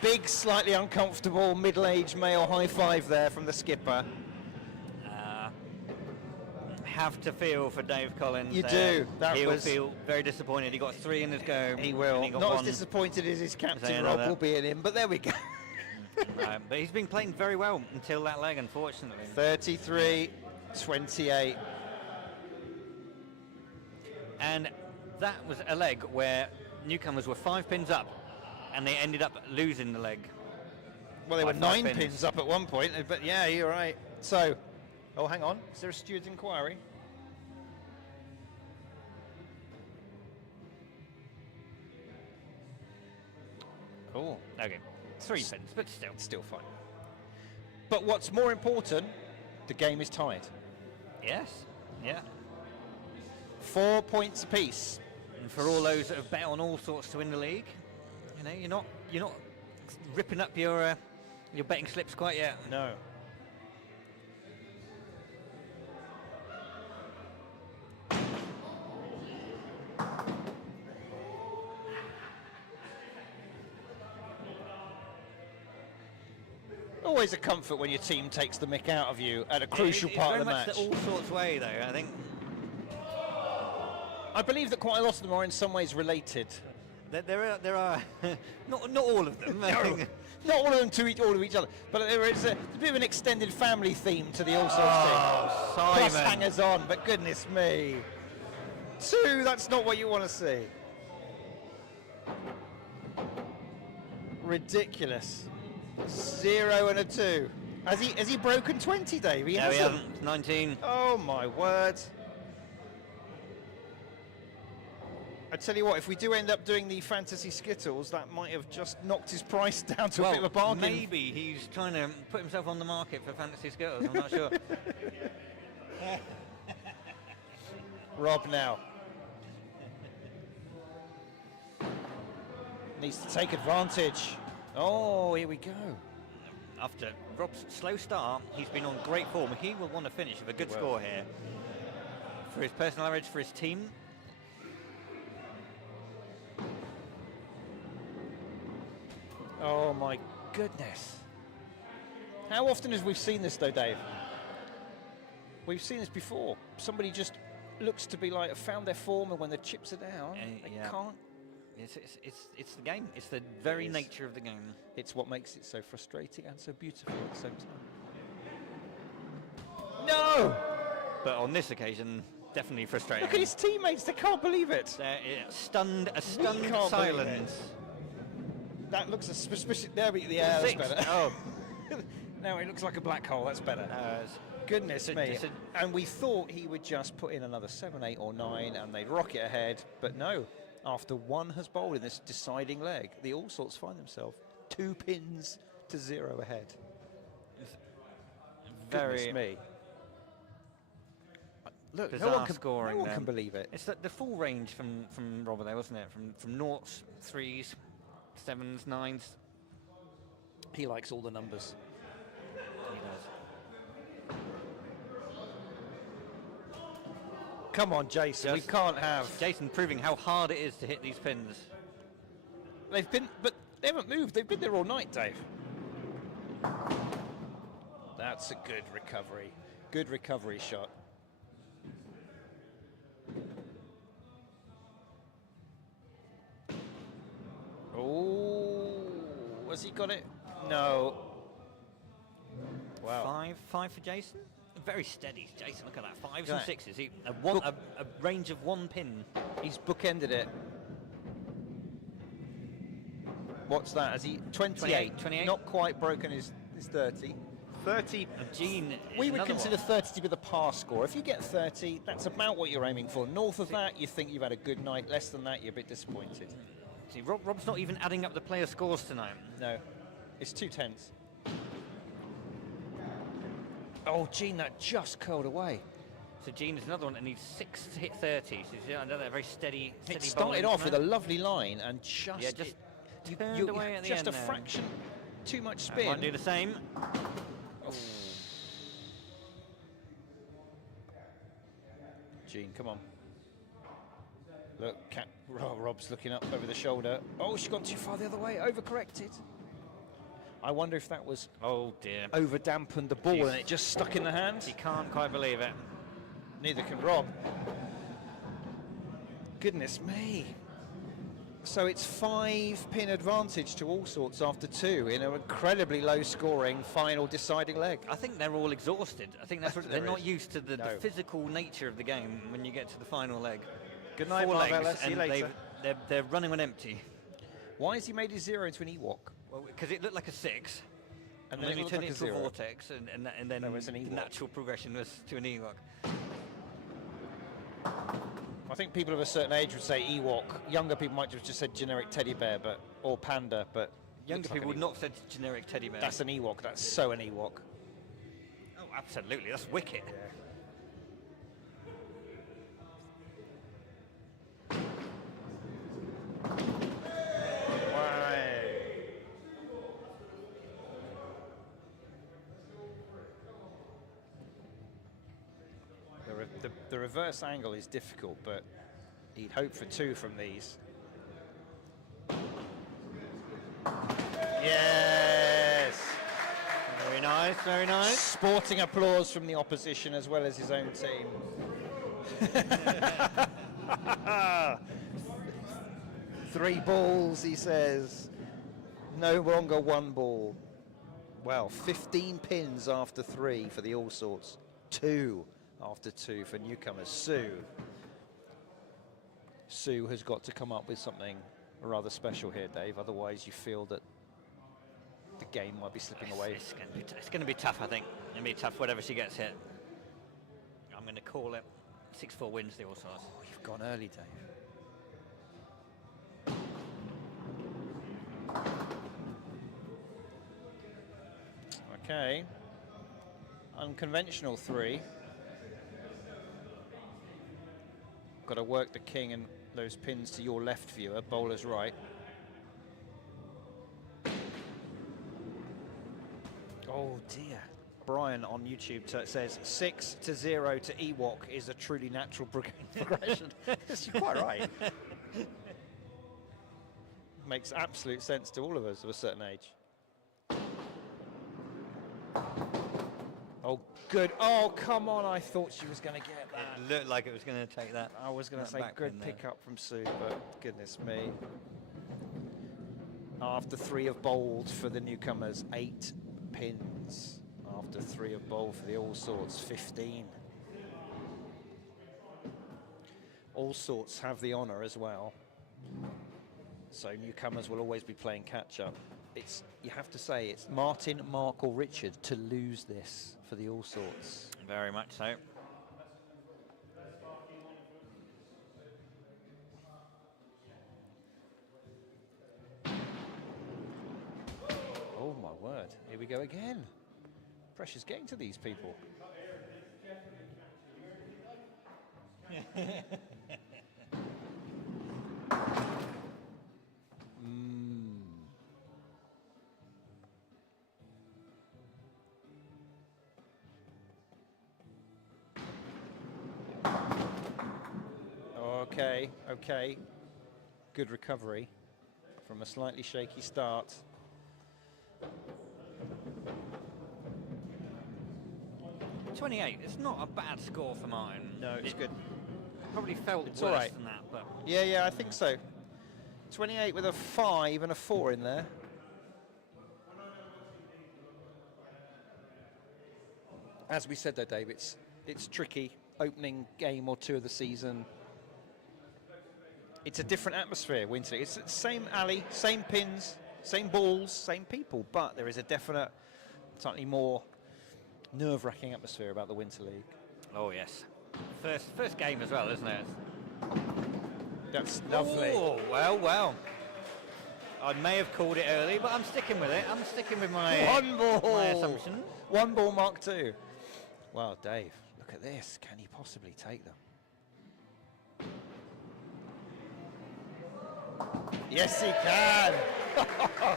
Big, slightly uncomfortable middle-aged male high five there from the skipper. Have to feel for Dave Collins. You do. He'll feel very disappointed. He got 3 in his go. He will. and he got Not as 1. disappointed as his captain Saying Rob that. will be in him, but there we go. But he's been playing very well until that leg, unfortunately. 33-28. And that was a leg where Newcomers were 5 pins up, and they ended up losing the leg. Well, they were By 5 9 pins up at one point, but yeah, you're right. So, oh, hang on. Is there a steward's inquiry? Oh, Okay, 3 pins, but still. still fine. But what's more important, the game is tied. Yes, yeah. 4 points apiece. And for all those that have bet on all sorts to win the league, you know, you're not ripping up your betting slips quite yet. No. Always a comfort when your team takes the mick out of you at a crucial part of the match. It's very much the all sorts way, though. I think I believe that quite a lot of them are in some ways related. there are not all of them. I think. Not all of them to all of each other, but there is a bit of an extended family theme to the All Sorts team. Plus Simon. hangers on, but goodness me. 2, that's not what you want to see. Ridiculous. 0 and a 2. Has he broken 20, Dave? No, he hasn't. 19. Oh my word. I tell you what, if we do end up doing the fantasy Skittles, that might have just knocked his price down to a bit of a bargain. Maybe he's trying to put himself on the market for fantasy Skittles. I'm not sure. Rob now. Needs to take advantage. Oh, here we go. After Rob's slow start, he's been on great form. He will want to finish with a good score here. For his personal average, for his team. Oh my goodness. How often have we seen this though, Dave? We've seen this before. Somebody just looks to be like found their form, and when the chips are down, they yeah. can't. It's the game. It's the very nature of the game. It's what makes it so frustrating and so beautiful at the same time. No! But on this occasion, definitely frustrating. Look at his teammates, they can't believe it. A stunned can't believe silence. That looks a suspicious. There we yeah, that's 6. better. Oh. Now it looks like a black hole, that's better. Goodness me. And we thought he would just put in another 7, 8 or 9 and they'd rocket ahead, but no. After 1 has bowled in this deciding leg, the All Sorts find themselves 2 pins to 0 ahead. Goodness me. Look, no one can believe it. It's the full range from Robert there, wasn't it? From noughts, 3s, 7s, 9s. He likes all the numbers. He does. Come on, Jason. We can't have. Jason proving how hard it is to hit these pins. They've been, but they haven't moved. They've been there all night, Dave. That's a good recovery. Good recovery shot. Oh, has he got it? No. Wow. 5 for Jason. Very steady, Jason. Look at that. 5s Yeah. and 6s. A range of 1 pin. He's bookended it. What's that? Has he 28? 28. Not quite broken his 30. 30. Gene. We would consider 30 to be the par score. If you get 30, that's about what you're aiming for. North of that, you think you've had a good night. Less than that, you're a bit disappointed. See, Rob's not even adding up the player scores tonight. No, it's 2 tenths. Oh, Gene, that just curled away. So Gene is another one that needs 6 to hit 30. So he's another very steady. It started off with a lovely line and just turned away at the just end a there. fraction too much I spin. might do the same. Gene, come on. Look, Rob's looking up over the shoulder. Oh, she's gone too far the other way. Overcorrected. I wonder if that was Oh dear. over dampened the ball and it just stuck in the hand. He can't quite believe it. Neither can Rob. Goodness me. So it's 5-pin advantage to Alsorts after 2 in an incredibly low-scoring final deciding leg. I think they're all exhausted. I think that's what, they're There not is. used to the physical nature of the game when you get to the final leg. Good night, 4 Marvella. legs, See you and later. they're running on empty. Why has he made his 0 into an Ewok? Well, because it looked like a 6, and then then it he looked turned like it a into a 0. vortex, and then There was an the Ewok. natural progression was to an Ewok. I think people of a certain age would say Ewok. Younger people might have just said generic teddy bear, or panda, but Younger looks like people an would not have said generic teddy bear. That's an Ewok. That's so an Ewok. Oh, absolutely. That's wicked. The reverse angle is difficult, but he'd hope for 2 from these. Yes! Very nice, very nice. Sporting applause from the opposition as well as his own team. 3 balls, he says. No longer 1 ball. Well, 15 pins after 3 for the Alsorts. 2 after 2 for newcomers. Sue has got to come up with something rather special here, Dave. Otherwise, you feel that the game might be slipping away. It's going to be tough, I think. It's going to be tough, whatever she gets hit. I'm going to call it 6-4 wins the Alsorts. Oh, you've gone early, Dave. Okay. Unconventional 3. Got to work the king and those pins to your left, viewer. Bowler's right. Oh dear. Brian on YouTube says 6-0 to Ewok is a truly natural progression. Yes, you're quite right. Makes absolute sense to all of us of a certain age. Oh, good. Oh, come on. I thought she was going to get that. It looked like it was going to take that. I was going to say back good pin there. pick-up from Sue, but goodness me. After 3 of bowled for the newcomers, 8 pins. After 3 of bowled for the Alsorts, 15. Alsorts have the honour as well. So newcomers will always be playing catch-up. You have to say, it's Martin, Mark or Richard to lose this for the Alsorts. Very much so. Oh my word, here we go again. Pressure's getting to these people. Okay. Good recovery from a slightly shaky start. .28, it's not a bad score for mine. No, it's good. Probably felt It's worse all right. than that, but Yeah, I think so. 28 with a 5 and a 4 in there. As we said though, Dave, it's tricky. Opening game or 2 of the season. It's a different atmosphere, Winter. It's the same alley, same pins, same balls, same people, but there is a definite, slightly more nerve-wracking atmosphere about the Winter League. oh yes. First game as well, isn't it? That's lovely. Oh, well. I may have called it early, but I'm sticking with it. I'm sticking with my 1 ball. my assumption. 1 ball, Mark 2. Well, Dave, look at this. Can he possibly take them? Yes, he can.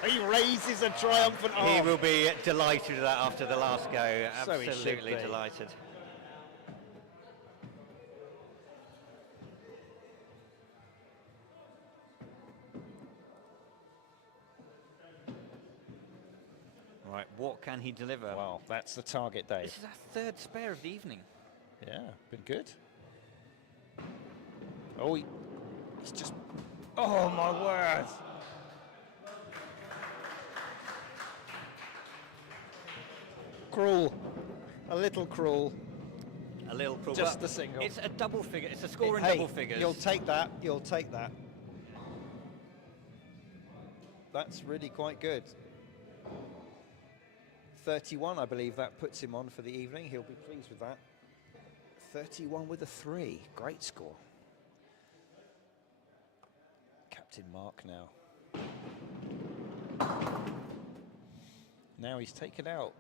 He raises a triumphant arm. He will be delighted with that after the last go. So he should Absolutely be. Right, what can he deliver? Well, that's the target, Dave. This is our third spare of the evening. Yeah, been good. Oh, he's just... Oh, my word! Cruel. A little cruel. A little cruel. Just but the single. It's a double figure. It's a score in Hey, double figures. you'll take that. You'll take that. That's really quite good. 31, I believe that puts him on for the evening. He'll be pleased with that. 31 with a 3. Great score. Captain Mark now. Now he's taken out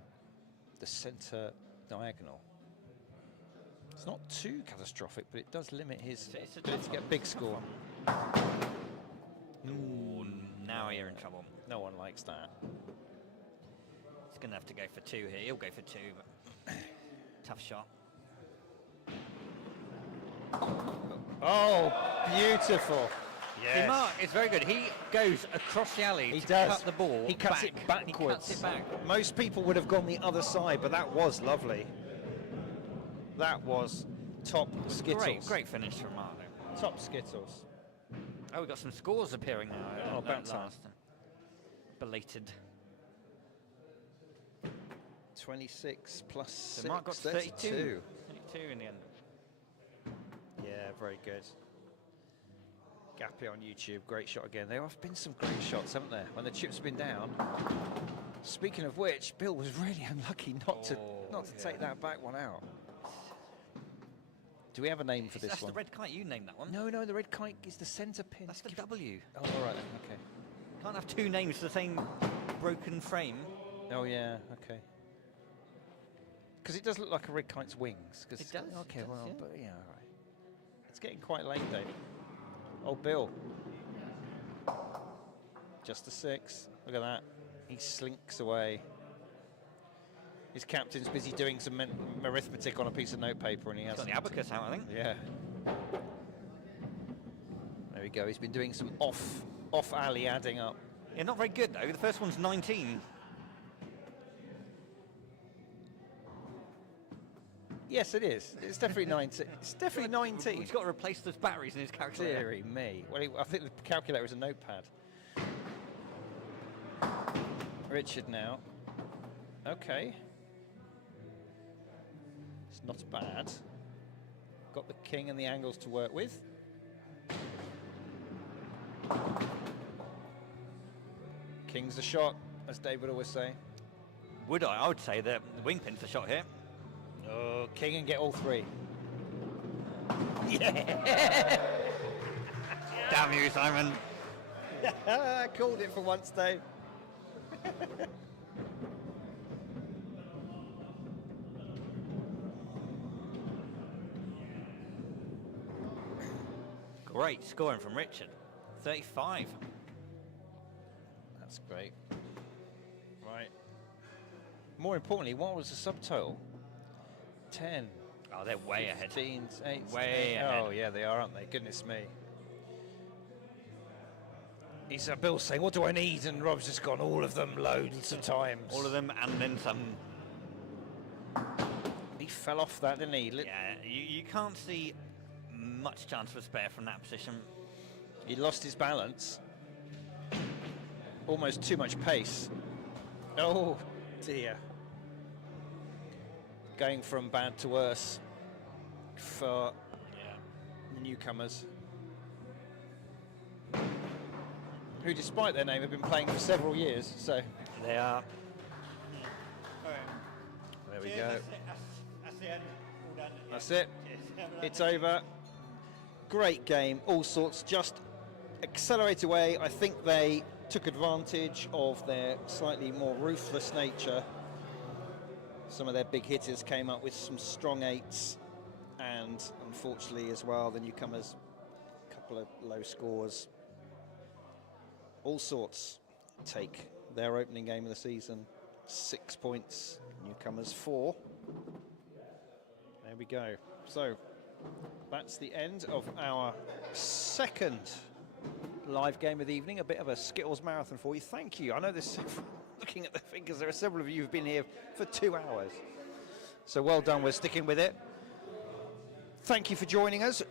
the centre diagonal. It's not too catastrophic, but it does limit his ability to get a big score. Ooh, now you're in trouble. No one likes that. He's going to have to go for 2 here. He'll go for 2, but tough shot. Oh, beautiful. See, Mark is very good. He goes across the alley He to does. cut the ball. He cuts back. it backwards. He cuts it back. Most people would have gone the other side, but that was lovely. That was top Skittles. Great finish from Mark. Top Skittles. Oh, we've got some scores appearing now. Oh, about at time. last. Belated. 26 plus 6, So Mark got 32. 32 in the end. Yeah, very good. Gappy on YouTube, great shot again. There have been some great shots, haven't there? When the chips have been down. Speaking of which, Bill was really unlucky not to take that back one out. Do we have a name for this That's one? the red kite. You named that one. No, the red kite is the centre pin. That's the W. Oh, all right then, okay. Can't have 2 names for the same broken frame. Oh, yeah, okay. Because it does look like a red kite's wings. It does. Okay, it does, well, yeah. but yeah, all right. It's getting quite late, Dave. Oh, Bill. Just a 6. Look at that. He slinks away. His captain's busy doing some arithmetic on a piece of notepaper, and he has Got the abacus out, I think. Yeah. There we go. He's been doing some off alley adding up. Yeah, not very good though. The first one's 19. Yes, it is. It's definitely 19. It's definitely 19. He's got to replace those batteries in his calculator. Deary me. Well, I think the calculator is a notepad. Richard now. Okay. It's not bad. Got the king and the angles to work with. King's the shot, as Dave would always say. Would I? I would say that the wing pin's the shot here. Oh, king and get all 3. Yeah! Damn you, Simon. I called it for once, Dave. Great scoring from Richard. 35. That's great. Right. More importantly, what was the subtotal? 10. Oh, they're way ahead. 15, 8, Way 8. ahead. Oh, yeah, they are, aren't they? Goodness me. He's Bill saying, what do I need? And Rob's just gone, all of them, loads of times. All of them and then some. He fell off that, didn't he? Yeah, you can't see much chance for spare from that position. He lost his balance. Almost too much pace. Oh, dear. Going from bad to worse for the newcomers, who, despite their name, have been playing for several years. So They are. there we go. That's the end. All done. That's it. It's over. Great game. All sorts. Just accelerate away. I think they took advantage of their slightly more ruthless nature. Some of their big hitters came up with some strong 8s, and unfortunately as well, the newcomers, a couple of low scores. All sorts take their opening game of the season, 6 points, newcomers 4. There we go. So that's the end of our second live game of the evening. A bit of a Skittles marathon for you. Thank you. I know this is looking looking at the figures, there are several of you who've been here for 2 hours. So well done, we're sticking with it. Thank you for joining us.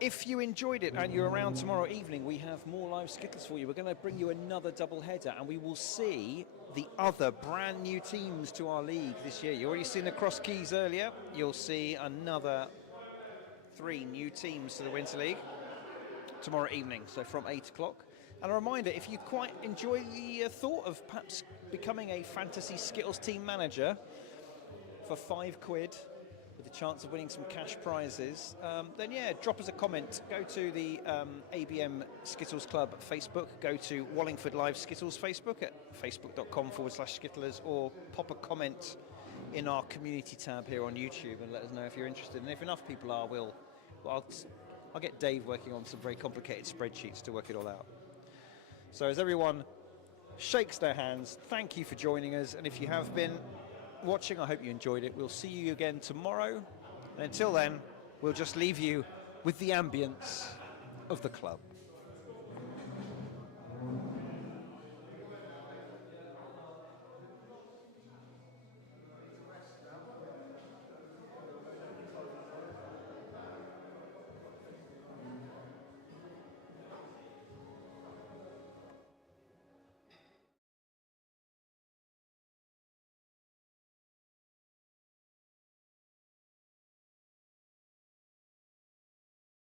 If you enjoyed it and you're around tomorrow evening, we have more live Skittles for you. We're going to bring you another double header, and we will see the other brand new teams to our league this year. You already seen the Cross Keys earlier. You'll see another 3 new teams to the Winter League tomorrow evening, so from 8 o'clock. And a reminder, if you quite enjoy the thought of perhaps becoming a fantasy Skittles team manager for £5 with the chance of winning some cash prizes, then yeah, drop us a comment. Go to the ABM Skittles Club Facebook, go to Wallingford Live Skittles Facebook at facebook.com/skittlers, or pop a comment in our community tab here on YouTube and let us know if you're interested. And if enough people are, I'll get Dave working on some very complicated spreadsheets to work it all out. So as everyone shakes their hands, thank you for joining us. And if you have been watching, I hope you enjoyed it. We'll see you again tomorrow. And until then, we'll just leave you with the ambience of the club.